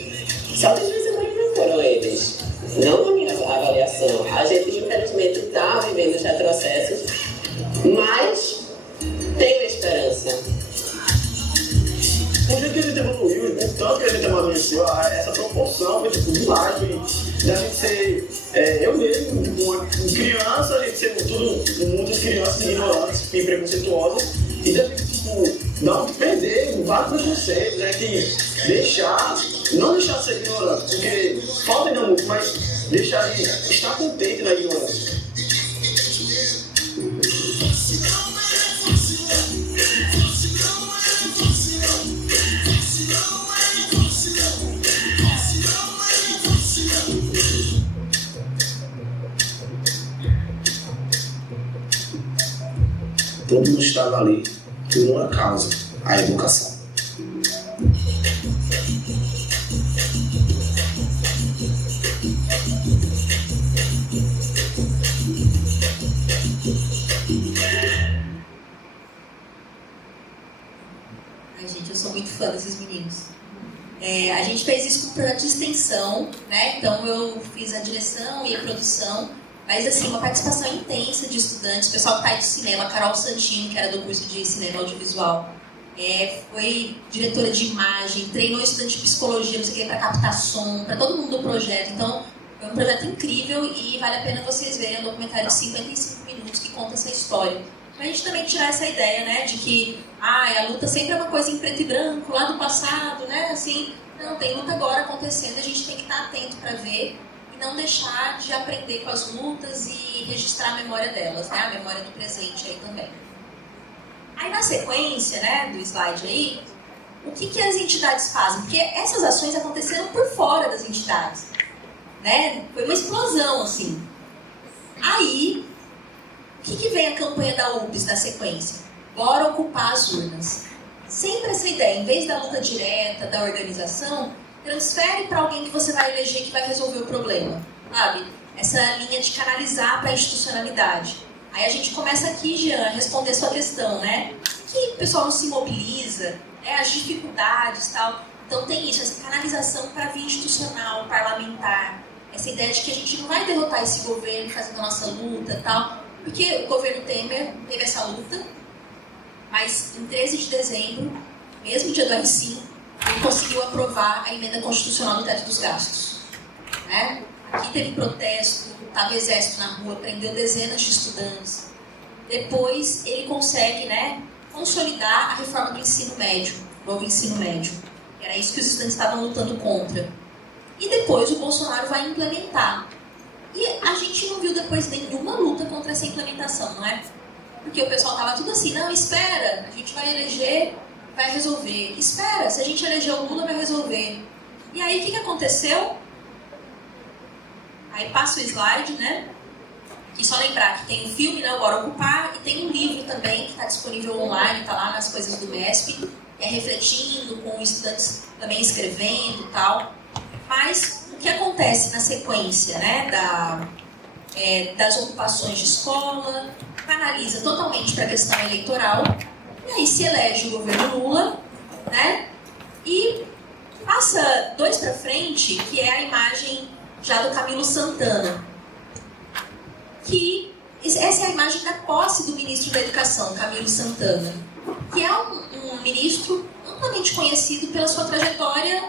Só que os vencedores não foram eles. Não na minha avaliação. A gente, infelizmente, está vivendo os retrocessos, mas tem esperança. O jeito que a gente evoluiu, o tanto que a gente amadureceu, essa proporção de live, da gente ser, eu mesmo, uma criança, a gente ser muitas crianças ignorantes e preconceituosas, e da gente, não perder vários preconceitos, né, que não deixar de ser ignorante, porque falta ainda muito, mas deixar de estar contente na ignorância. Todo mundo estava ali por uma causa, a educação. Ai, gente, eu sou muito fã desses meninos. A gente fez isso com projeto de extensão, né? Então eu fiz a direção e a produção, mas assim, uma participação intensa de estudantes, o pessoal que tá aí do cinema, a Carol Santinho, que era do curso de cinema audiovisual, foi diretora de imagem, treinou estudante de psicologia, não sei o que, para captar som, para todo mundo do projeto. Então, foi um projeto incrível e vale a pena vocês verem um documentário de 55 minutos que conta essa história. Pra gente também tirar essa ideia, né, de que a luta sempre é uma coisa em preto e branco, lá do passado, né, assim, não, tem luta agora acontecendo, a gente tem que estar atento para ver e não deixar de aprender com as lutas e registrar a memória delas, né, a memória do presente aí também. Aí na sequência, né, do slide aí, o que as entidades fazem? Porque essas ações aconteceram por fora das entidades, né, foi uma explosão, assim. Aí, o que vem a campanha da UBS na sequência? Bora ocupar as urnas. Sempre essa ideia, em vez da luta direta, da organização, transfere para alguém que você vai eleger que vai resolver o problema, sabe? Essa linha de canalizar para a institucionalidade. Aí a gente começa aqui, Jean, a responder a sua questão, né? Por que o pessoal não se mobiliza? Né? As dificuldades e tal. Então tem isso, essa canalização para a via institucional, parlamentar. Essa ideia de que a gente não vai derrotar esse governo fazendo a nossa luta e tal. Porque o governo Temer teve essa luta, mas em 13 de dezembro, mesmo dia do AI-5, ele conseguiu aprovar a emenda constitucional do teto dos gastos. Né? Aqui teve protesto, estava o exército na rua, prendeu dezenas de estudantes. Depois ele consegue, né, consolidar a reforma do ensino médio, novo ensino médio. Era isso que os estudantes estavam lutando contra. E depois o Bolsonaro vai implementar. E a gente não viu depois nenhuma luta contra essa implementação, não é? Porque o pessoal tava tudo assim, não, espera, a gente vai eleger, vai resolver. Espera, se a gente eleger o Lula, vai resolver. E aí, o que aconteceu? Aí passa o slide, né? E só lembrar que tem um filme, né, o Bora Ocupar, e tem um livro também, que está disponível online, está lá nas coisas do MESP, refletindo, com estudantes também escrevendo e tal. Mas o que acontece na sequência, né, das ocupações de escola, canaliza totalmente para a questão eleitoral, e aí se elege o governo Lula, né, e passa 2 para frente, que é a imagem já do Camilo Santana, que Essa é a imagem da posse do ministro da Educação, Camilo Santana, que é um ministro amplamente conhecido pela sua trajetória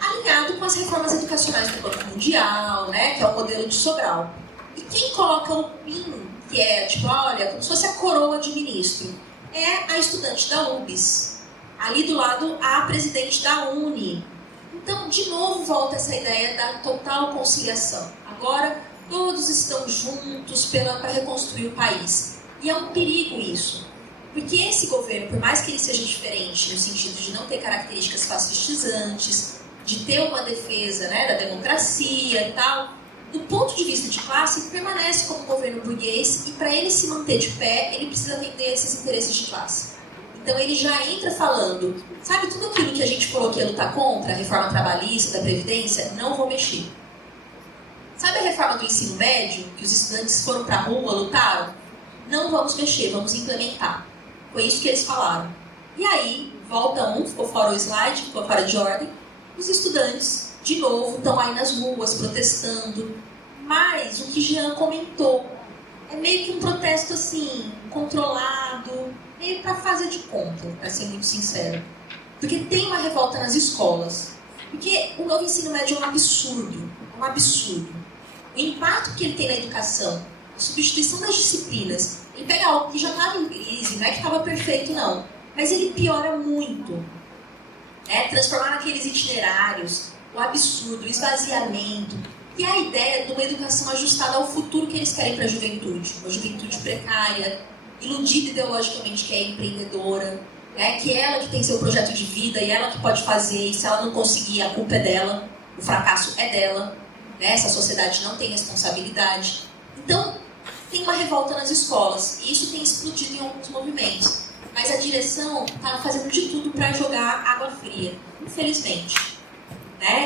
alinhado com as reformas educacionais do Banco Mundial, né, que é o modelo de Sobral. E quem coloca o PIN, que é tipo, olha, como se fosse a coroa de ministro, é a estudante da UBS. Ali do lado, a presidente da UNE. Então, de novo, volta essa ideia da total conciliação. Agora, todos estão juntos para reconstruir o país. E é um perigo isso. Porque esse governo, por mais que ele seja diferente, no sentido de não ter características fascistizantes, de ter uma defesa, né, da democracia e tal, do ponto de vista de classe, ele permanece como um governo burguês e para ele se manter de pé, ele precisa atender esses interesses de classe. Então ele já entra falando, sabe, tudo aquilo que a gente falou que ia lutar contra, a reforma trabalhista, da Previdência, não vou mexer. Sabe a reforma do ensino médio, que os estudantes foram para a rua, lutaram? Não vamos mexer, vamos implementar. Foi isso que eles falaram. E aí, volta ficou fora o slide, ficou fora de ordem, os estudantes, de novo, estão aí nas ruas protestando. Mas o que Jean comentou é meio que um protesto assim, controlado, meio para fazer de conta, para ser muito sincero. Porque tem uma revolta nas escolas. Porque o novo ensino médio é um absurdo. É um absurdo. O impacto que ele tem na educação, a substituição das disciplinas, ele pega algo que já estava em crise, não é que estava perfeito, não. Mas ele piora muito. Transformar naqueles itinerários, o absurdo, o esvaziamento, e a ideia de uma educação ajustada ao futuro que eles querem para a juventude. Uma juventude precária, iludida ideologicamente, que é empreendedora, que é ela que tem seu projeto de vida e ela que pode fazer, e se ela não conseguir, a culpa é dela, o fracasso é dela, essa sociedade não tem responsabilidade. Então, tem uma revolta nas escolas, e isso tem explodido em alguns movimentos. Mas a direção está fazendo de tudo para jogar água fria, infelizmente.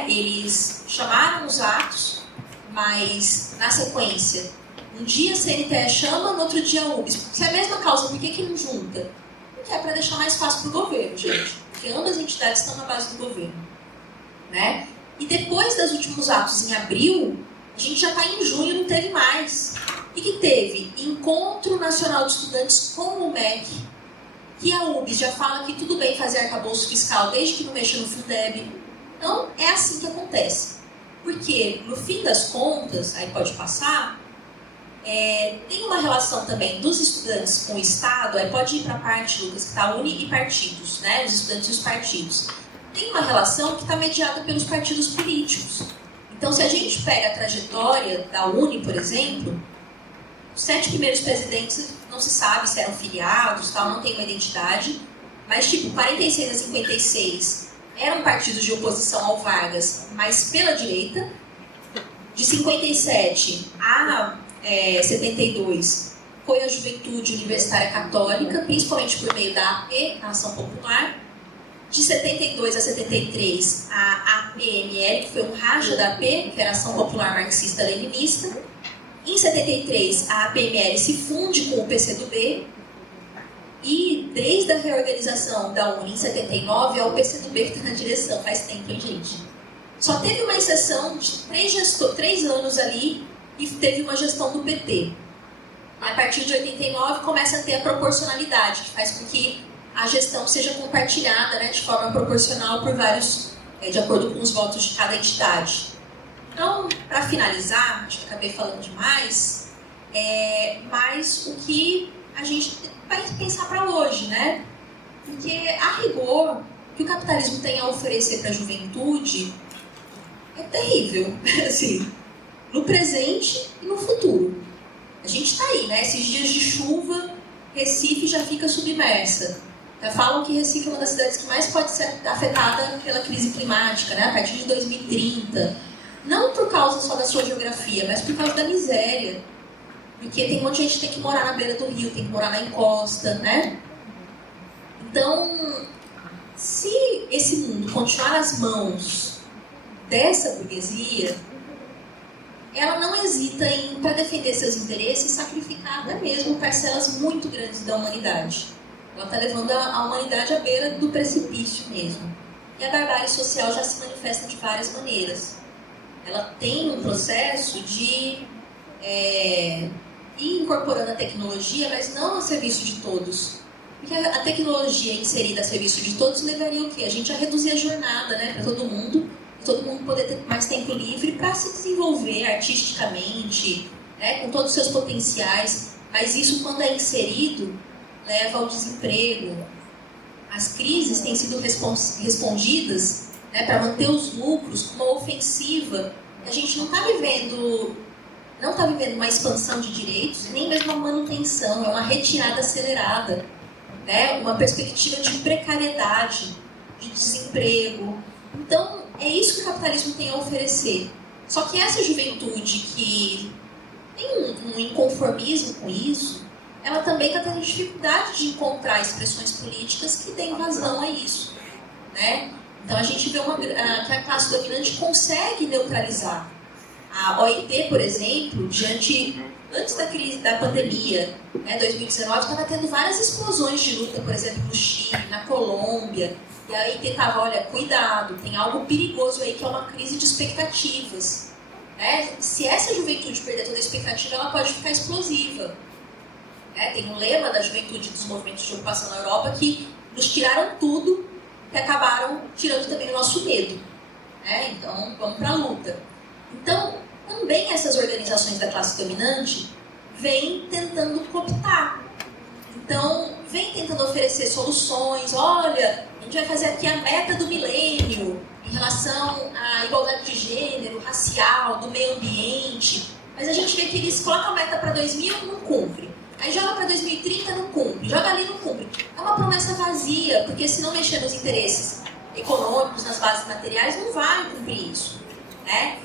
Eles chamaram os atos, mas na sequência, um dia a CNTE chama, no outro dia a UBS. Se é a mesma causa, por que não junta? Porque é para deixar mais fácil para o governo, gente. Porque ambas as entidades estão na base do governo. E depois dos últimos atos, em abril, a gente já está em junho e não teve mais. E que teve Encontro Nacional de Estudantes com o MEC, que a UBS já fala que tudo bem fazer arcabouço fiscal desde que não mexa no Fundeb. Então, é assim que acontece. Porque, no fim das contas, aí pode passar, tem uma relação também dos estudantes com o Estado, aí pode ir para a parte, Lucas, que está UNE e partidos, os estudantes e os partidos. Tem uma relação que está mediada pelos partidos políticos. Então, se a gente pega a trajetória da UNE, por exemplo, os 7 primeiros presidentes não se sabe se eram filiados, não tem uma identidade, mas tipo, 46 a 56 eram partidos de oposição ao Vargas, mas pela direita. De 57 a 72 foi a Juventude Universitária Católica, principalmente por meio da AP, a Ação Popular. De 72 a 73, a APML, que foi um racha da AP, que era a Ação Popular Marxista-Leninista. Em 73, a APML se funde com o PCdoB. E desde a reorganização da UNE em 79, é o PCdoB que está na direção. Faz tempo, hein, gente? Só teve uma exceção de 3 anos ali e teve uma gestão do PT. A partir de 89 começa a ter a proporcionalidade, que faz com que a gestão seja compartilhada, de forma proporcional por vários, de acordo com os votos de cada entidade. Então, para finalizar, acho que acabei falando demais, mas o que a gente vai pensar para hoje, Porque, a rigor, o que o capitalismo tem a oferecer para a juventude é terrível, assim, no presente e no futuro. A gente está aí, Esses dias de chuva, Recife já fica submersa. Já falam que Recife é uma das cidades que mais pode ser afetada pela crise climática, a partir de 2030. Não por causa só da sua geografia, mas por causa da miséria. Porque tem um monte de gente que tem que morar na beira do rio, tem que morar na encosta, Então, se esse mundo continuar nas mãos dessa burguesia, ela não hesita em, para defender seus interesses, sacrificar até mesmo parcelas muito grandes da humanidade. Ela está levando a humanidade à beira do precipício mesmo. E a barbárie social já se manifesta de várias maneiras. Ela tem um processo de e incorporando a tecnologia, mas não a serviço de todos. Porque a tecnologia inserida a serviço de todos levaria o quê? A gente a reduzir a jornada, né, para todo mundo poder ter mais tempo livre para se desenvolver artisticamente, né, com todos os seus potenciais. Mas isso, quando é inserido, leva ao desemprego. As crises têm sido respondidas, né, para manter os lucros com uma ofensiva. A gente não está vivendo uma expansão de direitos, nem mesmo uma manutenção, é uma retirada acelerada, né, uma perspectiva de precariedade, de desemprego. Então, é isso que o capitalismo tem a oferecer. Só que essa juventude que tem um inconformismo com isso, ela também está tendo dificuldade de encontrar expressões políticas que deem vazão a isso, né? Então a gente vê que a classe dominante consegue neutralizar. A OIT, por exemplo, antes da crise da pandemia, né, 2019, estava tendo várias explosões de luta, por exemplo, no Chile, na Colômbia, e a OIT estava, olha, cuidado, tem algo perigoso aí que é uma crise de expectativas. Né? Se essa juventude perder toda a expectativa, ela pode ficar explosiva. Tem um lema da juventude dos movimentos de ocupação na Europa que nos tiraram tudo e acabaram tirando também o nosso medo. Então, vamos para a luta. Então, também essas organizações da classe dominante vêm tentando cooptar. Então, vem tentando oferecer soluções. Olha, a gente vai fazer aqui a meta do milênio em relação à igualdade de gênero, racial, do meio ambiente. Mas a gente vê que eles colocam a meta para 2000 e não cumpre. Aí joga para 2030, não cumpre. Joga ali, não cumpre. É uma promessa vazia, porque se não mexer nos interesses econômicos, nas bases materiais, não vai cumprir isso. Né?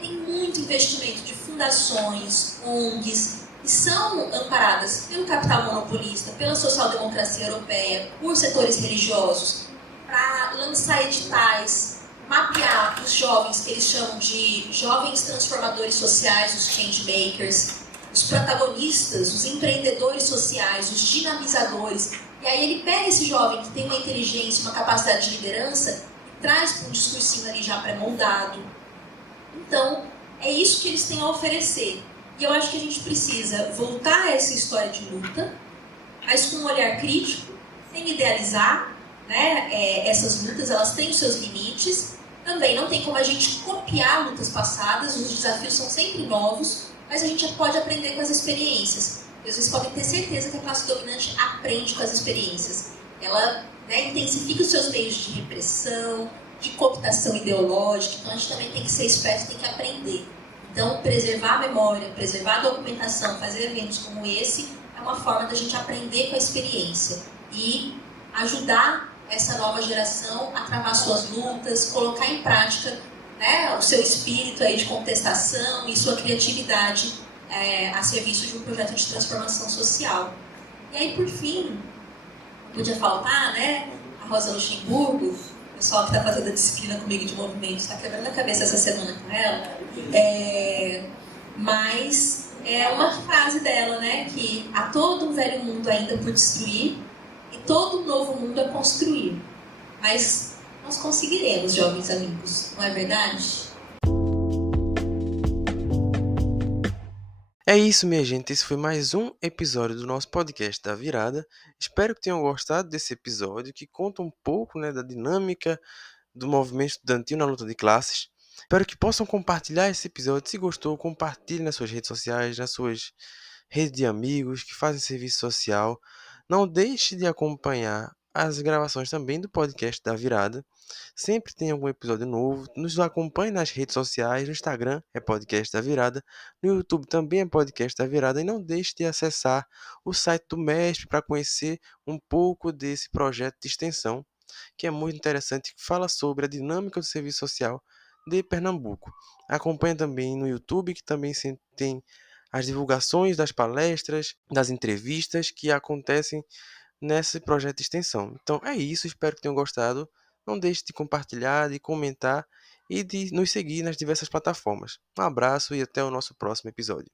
Tem muito investimento de fundações, ONGs, que são amparadas pelo capital monopolista, pela social-democracia europeia, por setores religiosos, para lançar editais, mapear os jovens, que eles chamam de jovens transformadores sociais, os change makers, os protagonistas, os empreendedores sociais, os dinamizadores. E aí ele pega esse jovem que tem uma inteligência, uma capacidade de liderança e traz para um discursinho ali já pré-moldado. Então, é isso que eles têm a oferecer. E eu acho que a gente precisa voltar a essa história de luta, mas com um olhar crítico, sem idealizar, né? Essas lutas, elas têm os seus limites. Também não tem como a gente copiar lutas passadas, os desafios são sempre novos, mas a gente pode aprender com as experiências. E vocês podem ter certeza que a classe dominante aprende com as experiências. Ela, né, intensifica os seus meios de repressão, de cooptação ideológica. Então a gente também tem que ser esperto, tem que aprender. Então, preservar a memória, preservar a documentação, fazer eventos como esse, é uma forma da gente aprender com a experiência e ajudar essa nova geração a travar suas lutas, colocar em prática, né, o seu espírito aí de contestação e sua criatividade a serviço de um projeto de transformação social. E aí, por fim, não podia faltar, né, a Rosa Luxemburgo, o pessoal que está fazendo a disciplina comigo de movimento, está quebrando a cabeça essa semana com ela, mas é uma frase dela, né, que há todo um velho mundo ainda por destruir e todo um novo mundo a construir. Mas nós conseguiremos, jovens amigos, não é verdade? É isso, minha gente. Esse foi mais um episódio do nosso podcast da Virada. Espero que tenham gostado desse episódio, que conta um pouco, né, da dinâmica do movimento estudantil na luta de classes. Espero que possam compartilhar esse episódio. Se gostou, compartilhe nas suas redes sociais, nas suas redes de amigos que fazem serviço social. Não deixe de acompanhar as gravações também do podcast da Virada. Sempre tem algum episódio novo. Nos acompanhe nas redes sociais. No Instagram é Podcast da Virada. No YouTube também é Podcast da Virada. E não deixe de acessar o site do MESP para conhecer um pouco desse projeto de extensão, que é muito interessante, que fala sobre a dinâmica do serviço social de Pernambuco. Acompanhe também no YouTube, que também sempre tem as divulgações das palestras, das entrevistas que acontecem nesse projeto de extensão. Então é isso, espero que tenham gostado. Não deixe de compartilhar, de comentar e de nos seguir nas diversas plataformas. Um abraço e até o nosso próximo episódio.